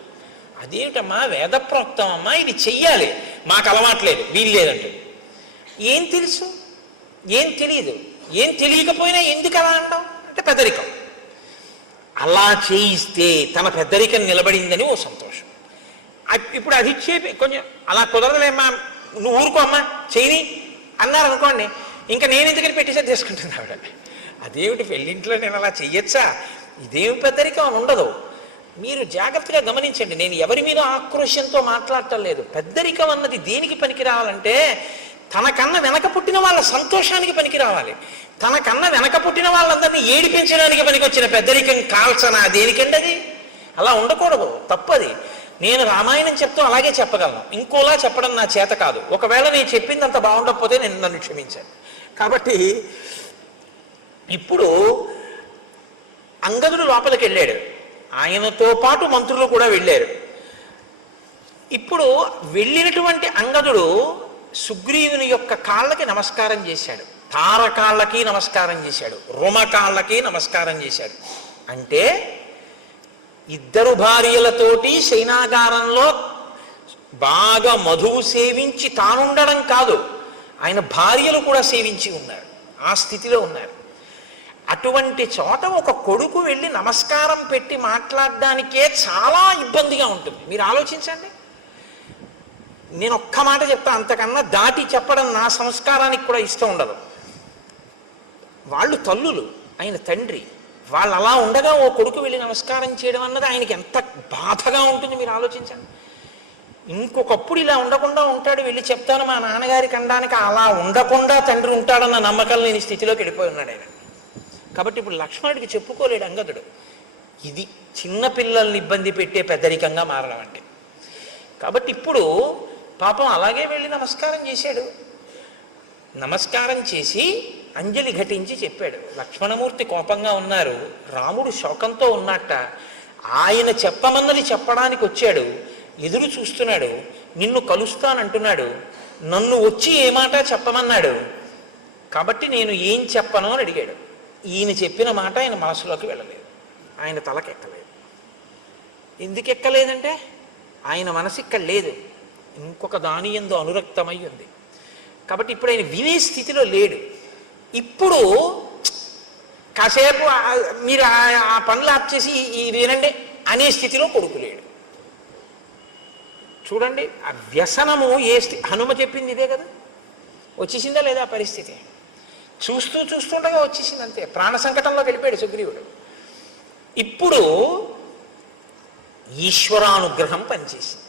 అదేమిటమ్మా వేదప్రోక్తం అమ్మా ఇది చెయ్యాలి, మాకు అలవాట్లేదు వీలు లేదంటుంది. ఏం తెలుసు, ఏం తెలియదు, ఏం తెలియకపోయినా ఎందుకు అలా అంటాం అంటే పెద్దరికం. అలా చేయిస్తే తన పెద్దరికం నిలబడిందని ఓ సంతోషం. ఇప్పుడు అది చెప్పి కొంచెం అలా కుదరదులేమ్మా నువ్వు ఊరుకో అమ్మా చేయని అన్నారు అనుకోండి, ఇంకా నేను ఎందుకని పెట్టేసరి చేసుకుంటుంది ఆవిడ. అదేమిటి పెళ్ళింట్లో నేను అలా చెయ్యొచ్చా, ఇదేమి పెద్దరికం అని ఉండదు. మీరు జాగ్రత్తగా గమనించండి, నేను ఎవరి మీద ఆక్రోశంతో మాట్లాడటం లేదు. పెద్దరికం అన్నది దేనికి పనికి రావాలంటే తనకన్నా వెనక పుట్టిన వాళ్ళ సంతోషానికి పనికి రావాలి. తనకన్నా వెనక పుట్టిన వాళ్ళందరినీ ఏడిపించడానికి పనికి వచ్చిన పెద్దరికం కాల్సనా దేనికండి అది? అలా ఉండకూడదు, తప్పది. నేను రామాయణం చెప్తూ అలాగే చెప్పగలను, ఇంకోలా చెప్పడం నా చేత కాదు. ఒకవేళ నేను చెప్పింది అంత బాగుండకపోతే నేను నన్ను క్షమించాను. కాబట్టి ఇప్పుడు అంగదుడు లోపలికి వెళ్ళాడు, ఆయనతో పాటు మంత్రులు కూడా వెళ్ళారు. ఇప్పుడు వెళ్ళినటువంటి అంగదుడు సుగ్రీవుని యొక్క కాళ్ళకి నమస్కారం చేశాడు, తారకాళ్ళకి నమస్కారం చేశాడు, రుమకాళ్ళకి నమస్కారం చేశాడు. అంటే ఇద్దరు భార్యలతోటి శయనాగారంలో బాగా మధువు సేవించి తానుండడం కాదు, ఆయన భార్యలు కూడా సేవించి ఉన్నారు, ఆ స్థితిలో ఉన్నారు. అటువంటి చోట ఒక కొడుకు వెళ్ళి నమస్కారం పెట్టి మాట్లాడడానికే చాలా ఇబ్బందిగా ఉంటుంది. మీరు ఆలోచించండి. నేను ఒక్క మాట చెప్తా, అంతకన్నా దాటి చెప్పడం నా సంస్కారానికి కూడా ఇష్టం ఉండదు. వాళ్ళు తల్లులు, ఆయన తండ్రి, వాళ్ళు అలా ఉండగా ఓ కొడుకు వెళ్ళి నమస్కారం చేయడం అన్నది ఆయనకి ఎంత బాధగా ఉంటుంది మీరు ఆలోచించండి. ఇంకొకప్పుడు ఇలా ఉండకుండా ఉంటాడు, వెళ్ళి చెప్తాను మా నాన్నగారికి అనడానికి అలా ఉండకుండా తండ్రి ఉంటాడన్న నమ్మకం లేని స్థితిలోకి వెళ్ళిపోయి ఉన్నాడు ఆయన. కాబట్టి ఇప్పుడు లక్ష్మణుడికి చెప్పుకోలేడు అంగదుడు. ఇది చిన్నపిల్లల్ని ఇబ్బంది పెట్టే పెద్దరికంగా మారడం అంటే. కాబట్టి ఇప్పుడు పాపం అలాగే వెళ్ళి నమస్కారం చేశాడు. నమస్కారం చేసి అంజలి ఘటించి చెప్పాడు. లక్ష్మణమూర్తి కోపంగా ఉన్నారు, రాముడు శోకంతో ఉన్నట్ట. ఆయన చెప్పమన్నది చెప్పడానికి వచ్చాడు, ఎదురు చూస్తున్నాడు, నిన్ను కలుస్తానంటున్నాడు, నన్ను వచ్చి ఏ మాట చెప్పమన్నాడు, కాబట్టి నేను ఏం చెప్పను అని అడిగాడు. ఈయన చెప్పిన మాట ఆయన మనసులోకి వెళ్ళలేదు, ఆయన తలకెక్కలేదు. ఎందుకు ఎక్కలేదంటే ఆయన మనసు ఇక్కడ లేదు, ఇంకొక దాని యందు అనురక్తమై ఉంది. కాబట్టి ఇప్పుడు ఆయన వినే స్థితిలో లేడు. ఇప్పుడు కాసేపు మీరు ఆ పనులు ఆప్ చేసి ఇది వినండి అనే స్థితిలో కొడుకు లేడు. చూడండి ఆ వ్యసనము హనుమ చెప్పింది ఇదే కదా, వచ్చేసిందా లేదా పరిస్థితి? చూస్తుండగా వచ్చేసింది అంతే. ప్రాణ సంకటంలోకి వెళ్ళిపోయాడు సుగ్రీవుడు. ఇప్పుడు ఈశ్వరానుగ్రహం పనిచేసింది.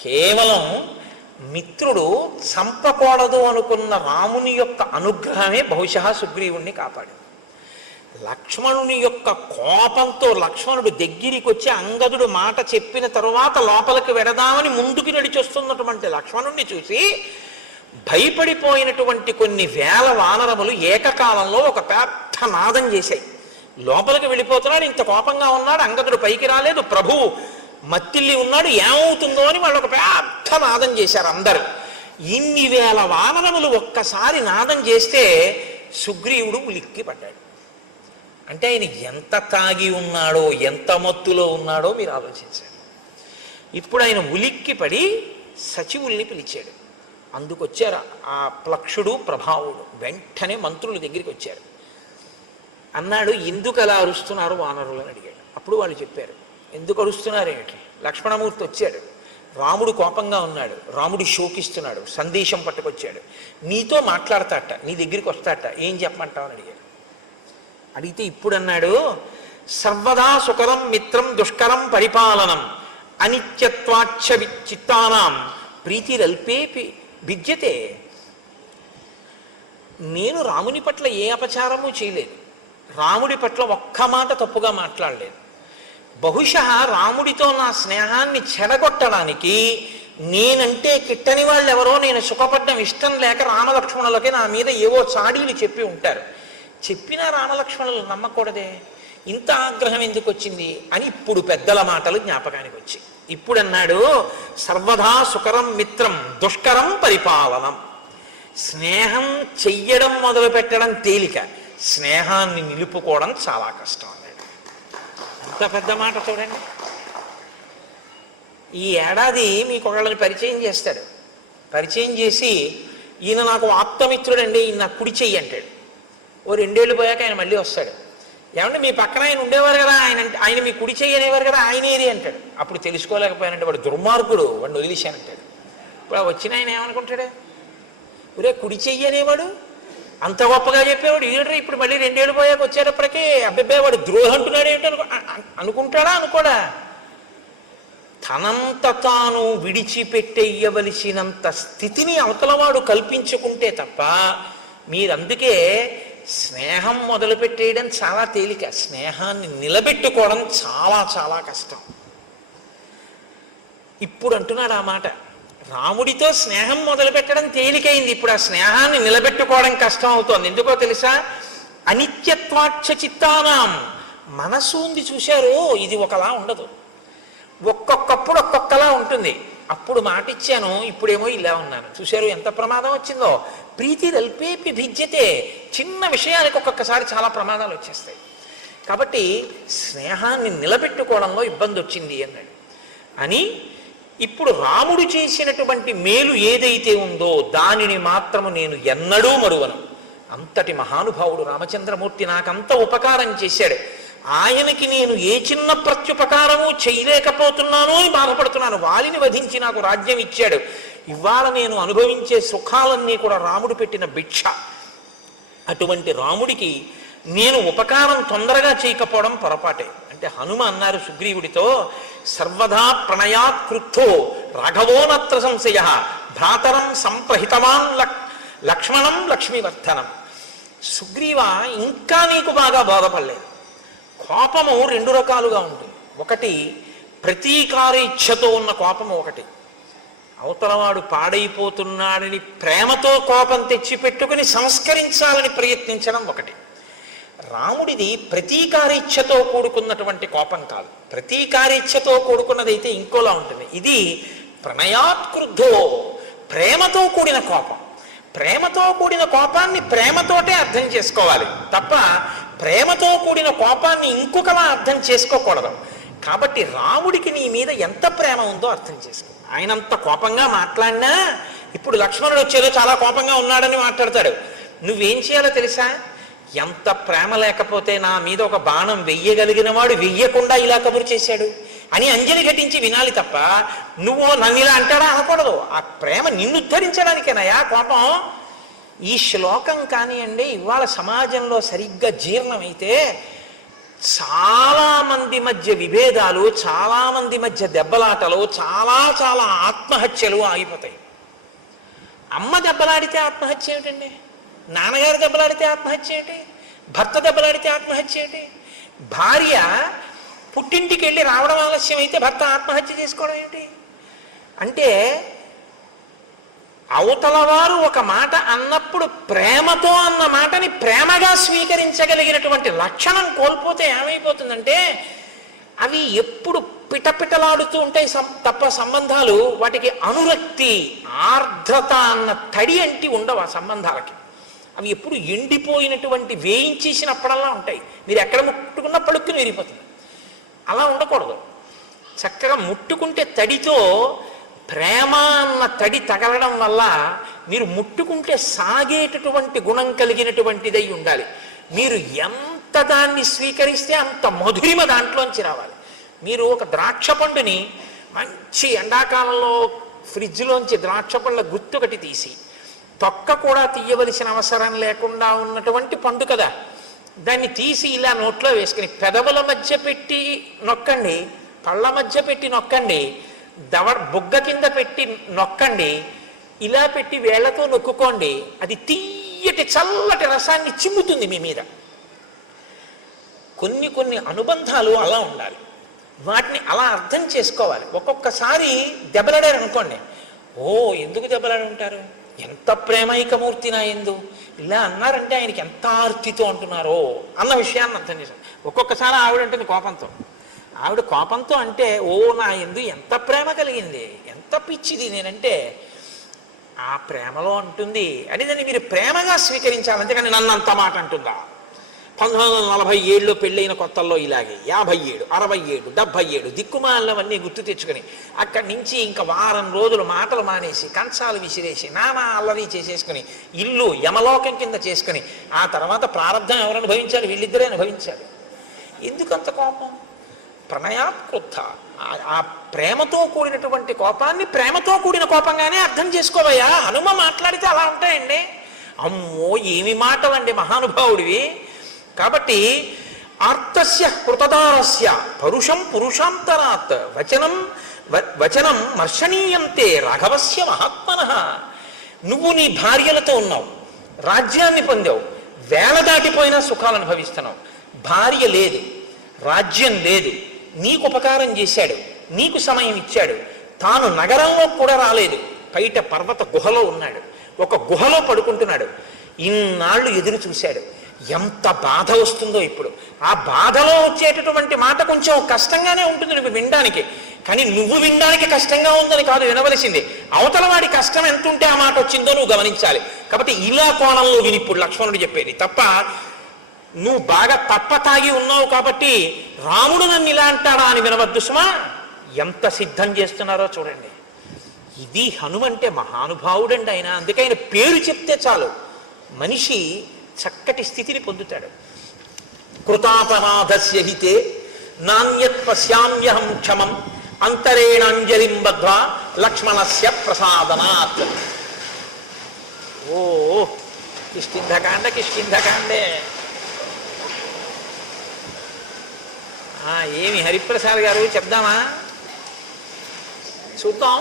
కేవలం మిత్రుడు చంపకూడదు అనుకున్న రాముని యొక్క అనుగ్రహమే బహుశా సుగ్రీవుణ్ణి కాపాడింది. లక్ష్మణుని యొక్క కోపంతో లక్ష్మణుడు దగ్గరికి వచ్చి అంగదుడు మాట చెప్పిన తరువాత లోపలికి వెడదామని ముందుకు నడిచొస్తున్నటువంటి లక్ష్మణుణ్ణి చూసి భయపడిపోయినటువంటి కొన్ని వేల వానరములు ఏకకాలంలో ఒక పెద్ద నాదం చేశాయి. లోపలికి వెళ్ళిపోతున్నాడు, ఇంత కోపంగా ఉన్నాడు, అంగదుడు పైకి రాలేదు, ప్రభువు మత్తిల్లి ఉన్నాడు, ఏమవుతుందో అని వాళ్ళు ఒక పెద్ద నాదం చేశారు అందరూ. ఇన్ని వేల వానరములు ఒక్కసారి నాదం చేస్తే సుగ్రీవుడు ఉలిక్కి పడ్డాడు. అంటే ఆయన ఎంత తాగి ఉన్నాడో, ఎంత మత్తులో ఉన్నాడో మీరు ఆలోచించారు. ఇప్పుడు ఆయన ఉలిక్కి పడి సచివుల్ని పిలిచాడు. అందుకొచ్చారు ఆ ప్లక్షుడు ప్రభావుడు. వెంటనే మంత్రుల దగ్గరికి వచ్చారు. అన్నాడు, ఎందుకు అలా అరుస్తున్నారు వానరులు అని అడిగాడు. అప్పుడు వాళ్ళు చెప్పారు, ఎందుకు అరుస్తున్నారు ఏమిటి? లక్ష్మణమూర్తి వచ్చాడు, రాముడు కోపంగా ఉన్నాడు, రాముడు శోకిస్తున్నాడు, సందేశం పట్టుకొచ్చాడు, నీతో మాట్లాడతాట, నీ దగ్గరికి వస్తాట, ఏం చెప్పమంటావు అని అడిగాడు. అడిగితే ఇప్పుడు అన్నాడు, సర్వదా సుకరం మిత్రం దుష్కరం పరిపాలనం అనిత్యత్వాచ్చ చిత్తానాం ప్రీతిరల్పేపి భిద్యతే. నేను రాముని పట్ల ఏ అపచారము చేయలేదు, రాముడి పట్ల ఒక్క మాట తప్పుగా మాట్లాడలేదు. బహుశా రాముడితో నా స్నేహాన్ని చెడగొట్టడానికి నేనంటే కిట్టని వాళ్ళు ఎవరో నేను సుఖపడ్డం ఇష్టం లేక రామలక్ష్మణులకి నా మీద ఏవో చాడీలు చెప్పి ఉంటారు. చెప్పినా రామలక్ష్మణులు నమ్మకూడదే, ఇంత ఆగ్రహం ఎందుకు వచ్చింది అని ఇప్పుడు పెద్దల మాటలు జ్ఞాపకానికి వచ్చి ఇప్పుడు అన్నాడు, సర్వదా సుకరం మిత్రం దుష్కరం పరిపాలనం. స్నేహం చెయ్యడం మొదలు పెట్టడం తేలిక, స్నేహాన్ని నిలుపుకోవడం చాలా కష్టం అన్నాడు. అంత పెద్ద మాట చూడండి. ఈ ఏడాది మీకు ఒకళ్ళని పరిచయం చేస్తాడు. పరిచయం చేసి, ఈయన నాకు ఆప్తమిత్రుడండి, ఈయన నాకు కుడి చెయ్యి అంటాడు. ఓ 2 ఏళ్ళు పోయాక ఆయన మళ్ళీ వస్తాడు. ఏమంటే మీ పక్కన ఆయన ఉండేవారు కదా, ఆయన మీ కుడి చెయ్యి అనేవారు కదా, ఆయన ఏది అంటాడు. అప్పుడు తెలుసుకోలేకపోయానంటే వాడు దుర్మార్గుడు, వాడిని వదిలేశానంటాడు. ఇప్పుడు వచ్చిన ఆయన ఏమనుకుంటాడు, ఒరే కుడి చెయ్యి అనేవాడు అంత గొప్పగా చెప్పేవాడు ఈయన ఇప్పుడు మళ్ళీ 2 ఏళ్ళు పోయాక వచ్చేటప్పటికీ అబ్బాయి వాడు ద్రోహం అంటున్నాడు ఏమిటి అనుకుంటాడా? అనుకోడా? తనంత తాను విడిచిపెట్టేయవలసినంత స్థితిని అవతలవాడు కల్పించుకుంటే తప్ప, మీరందుకే స్నేహం మొదలుపెట్టేయడం చాలా తేలిక, స్నేహాన్ని నిలబెట్టుకోవడం చాలా చాలా కష్టం. ఇప్పుడు అంటున్నాడు ఆ మాట, రాముడితో స్నేహం మొదలుపెట్టడం తేలికైంది, ఇప్పుడు ఆ స్నేహాన్ని నిలబెట్టుకోవడం కష్టం అవుతోంది. ఎందుకో తెలుసా? అనిత్యత్వాచ్చ చిత్తానాం. మనసు ఉంది చూశారు, ఇది ఒకలా ఉండదు, ఒక్కొక్కప్పుడు ఒక్కొక్కలా ఉంటుంది. అప్పుడు మాట ఇచ్చాను, ఇప్పుడేమో ఇలా ఉన్నాను. చూశారు ఎంత ప్రమాదం వచ్చిందో? ప్రీతి రల్పేపి భిద్యతే. చిన్న విషయానికి ఒక్కొక్కసారి చాలా ప్రమాదాలు వచ్చేస్తాయి. కాబట్టి స్నేహాన్ని నిలబెట్టుకోవడంలో ఇబ్బంది వచ్చింది అన్నాడు. అని ఇప్పుడు రాముడు చేసినటువంటి మేలు ఏదైతే ఉందో దానిని మాత్రము నేను ఎన్నడూ మరువను. అంతటి మహానుభావుడు రామచంద్రమూర్తి నాకంత ఉపకారం చేశాడు. ఆయనకి నేను ఏ చిన్న ప్రత్యుపకారము చేయలేకపోతున్నాను అని బాధపడుతున్నాను. వాలిని వధించి నాకు రాజ్యం ఇచ్చాడు. ఇవాళ నేను అనుభవించే సుఖాలన్నీ కూడా రాముడు పెట్టిన భిక్ష. అటువంటి రాముడికి నేను ఉపకారం తొందరగా చేయకపోవడం పొరపాటే. అంటే హనుమ అన్నారు సుగ్రీవుడితో, సర్వదా ప్రణయాత్ క్రుద్ధో రాఘవోనత్ర సంశయ భ్రాతరం సంప్రహితమాన్ లక్ష్మణం లక్ష్మీవర్ధనం. సుగ్రీవ, ఇంకా నీకు బాగా బోధపడలేదు. కోపము 2 రకాలుగా ఉంటుంది. ఒకటి ప్రతీకారేచ్ఛతో ఉన్న కోపము, ఒకటి అవతలవాడు పాడైపోతున్నాడని ప్రేమతో కోపం తెచ్చిపెట్టుకుని సంస్కరించాలని ప్రయత్నించడం ఒకటి. రాముడిది ప్రతీకారేచ్ఛతో కూడుకున్నటువంటి కోపం కాదు, ప్రతీకారేచ్ఛతో కూడుకున్నదైతే ఇంకోలా ఉంటుంది. ఇది ప్రణయాత్కృద్ధో, ప్రేమతో కూడిన కోపం. ప్రేమతో కూడిన కోపాన్ని ప్రేమతోటే అర్థం చేసుకోవాలి తప్ప ప్రేమతో కూడిన కోపాన్ని ఇంకొకలా అర్థం చేసుకోకూడదు. కాబట్టి రాముడికి నీ మీద ఎంత ప్రేమ ఉందో అర్థం చేసుకో. ఆయనంత కోపంగా మాట్లాడినా ఇప్పుడు లక్ష్మణుడు వచ్చేదో చాలా కోపంగా ఉన్నాడని మాట్లాడతాడు. నువ్వేం చేయాలో తెలుసా? ఎంత ప్రేమ లేకపోతే నా మీద ఒక బాణం వెయ్యగలిగిన వాడు వెయ్యకుండా ఇలా కబురు చేశాడు అని అంజలి ఘటించి వినాలి తప్ప నువ్వు నన్ను ఇలా అంటాడా అనకూడదు. ఆ ప్రేమ నిన్ను ఉద్ధరించడానికేనయా కోపం. ఈ శ్లోకం కానివ్వండి ఇవాళ సమాజంలో సరిగ్గా జీర్ణమైతే చాలా మంది మధ్య విభేదాలు, చాలా మంది మధ్య దెబ్బలాటలు, చాలా చాలా ఆత్మహత్యలు ఆగిపోతాయి. అమ్మ దెబ్బలాడితే ఆత్మహత్య ఏమిటండి? నాన్నగారు దెబ్బలాడితే ఆత్మహత్య ఏమిటి? భర్త దెబ్బలాడితే ఆత్మహత్య ఏమిటి? భార్య పుట్టింటికి వెళ్ళి రావడం ఆలస్యం అయితే భర్త ఆత్మహత్య చేసుకోవడం ఏమిటి? అంటే అవతల వారు ఒక మాట అన్నప్పుడు ప్రేమతో అన్న మాటని ప్రేమగా స్వీకరించగలిగినటువంటి లక్షణం కోల్పోతే ఏమైపోతుందంటే అవి ఎప్పుడు పిటపిటలాడుతూ ఉంటాయి తప్ప సంబంధాలు, వాటికి అనురక్తి ఆర్ద్రత అన్న తడి అంటి ఉండవు ఆ సంబంధాలకి. అవి ఎప్పుడు ఎండిపోయినటువంటి వేయించేసినప్పుడల్లా ఉంటాయి. మీరు ఎక్కడ ముట్టుకున్నా పలుక్కుని విరిగిపోతుంది. అలా ఉండకూడదు. చక్కగా ముట్టుకుంటే తడితో ప్రేమ అన్న తడి తగలడం వల్ల మీరు ముట్టుకుంటే సాగేటటువంటి గుణం కలిగినటువంటిదై ఉండాలి. మీరు ఎంత దాన్ని స్వీకరిస్తే అంత మధురిమ దాంట్లోంచి రావాలి. మీరు ఒక ద్రాక్ష పండుని మంచి ఎండాకాలంలో ఫ్రిడ్జ్లోంచి ద్రాక్ష పండ్ల గుత్తొకటి తీసి తొక్క కూడా తీయవలసిన అవసరం లేకుండా ఉన్నటువంటి పండు కదా, దాన్ని తీసి ఇలా నోట్లో వేసుకుని పెదవుల మధ్య పెట్టి నొక్కండి, పళ్ళ మధ్య పెట్టి నొక్కండి, బుగ్గ కింద పెట్టి నొక్కండి, ఇలా పెట్టి వేళ్లతో నొక్కుకోండి. అది తీయటి చల్లటి రసాన్ని చిమ్ముతుంది మీ మీద. కొన్ని కొన్ని అనుబంధాలు అలా ఉండాలి. వాటిని అలా అర్థం చేసుకోవాలి. ఒక్కొక్కసారి దెబ్బలాడారు అనుకోండి, ఓ ఎందుకు దెబ్బలాడి ఉంటారు, ఎంత ప్రేమైకమూర్తి నా ఎందు ఇలా అన్నారంటే ఆయనకి ఎంత ఆర్తితో అంటున్నారో అన్న విషయాన్ని అర్థం చేశాను. ఒక్కొక్కసారి ఆవిడ అంటుంది కోపంతో, ఆవిడ కోపంతో అంటే ఓ నా ఎందు ఎంత ప్రేమ కలిగింది, ఎంత పిచ్చిది నేనంటే, ఆ ప్రేమలో అంటుంది అని దాన్ని మీరు ప్రేమగా స్వీకరించాలి. అంతేకాని నన్ను అంత మాట అంటుందా. 1947లో పెళ్ళైన కొత్తల్లో ఇలాగే 57, 67, 77 దిక్కుమాలవన్నీ గుర్తు తెచ్చుకొని అక్కడి నుంచి ఇంకా వారం రోజులు మాటలు మానేసి కంచాలు విసిరేసి నానా అల్లరి చేసేసుకుని ఇల్లు యమలోకం కింద చేసుకుని ఆ తర్వాత ప్రారంధం ఎవరు అనుభవించాలి, వీళ్ళిద్దరే అనుభవించాలి. ఎందుకంత కోపం? ప్రణయాత్కృత. ఆ ప్రేమతో కూడినటువంటి కోపాన్ని ప్రేమతో కూడిన కోపంగానే అర్థం చేసుకోవయ్యా. హనుమ మాట్లాడితే అలా ఉంటాయండి. అమ్మో ఏమి మాటలండి మహానుభావుడివి. కాబట్టి ఆర్తస్య కృతదారస్య పరుషం పురుషాంతరాత్ వచనం మర్షణీయంతే రాఘవస్య మహాత్మనః. నువ్వు నీ భార్యలతో ఉన్నావు, రాజ్యాన్ని పొందావు, వేల దాటిపోయినా సుఖాలు అనుభవిస్తున్నావు. భార్య లేదు, రాజ్యం లేదు, నీకు ఉపకారం చేశాడు, నీకు సమయం ఇచ్చాడు, తాను నగరంలో కూడా రాలేదు, బయట పర్వత గుహలో ఉన్నాడు, ఒక గుహలో పడుకుంటున్నాడు. ఇన్నాళ్ళు ఎదురు చూశాడు. ఎంత బాధ వస్తుందో ఇప్పుడు. ఆ బాధలో వచ్చేటటువంటి మాట కొంచెం కష్టంగానే ఉంటుంది నువ్వు వినడానికి, కానీ నువ్వు వినడానికి కష్టంగా ఉందని కాదు వినవలసింది. అవతల వాడి కష్టం ఎంత ఉంటే ఆ మాట వచ్చిందో నువ్వు గమనించాలి. కాబట్టి ఇలా కోణంలో విని ఇప్పుడు లక్ష్మణుడు చెప్పేది తప్ప నువ్వు బాగా తప్ప తాగి ఉన్నావు కాబట్టి రాముడు నన్ను ఇలా అంటాడా అని వినవద్దు సుమా. ఎంత సిద్ధం చేస్తున్నారో చూడండి. ఇది హనుమంటే మహానుభావుడండి ఆయన. అందుకే ఆయన పేరు చెప్తే చాలు మనిషి చక్కటి స్థితిని పొందుతాడు. కృతాపనాథస్య హితే నాణ్యత్ పశ్యామ్యహం క్షమం అంతరేణాంజలిం బద్ధ్వా లక్ష్మణస్య ప్రసాదనాత్. ఓ కిష్కింధకాండే. ఏమి హరిప్రసాద్ గారు చెప్దామా? చూద్దాం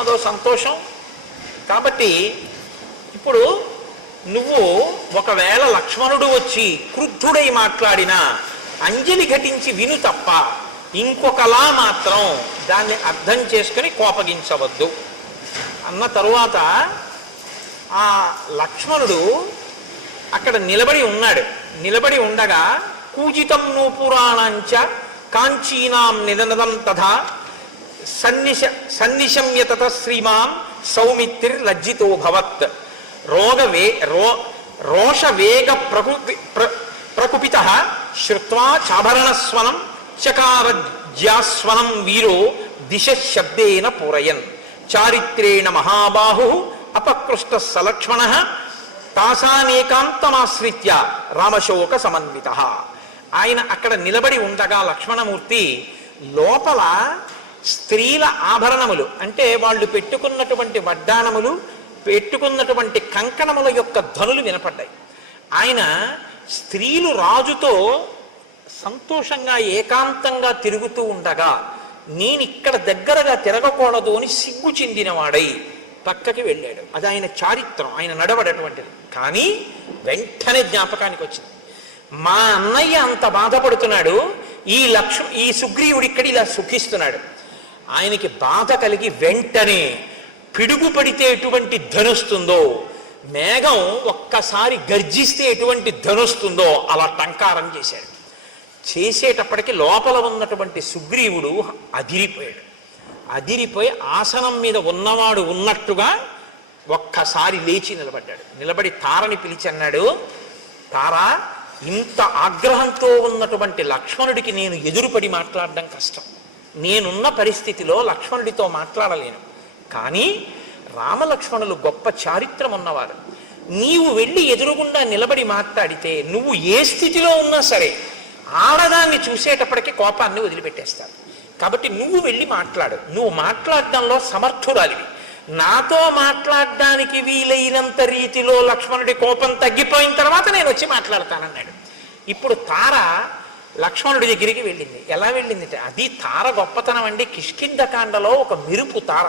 అదో సంతోషం. కాబట్టి ఇప్పుడు నువ్వు ఒకవేళ లక్ష్మణుడు వచ్చి క్రుద్ధుడై మాట్లాడినా అంజలి ఘటించి విను తప్ప ఇంకొకలా మాత్రం దాన్ని అర్థం చేసుకుని కోపగించవద్దు అన్న తరువాత ఆ లక్ష్మణుడు అక్కడ నిలబడి ఉన్నాడు. నిలబడి ఉండగా కూజితం నూపురాణంచ కాంచీనాం నిదనదం తథా సన్నిశమ్య తత శ్రీమాన్ సౌమిత్రిర్లజ్జితో భవత్ రోషవేగ ప్రకుపిత శ్రుత్వా చాభరణస్వనం చకారజ్యాస్వనం వీరో దిశ శబ్దేన పూరయన్ చారిత్రేణ మహాబాహు అపకృష్ట సలక్ష్మణ తాసానేకాంతమాశ్రిత్య రామశోక సమన్విత. ఆయన అక్కడ నిలబడి ఉండగా లక్ష్మణమూర్తి లోపల స్త్రీల ఆభరణములు అంటే వాళ్ళు పెట్టుకున్నటువంటి వడ్డాణములు, పెట్టుకున్నటువంటి కంకణముల యొక్క ధ్వనులు వినపడ్డాయి. ఆయన స్త్రీలు రాజుతో సంతోషంగా ఏకాంతంగా తిరుగుతూ ఉండగా నేను ఇక్కడ దగ్గరగా తిరగకూడదు అని సిగ్గు చెందినవాడై పక్కకి వెళ్ళాడు. అది ఆయన చారిత్రం, ఆయన నడవడటువంటిది. కానీ వెంటనే జ్ఞాపకానికి వచ్చింది, మా అన్నయ్య అంత బాధపడుతున్నాడు, ఈ సుగ్రీవుడు ఇక్కడ ఇలా సుఖిస్తున్నాడు. ఆయనకి బాధ కలిగి వెంటనే పిడుగు పడితే ఎటువంటి ధనుస్తుందో, మేఘం ఒక్కసారి గర్జిస్తే ఎటువంటి ధనుస్తుందో అలా టంకారం చేశాడు. చేసేటప్పటికి లోపల ఉన్నటువంటి సుగ్రీవుడు అదిరిపోయాడు. అదిరిపోయి ఆసనం మీద ఉన్నవాడు ఉన్నట్టుగా ఒక్కసారి లేచి నిలబడ్డాడు. నిలబడి తారని పిలిచి అన్నాడు, తారా, ఇంత ఆగ్రహంతో ఉన్నటువంటి లక్ష్మణుడికి నేను ఎదురుపడి మాట్లాడడం కష్టం. నేనున్న పరిస్థితిలో లక్ష్మణుడితో మాట్లాడలేను. కానీ రామలక్ష్మణులు గొప్ప చారిత్రం ఉన్నవారు. నీవు వెళ్ళి ఎదురుగుండా నిలబడి మాట్లాడితే నువ్వు ఏ స్థితిలో ఉన్నా సరే ఆడదాన్ని చూసేటప్పటికీ కోపాన్ని వదిలిపెట్టేస్తాడు. కాబట్టి నువ్వు వెళ్ళి మాట్లాడు. నువ్వు మాట్లాడడంలో సమర్థురాలివి. నాతో మాట్లాడడానికి వీలైనంత రీతిలో లక్ష్మణుడి కోపం తగ్గిపోయిన తర్వాత నేను వచ్చి మాట్లాడతానన్నాడు. ఇప్పుడు తార లక్ష్మణుడి దగ్గరికి వెళ్ళింది. ఎలా వెళ్ళింది? అది తార గొప్పతనం అండి. కిష్కింధకాండలో ఒక మెరుపు తార.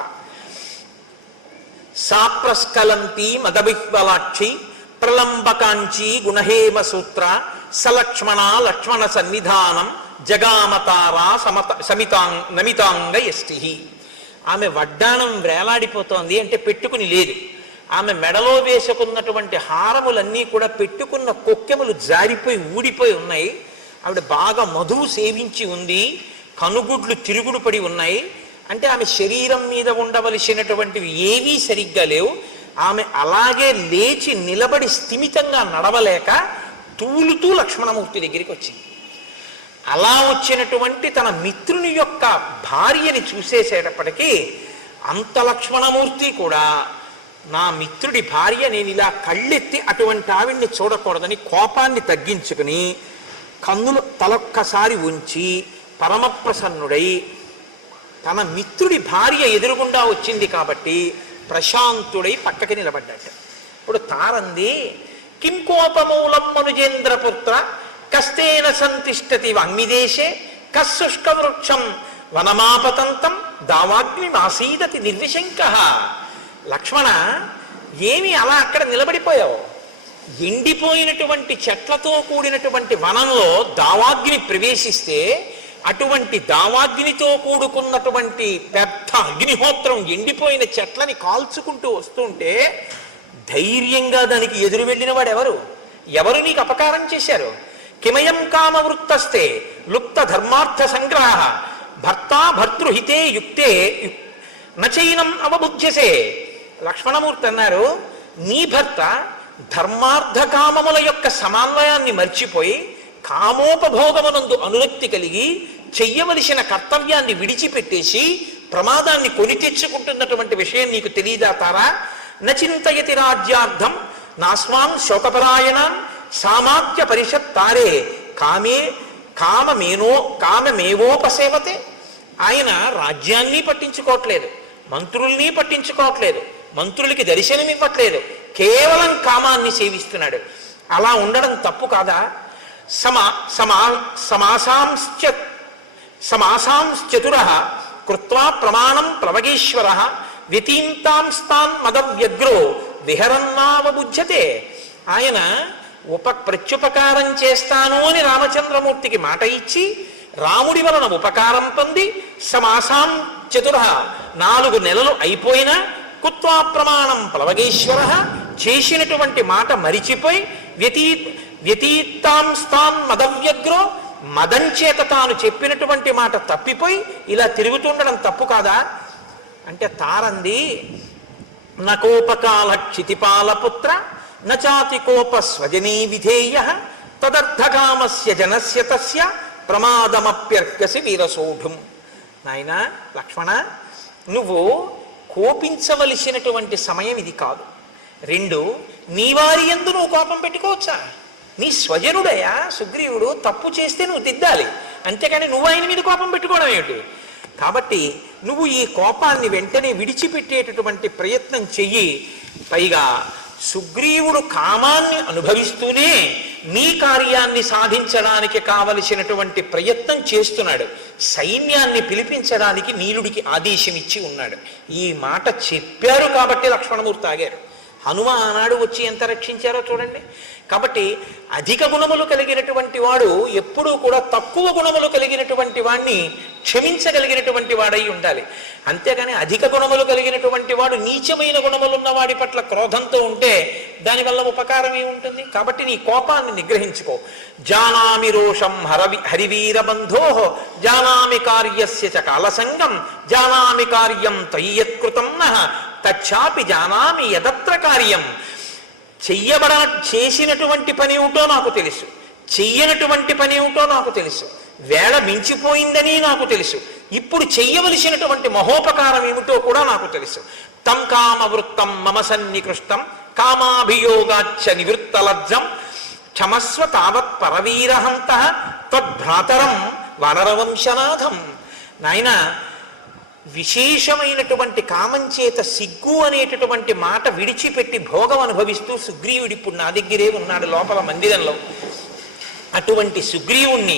సాప్రస్కలంతి మదవిహ్వలాక్షి ప్రలంబకాంచి గుణహేమ సూత్ర సలక్ష్మణ లక్ష్మణ సన్నిధానం జగామతార నమితాంగ యష్టి. ఆమె వడ్డాణం వేలాడిపోతోంది అంటే పెట్టుకుని లేదు. ఆమె మెడలో వేసుకున్నటువంటి హారములన్నీ కూడా పెట్టుకున్న కొక్కెములు జారిపోయి ఊడిపోయి ఉన్నాయి. ఆవిడ బాగా మధువు సేవించి ఉంది. కనుగుడ్లు తిరుగుడు పడి ఉన్నాయి. అంటే ఆమె శరీరం మీద ఉండవలసినటువంటివి ఏవీ సరిగ్గా లేవు. ఆమె అలాగే లేచి నిలబడి స్థిమితంగా నడవలేక తూలుతూ లక్ష్మణమూర్తి దగ్గరికి వచ్చింది. అలా వచ్చినటువంటి తన మిత్రుని యొక్క భార్యని చూసేసేటప్పటికీ అంత లక్ష్మణమూర్తి కూడా నా మిత్రుడి భార్య, నేను ఇలా కళ్ళెత్తి అటువంటి ఆవిడ్ని చూడకూడదని కోపాన్ని తగ్గించుకుని కన్నులు తలొక్కసారి ఉంచి పరమప్రసన్నుడై తన మిత్రుడి భార్య ఎదురుగుండా వచ్చింది కాబట్టి ప్రశాంతుడై పక్కకి నిలబడ్డాడు. ఇప్పుడు తారంది, కిం కోపమూలం మనుజేంద్రపుత్ర కస్తేన సంతిష్టతి వాంగ్మిదేశే కశుష్క వృక్షం వనమాపతంతం దావాగ్ని మాసీదతి నిర్విశంక. లక్ష్మణ, ఏమి అలా అక్కడ నిలబడిపోయావు? ఎండిపోయినటువంటి చెట్లతో కూడినటువంటి వనంలో దావాగ్ని ప్రవేశిస్తే అటువంటి దావాగ్నితో కూడుకున్నటువంటి పెద్ద అగ్నిహోత్రం ఎండిపోయిన చెట్లని కాల్చుకుంటూ వస్తుంటే ధైర్యంగా దానికి ఎదురు వెళ్ళిన వాడు ఎవరు? ఎవరు నీకు అపకారం చేశారు? కిమయం కామవృత్తస్తే లుప్త ధర్మార్థ సంగ్రహ భర్త భర్తృహితే యుక్తే నచైనం అవబుధ్యసే. లక్ష్మణమూర్తి అన్నారు, నీ భర్త ధర్మార్థ కామముల యొక్క సమన్వయాన్ని మర్చిపోయి కామోపభోగమునందు అనురక్తి కలిగి చెయ్యవలసిన కర్తవ్యాన్ని విడిచిపెట్టేసి ప్రమాదాన్ని కొని తెచ్చుకుంటున్నటువంటి విషయం నీకు తెలియదా తారా? నచింతయతి రాజ్యార్థం నాస్మాన్ శోకపరాయణాన్ సామాత్య పరిషత్ తారే కామమేవోపసేవతే. ఆయన రాజ్యాన్ని పట్టించుకోవట్లేదు, మంత్రుల్ని పట్టించుకోవట్లేదు, మంత్రులకి దర్శనం ఇవ్వట్లేదు, కేవలం కామాన్ని సేవిస్తున్నాడు. అలా ఉండడం తప్పు కాదా? సమాసాంశ్చతుర కృత్వా ప్రమాణం ప్లవగేశ్వర వ్యతీంతాంస్తాన్ మదవ్యగ్రో విహరన్నావబుధ్యతే. ఆయన ప్రత్యుపకారం చేస్తాను అని రామచంద్రమూర్తికి మాట ఇచ్చి రాముడి వలన ఉపకారం పొంది సమాసాం చతుర 4 నెలలు అయిపోయినా కుత్వా ప్రమాణం ప్లవగేశ్వర చేసినటువంటి మాట మరిచిపోయి వ్యతీతాంస్తాన్ మదవ్యగ్రో మదం చేత తాను చెప్పినటువంటి మాట తప్పిపోయి ఇలా తిరుగుతుండడం తప్పు కాదా అంటే తారంది, నకోపకాల క్షితిపాలపుత్ర నచాతి కోప స్వజనీ విధేయ తదర్థకామస్య జనస్య తస్య ప్రమాదమప్యర్కసి వీరసోఢుం. నాయనా లక్ష్మణ, నువ్వు కోపించవలసినటువంటి సమయం ఇది కాదు. 2, నీ వారి యందు నువ్వు కోపం పెట్టుకోవచ్చా? నీ స్వజనుడయా సుగ్రీవుడు, తప్పు చేస్తే నువ్వు దిద్దాలి, అంతేకాని నువ్వు ఆయన మీద కోపం పెట్టుకోవడం ఏమిటి? కాబట్టి నువ్వు ఈ కోపాన్ని వెంటనే విడిచిపెట్టేటటువంటి ప్రయత్నం చెయ్యి. పైగా సుగ్రీవుడు కామాన్ని అనుభవిస్తూనే నీ కార్యాన్ని సాధించడానికి కావలసినటువంటి ప్రయత్నం చేస్తున్నాడు. సైన్యాన్ని పిలిపించడానికి నీలుడికి ఆదేశం ఇచ్చి ఉన్నాడు. ఈ మాట చెప్పారు కాబట్టి లక్ష్మణమూర్తి ఆగారు. హనుమ ఆనాడు వచ్చి ఎంత రక్షించారో చూడండి. కాబట్టి అధిక గుణములు కలిగినటువంటి వాడు ఎప్పుడూ కూడా తక్కువ గుణములు కలిగినటువంటి వాడిని క్షమించగలిగినటువంటి వాడై ఉండాలి. అంతేగాని అధిక గుణములు కలిగినటువంటి వాడు నీచమైన గుణములున్న వాడి పట్ల క్రోధంతో ఉంటే దానివల్ల ఉపకారం ఏముంటుంది? కాబట్టి నీ కోపాన్ని నిగ్రహించుకో. జానామి రోషం హరివీరబంధో జానామి కార్యస్య చ కాలసంగం జానామి కార్యం తయ్యత్కృతం నః తచ్చాపి జానామి యదత్ర కార్యం. చేసినటువంటి పని ఏమిటో నాకు తెలుసు, చెయ్యనటువంటి పని ఏమిటో నాకు తెలుసు, వేళ మించిపోయిందని నాకు తెలుసు, ఇప్పుడు చెయ్యవలసినటువంటి మహోపకారం ఏమిటో కూడా నాకు తెలుసు. తం కామవృత్తం మమ సన్నికృష్టం కామాభియోగాచ్చ నివృత్తలజ్జం క్షమస్వ తావత్ పరవీరహంత తద్భ్రాతరం వానరవంశనాథం. నాయన, విశేషమైనటువంటి కామం చేత సిగ్గు అనేటటువంటి మాట విడిచిపెట్టి భోగం అనుభవిస్తూ సుగ్రీవుడు ఇప్పుడు నా దగ్గరే ఉన్నాడు లోపల మందిరంలో. అటువంటి సుగ్రీవుణ్ణి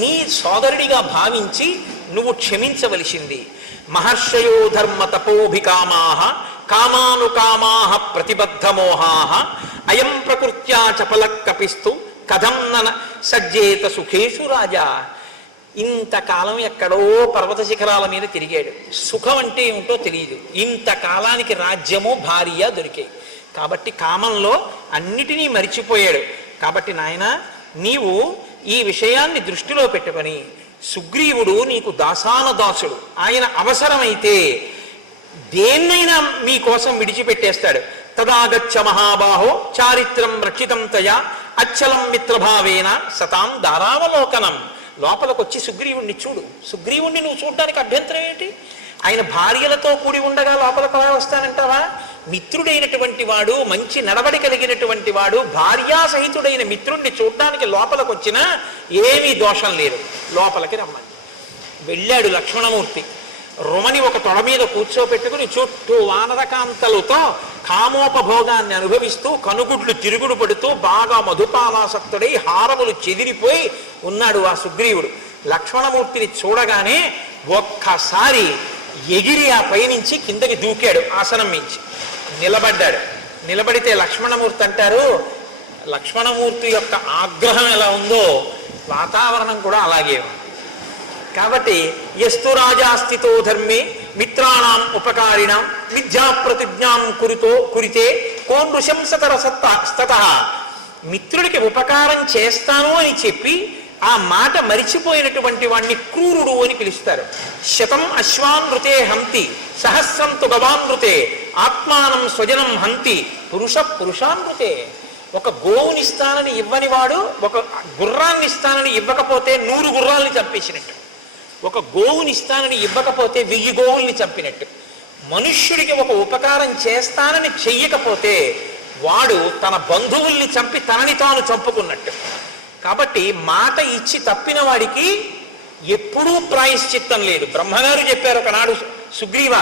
నీ సోదరుడిగా భావించి నువ్వు క్షమించవలసింది. మహర్షయో ధర్మ తపోభికామాః కామానుకామాః ప్రతిబద్ధమోహాః అయం ప్రకృత్యా చపలకపిస్తూ కథం నన సజ్జేత సుఖేషు రాజా. ఇంతకాలం ఎక్కడో పర్వత శిఖరాల మీద తిరిగాడు, సుఖం అంటే ఏమిటో తెలియదు. ఇంతకాలానికి రాజ్యము భార్య దొరికాయి కాబట్టి కామంలో అన్నిటినీ మరిచిపోయాడు. కాబట్టి నాయన, నీవు ఈ విషయాన్ని దృష్టిలో పెట్టుకొని, సుగ్రీవుడు నీకు దాసానుదాసుడు, ఆయన అవసరమైతే దేన్నైనా మీకోసం విడిచిపెట్టేస్తాడు. తదాగచ్చ మహాబాహో చారిత్రం రక్షితం తయా అచ్చలం మిత్రభావేన సతాం దారావలోకనం. లోపలికొచ్చి సుగ్రీవుణ్ణి చూడు. సుగ్రీవుణ్ణి నువ్వు చూడడానికి అభ్యంతరం ఏంటి? ఆయన భార్యలతో కూడి ఉండగా లోపలికి అలా వస్తానంటావా? మిత్రుడైనటువంటి వాడు, మంచి నడవడి కలిగినటువంటి వాడు, భార్యాసహితుడైన మిత్రుణ్ణి చూడడానికి లోపలికి వచ్చినా ఏమీ దోషం లేదు. లోపలికి రమ్మని వెళ్ళాడు లక్ష్మణమూర్తి. రుమని ఒక తొడ మీద కూర్చోపెట్టుకుని చుట్టూ వానరకాంతలతో కామోపభోగాన్ని అనుభవిస్తూ కనుగుడ్లు తిరుగుడు పడుతూ బాగా మధుపానాసక్తుడై హారములు చెదిరిపోయి ఉన్నాడు ఆ సుగ్రీవుడు. లక్ష్మణమూర్తిని చూడగానే ఒక్కసారి ఎగిరి ఆ పైనుంచి కిందకి దూకాడు, ఆసనం మించి నిలబడ్డాడు. నిలబడితే లక్ష్మణమూర్తి అంటారు, లక్ష్మణమూర్తి యొక్క ఆగ్రహం ఎలా ఉందో వాతావరణం కూడా అలాగే ఉంది. కాబట్టి ఎస్తు రాజాస్థితో ధర్మే మిత్రాణం ఉపకారిణం విద్యా ప్రతిజ్ఞాం కురితే కోనృశంసతర స్తత. మిత్రుడికి ఉపకారం చేస్తాను అని చెప్పి ఆ మాట మరిచిపోయినటువంటి వాణ్ణి క్రూరుడు అని పిలుస్తారు. శతం అశ్వానృతే హంతి సహస్రం తు గవానృతే ఆత్మానం స్వజనం హంతి పురుషానృతే. ఒక గోవుని ఇస్తానని ఇవ్వని వాడు ఒక గుర్రాన్ని ఇస్తానని ఇవ్వకపోతే 100 గుర్రాల్ని చంపేసినట్టు, ఒక గోవుని ఇస్తానని ఇవ్వకపోతే 1000 గోవుల్ని చంపినట్టు. మనుష్యుడికి ఒక ఉపకారం చేస్తానని చెయ్యకపోతే వాడు తన బంధువుల్ని చంపి తనని తాను చంపుకున్నట్టు. కాబట్టి మాట ఇచ్చి తప్పిన వాడికి ఎప్పుడూ ప్రాయశ్చిత్తం లేదు. బ్రహ్మగారు చెప్పారు ఒకనాడు, సుగ్రీవ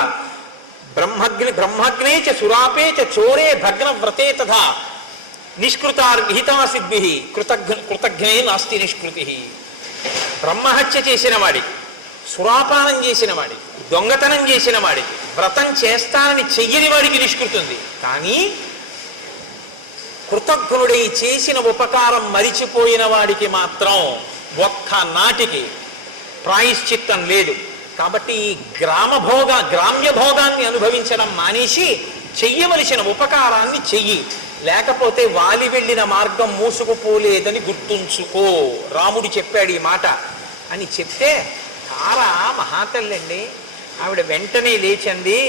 బ్రహ్మగ్నే చ సురాపే చ చోరే భగ్న వ్రతే తథా నిష్కృతార్ విహితా సిద్భి కృతజ్ఞే నాస్తి నిష్కృతి. బ్రహ్మహత్య చేసిన వాడికి, సురాపానం చేసిన వాడికి, దొంగతనం చేసిన వాడికి, వ్రతం చేస్తానని చెయ్యని వాడికి నిష్కృతి ఉంది. కానీ కృతజ్ఞుడై చేసిన ఉపకారం మరిచిపోయిన వాడికి మాత్రం ఒక్క నాటికి ప్రాయశ్చిత్తం లేదు. కాబట్టి ఈ గ్రామ్య భోగాన్ని అనుభవించడం మానేసి చెయ్యవలసిన ఉపకారాన్ని చెయ్యి, లేకపోతే వాలి వెళ్ళిన మార్గం మూసుకుపోలేదని గుర్తుంచుకో. రాముడు చెప్పాడు ఈ మాట అని చెప్తే, తారా మహాతల్లండి, ఆవిడ వెంటనే లేచంది,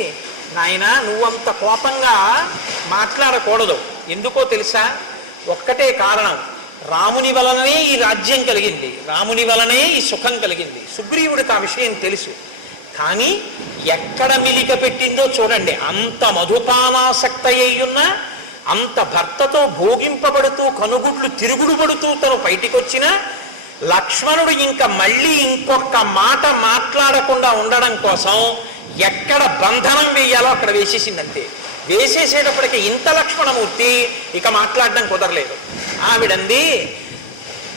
నాయనా నువ్వంత కోపంగా మాట్లాడకూడదు. ఎందుకో తెలుసా? ఒక్కటే కారణం, రాముని వలననే ఈ రాజ్యం కలిగింది, రాముని వలనే ఈ సుఖం కలిగింది. సుగ్రీవుడికి ఆ విషయం తెలుసు. కానీ ఎక్కడ మిలిక పెట్టిందో చూడండి. అంత మధుపానాసక్త అయ్యున్నా, అంత భర్తతో భోగింపబడుతూ కనుగుడ్లు తిరుగుడు పడుతూ తను బయటికొచ్చినా లక్ష్మణుడు ఇంకా మళ్ళీ ఇంకొక మాట మాట్లాడకుండా ఉండడం కోసం ఎక్కడ బంధనం వేయాలో అక్కడ వేసేసిందంతే. వేసేసేటప్పటికి ఇంత లక్ష్మణమూర్తి ఇక మాట్లాడడం కుదరలేదు. ఆవిడంది,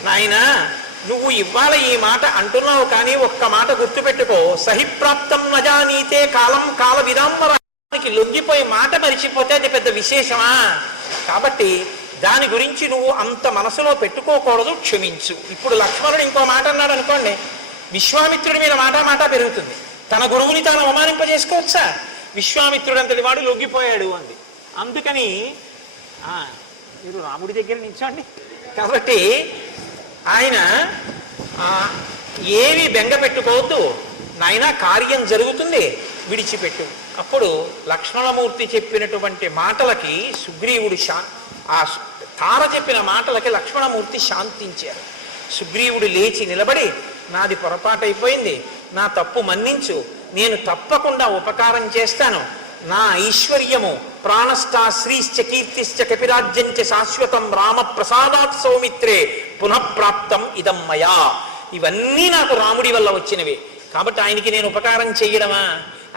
నాయన నువ్వు ఇవాళ ఈ మాట అంటున్నావు, కానీ ఒక్క మాట గుర్తుపెట్టుకో, సహిప్రాప్తం నజానీతే కాలం కాల విదాంబర కోపానికి లొంగిపోయి మాట మరిచిపోతే అది పెద్ద విశేషమా? కాబట్టి దాని గురించి నువ్వు అంత మనసులో పెట్టుకోకూడదు, క్షమించు. ఇప్పుడు లక్ష్మణుడు ఇంకో మాట అన్నాడు అనుకోండి, విశ్వామిత్రుడి మీద మాట పెరుగుతుంది. తన గురువుని తాను అవమానింపజేసుకోవచ్చా? విశ్వామిత్రుడు అంతటి వాడు లొంగిపోయాడు అంది. అందుకని మీరు రాముడి దగ్గర నిల్చోండి. కాబట్టి ఆయన ఏమి బెంగ పెట్టుకోవద్దు నాయన, కార్యం జరుగుతుంది, విడిచిపెట్టు. అప్పుడు లక్ష్మణమూర్తి చెప్పినటువంటి మాటలకి సుగ్రీవుడు ఆ తార చెప్పిన మాటలకి లక్ష్మణమూర్తి శాంతించారు. సుగ్రీవుడు లేచి నిలబడి, నాది పొరపాటైపోయింది, నా తప్పు మన్నించు, నేను తప్పకుండా ఉపకారం చేస్తాను. నా ఐశ్వర్యము ప్రాణస్థా శ్రీశ్చ కీర్తిశ్చ కపిరాజ్యంచ శాశ్వతం రామ ప్రసాదాత్ సౌమిత్రే పునఃప్రాప్తం ఇదం మయా. ఇవన్నీ నాకు రాముడి వల్ల వచ్చినవి. కాబట్టి ఆయనకి నేను ఉపకారం చేయడమా?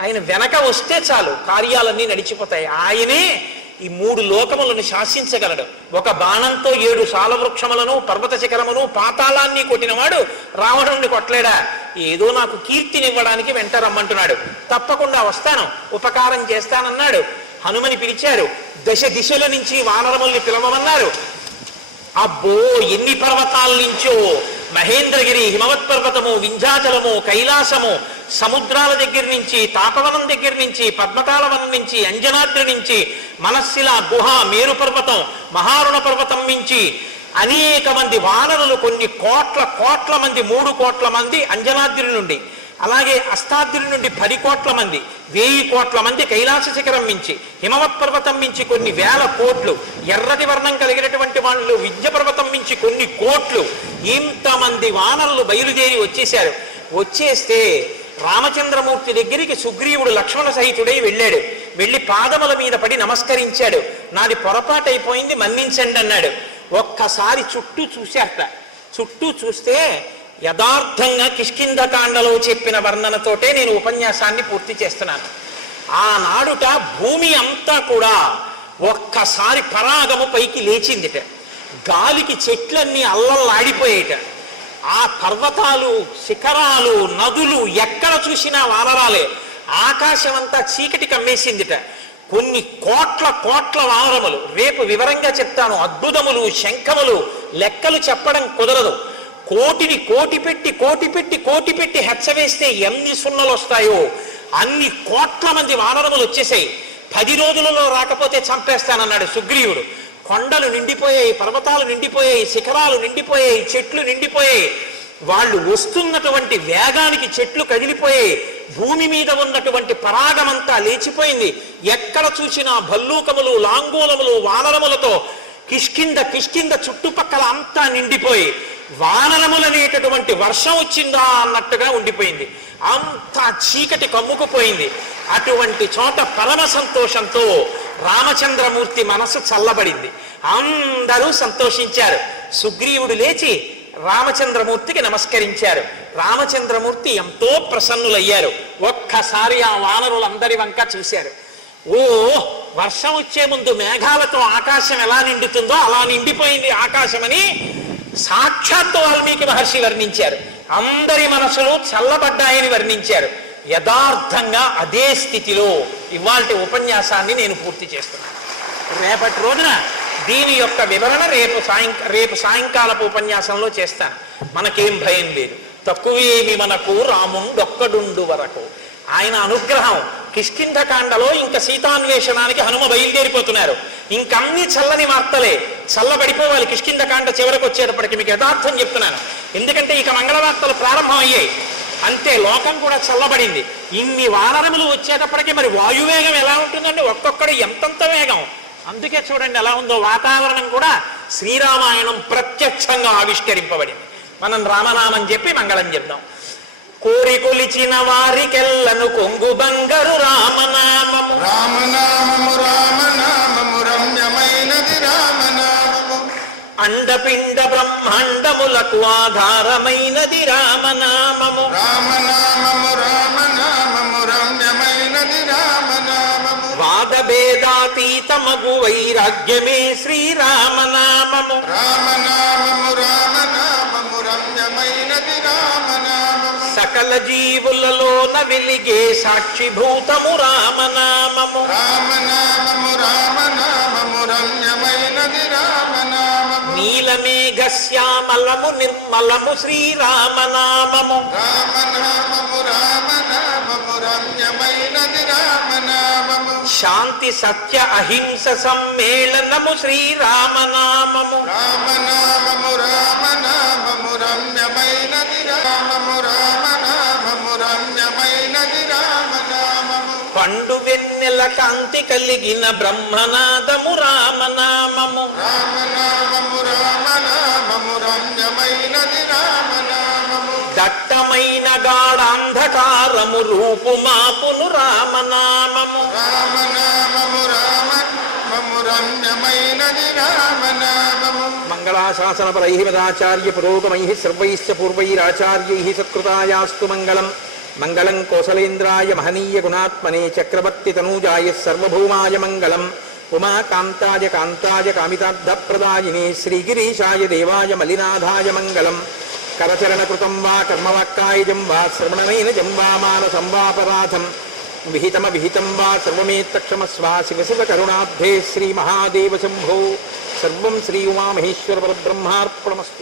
ఆయన వెనక వస్తే చాలు, కార్యాలన్నీ నడిచిపోతాయి. ఆయనే ఈ 3 లోకములను శాసించగలడు. ఒక బాణంతో 7 సాలవృక్షములను, పర్వత శిఖరమును, పాతాళాన్ని కొట్టినవాడు రావణుణ్ణి కొట్టలేడా? ఏదో నాకు కీర్తినివ్వడానికి వెంట రమ్మంటున్నాడు. తప్పకుండా వస్తాను, ఉపకారం చేస్తానన్నాడు. హనుమని పిలిచారు. దశ దిశల నుంచి వానరముల్ని పిలవమన్నారు. అబ్బో, ఎన్ని పర్వతాల నుంచో, మహేంద్రగిరి, హిమవత్ పర్వతము, వింధ్యాచలము, కైలాసము, సముద్రాల దగ్గర నుంచి, తాపవనం దగ్గర నుంచి, పద్మతాళవనం నుంచి, అంజనాద్రి నుంచి, మనస్సిల గుహ, మేరు పర్వతం, మహారుణ పర్వతం నుంచి అనేక మంది వానరులు, కొన్ని కోట్ల మంది, 3 కోట్ల మంది అంజనాద్రి నుండి, అలాగే అష్టాద్రి నుండి 10 కోట్ల మంది, 1000 కోట్ల మంది కైలాస శిఖరం మించి, హిమవత్ పర్వతం మించి కొన్ని వేల కోట్లు, ఎర్రటి వర్ణం కలిగినటువంటి వాళ్ళు వింధ్య పర్వతం మించి కొన్ని కోట్లు, ఇంతమంది వానరులు బయలుదేరి వచ్చేశారు. వచ్చేస్తే రామచంద్రమూర్తి దగ్గరికి సుగ్రీవుడు లక్ష్మణ సహితుడై వెళ్ళాడు. వెళ్ళి పాదముల మీద పడి నమస్కరించాడు. నాది పొరపాటైపోయింది, మన్నించండి అన్నాడు. ఒక్కసారి చుట్టూ చూశారట. చుట్టూ చూస్తే యథార్థంగా కిష్కింధకాండలో చెప్పిన వర్ణనతోటే నేను ఉపన్యాసాన్ని పూర్తి చేస్తున్నాను. ఆనాడుట భూమి అంతా కూడా ఒక్కసారి పరాగము పైకి లేచిందిట. గాలికి చెట్లన్నీ అల్లల్లాడిపోయేట. ఆ పర్వతాలు, శిఖరాలు, నదులు ఎక్కడ చూసినా వానరాలే. ఆకాశం అంతా చీకటి కమ్మేసిందిట. కొన్ని కోట్ల వానరములు, రేపు వివరంగా చెప్తాను, అద్భుతములు, శంఖములు, లెక్కలు చెప్పడం కుదరదు. కోటిని కోటి పెట్టి హెచ్చవేస్తే ఎన్ని సున్నలు వస్తాయో అన్ని కోట్ల మంది వానరములు వచ్చేసాయి. 10 రోజులలో రాకపోతే చంపేస్తానన్నాడు సుగ్రీవుడు. కొండలు నిండిపోయాయి, పర్వతాలు నిండిపోయాయి, శిఖరాలు నిండిపోయాయి, చెట్లు నిండిపోయాయి. వాళ్ళు వస్తున్నటువంటి వేగానికి చెట్లు కదిలిపోయాయి. భూమి మీద ఉన్నటువంటి పరాగమంతా లేచిపోయింది. ఎక్కడ చూసినా భల్లూకములు, లాంగూలములు, వానరములతో కిష్కింద చుట్టుపక్కల అంతా నిండిపోయి వానరములనేటటువంటి వర్షం వచ్చిందా అన్నట్టుగా ఉండిపోయింది. అంతా చీకటి కమ్ముకుపోయింది. అటువంటి చోట పరమ సంతోషంతో రామచంద్రమూర్తి మనసు చల్లబడింది. అందరూ సంతోషించారు. సుగ్రీవుడు లేచి రామచంద్రమూర్తికి నమస్కరించారు. రామచంద్రమూర్తి ఎంతో ప్రసన్నులయ్యారు. ఒక్కసారి ఆ వానరులందరి వంక చూశారు. ఓ, వర్షం వచ్చే ముందు మేఘాలతో ఆకాశం ఎలా నిండుతుందో అలా నిండిపోయింది ఆకాశమని సాక్షాత్తు వాల్మీకి మహర్షి వర్ణించారు. అందరి మనసులు చల్లబడ్డాయని వర్ణించారు. యథార్థంగా అదే స్థితిలో ఇవాల్టి ఉపన్యాసాన్ని నేను పూర్తి చేస్తున్నాను. రేపటి రోజున దీని యొక్క వివరణ రేపు సాయంకాలపు ఉపన్యాసంలో చేస్తాను. మనకేం భయం లేదు. తక్కువేమి మనకు రాముండొక్కడుండు వరకు. ఆయన అనుగ్రహం కిష్కింధకాండలో ఇంకా సీతాన్వేషణానికి హనుమ బయలుదేరిపోతున్నారు. ఇంకన్నీ చల్లని వార్తలే, చల్లబడిపోవాలి. కిష్కింధకాండ చివరికి వచ్చేటప్పటికి మీకు యథార్థం చెప్తున్నాను. ఎందుకంటే ఇక మంగళవార్తలు ప్రారంభం అయ్యాయి. అంతే, లోకం కూడా చల్లబడింది. ఇన్ని వానరములు వచ్చేటప్పటికి మరి వాయువేగం ఎలా ఉంటుందండి? ఒక్కొక్కడు ఎంతంత వేగం. అందుకే చూడండి ఎలా ఉందో వాతావరణం కూడా. శ్రీరామాయణం ప్రత్యక్షంగా ఆవిష్కరింపబడింది. మనం రామనామం చెప్పి మంగళం చెప్దాం. కోరి కొలిచిన వారికెల్లను కొంగు బంగారు రామనామము, రామనామము రామనామము రమ్యమైనది రామనామము, అండపిండ బ్రహ్మాండములకు ఆధారమైనది రామనామము, రామనామము రామనామము రమ్యమైనది రామనామము, వాదభేదాతీతమగు వైరాగ్యమే శ్రీరామనామము, రామనామము రామనామము రమ్యమైనది రామనామము, సకల జీవులలోన వెలిగే సాక్షిభూతము రామనామము. రామనామము రామనామము రమ్యమైనది రామనామము. నీలమేఘశ్యామలము నిర్మలము శ్రీరామనామము. రామనామము రామనామము రమ్యమైనది రామనామము. శాంతి సత్య అహింస సమ్మేళనము శ్రీరామనామము. రామనామము రామనామము రమ్యమైనది రామము. రామనామము రమ్యమైనది రామనామము. పండు వెన్నెల కాంతి కలిగిన బ్రహ్మనాదము రామనామము. రామనామము రామనామము రమ్యమైనది రామనామము. దట్టమైన గాఢాంధకారము రూపుమాపును రామనామము. రామనామము రామనామము రమ్యమైనది రామనామము. మంగళాశాసనపరైః మదాచార్య పురోగమైః సర్వైశ్చ పూర్వైరాచార్యైః సత్కృతాయాస్తు మంగళం. మంగళం కోసలేంద్రాయ మహనీయ గుణాత్మనే చక్రవర్తి తనూజాయ సర్వభౌమాయ మంగళం. ఉమాకాంతాయ కాంతాయ కామితార్థప్రదాయినే శ్రీగిరీశాయ దేవాయ మలినాథాయ మంగళం. కరచరణకృతం వా కర్మవాక్కాయజం వా శ్రవణనైనజం వా మానసం వాపరాధం విహితం వా సర్వమేత్తక్షమస్వ శివ శివ కరుణాబ్ధే శ్రీమహాదేవ శంభో. సర్వం శ్రీ ఉమామహేశ్వర పరబ్రహ్మార్పణమస్తు.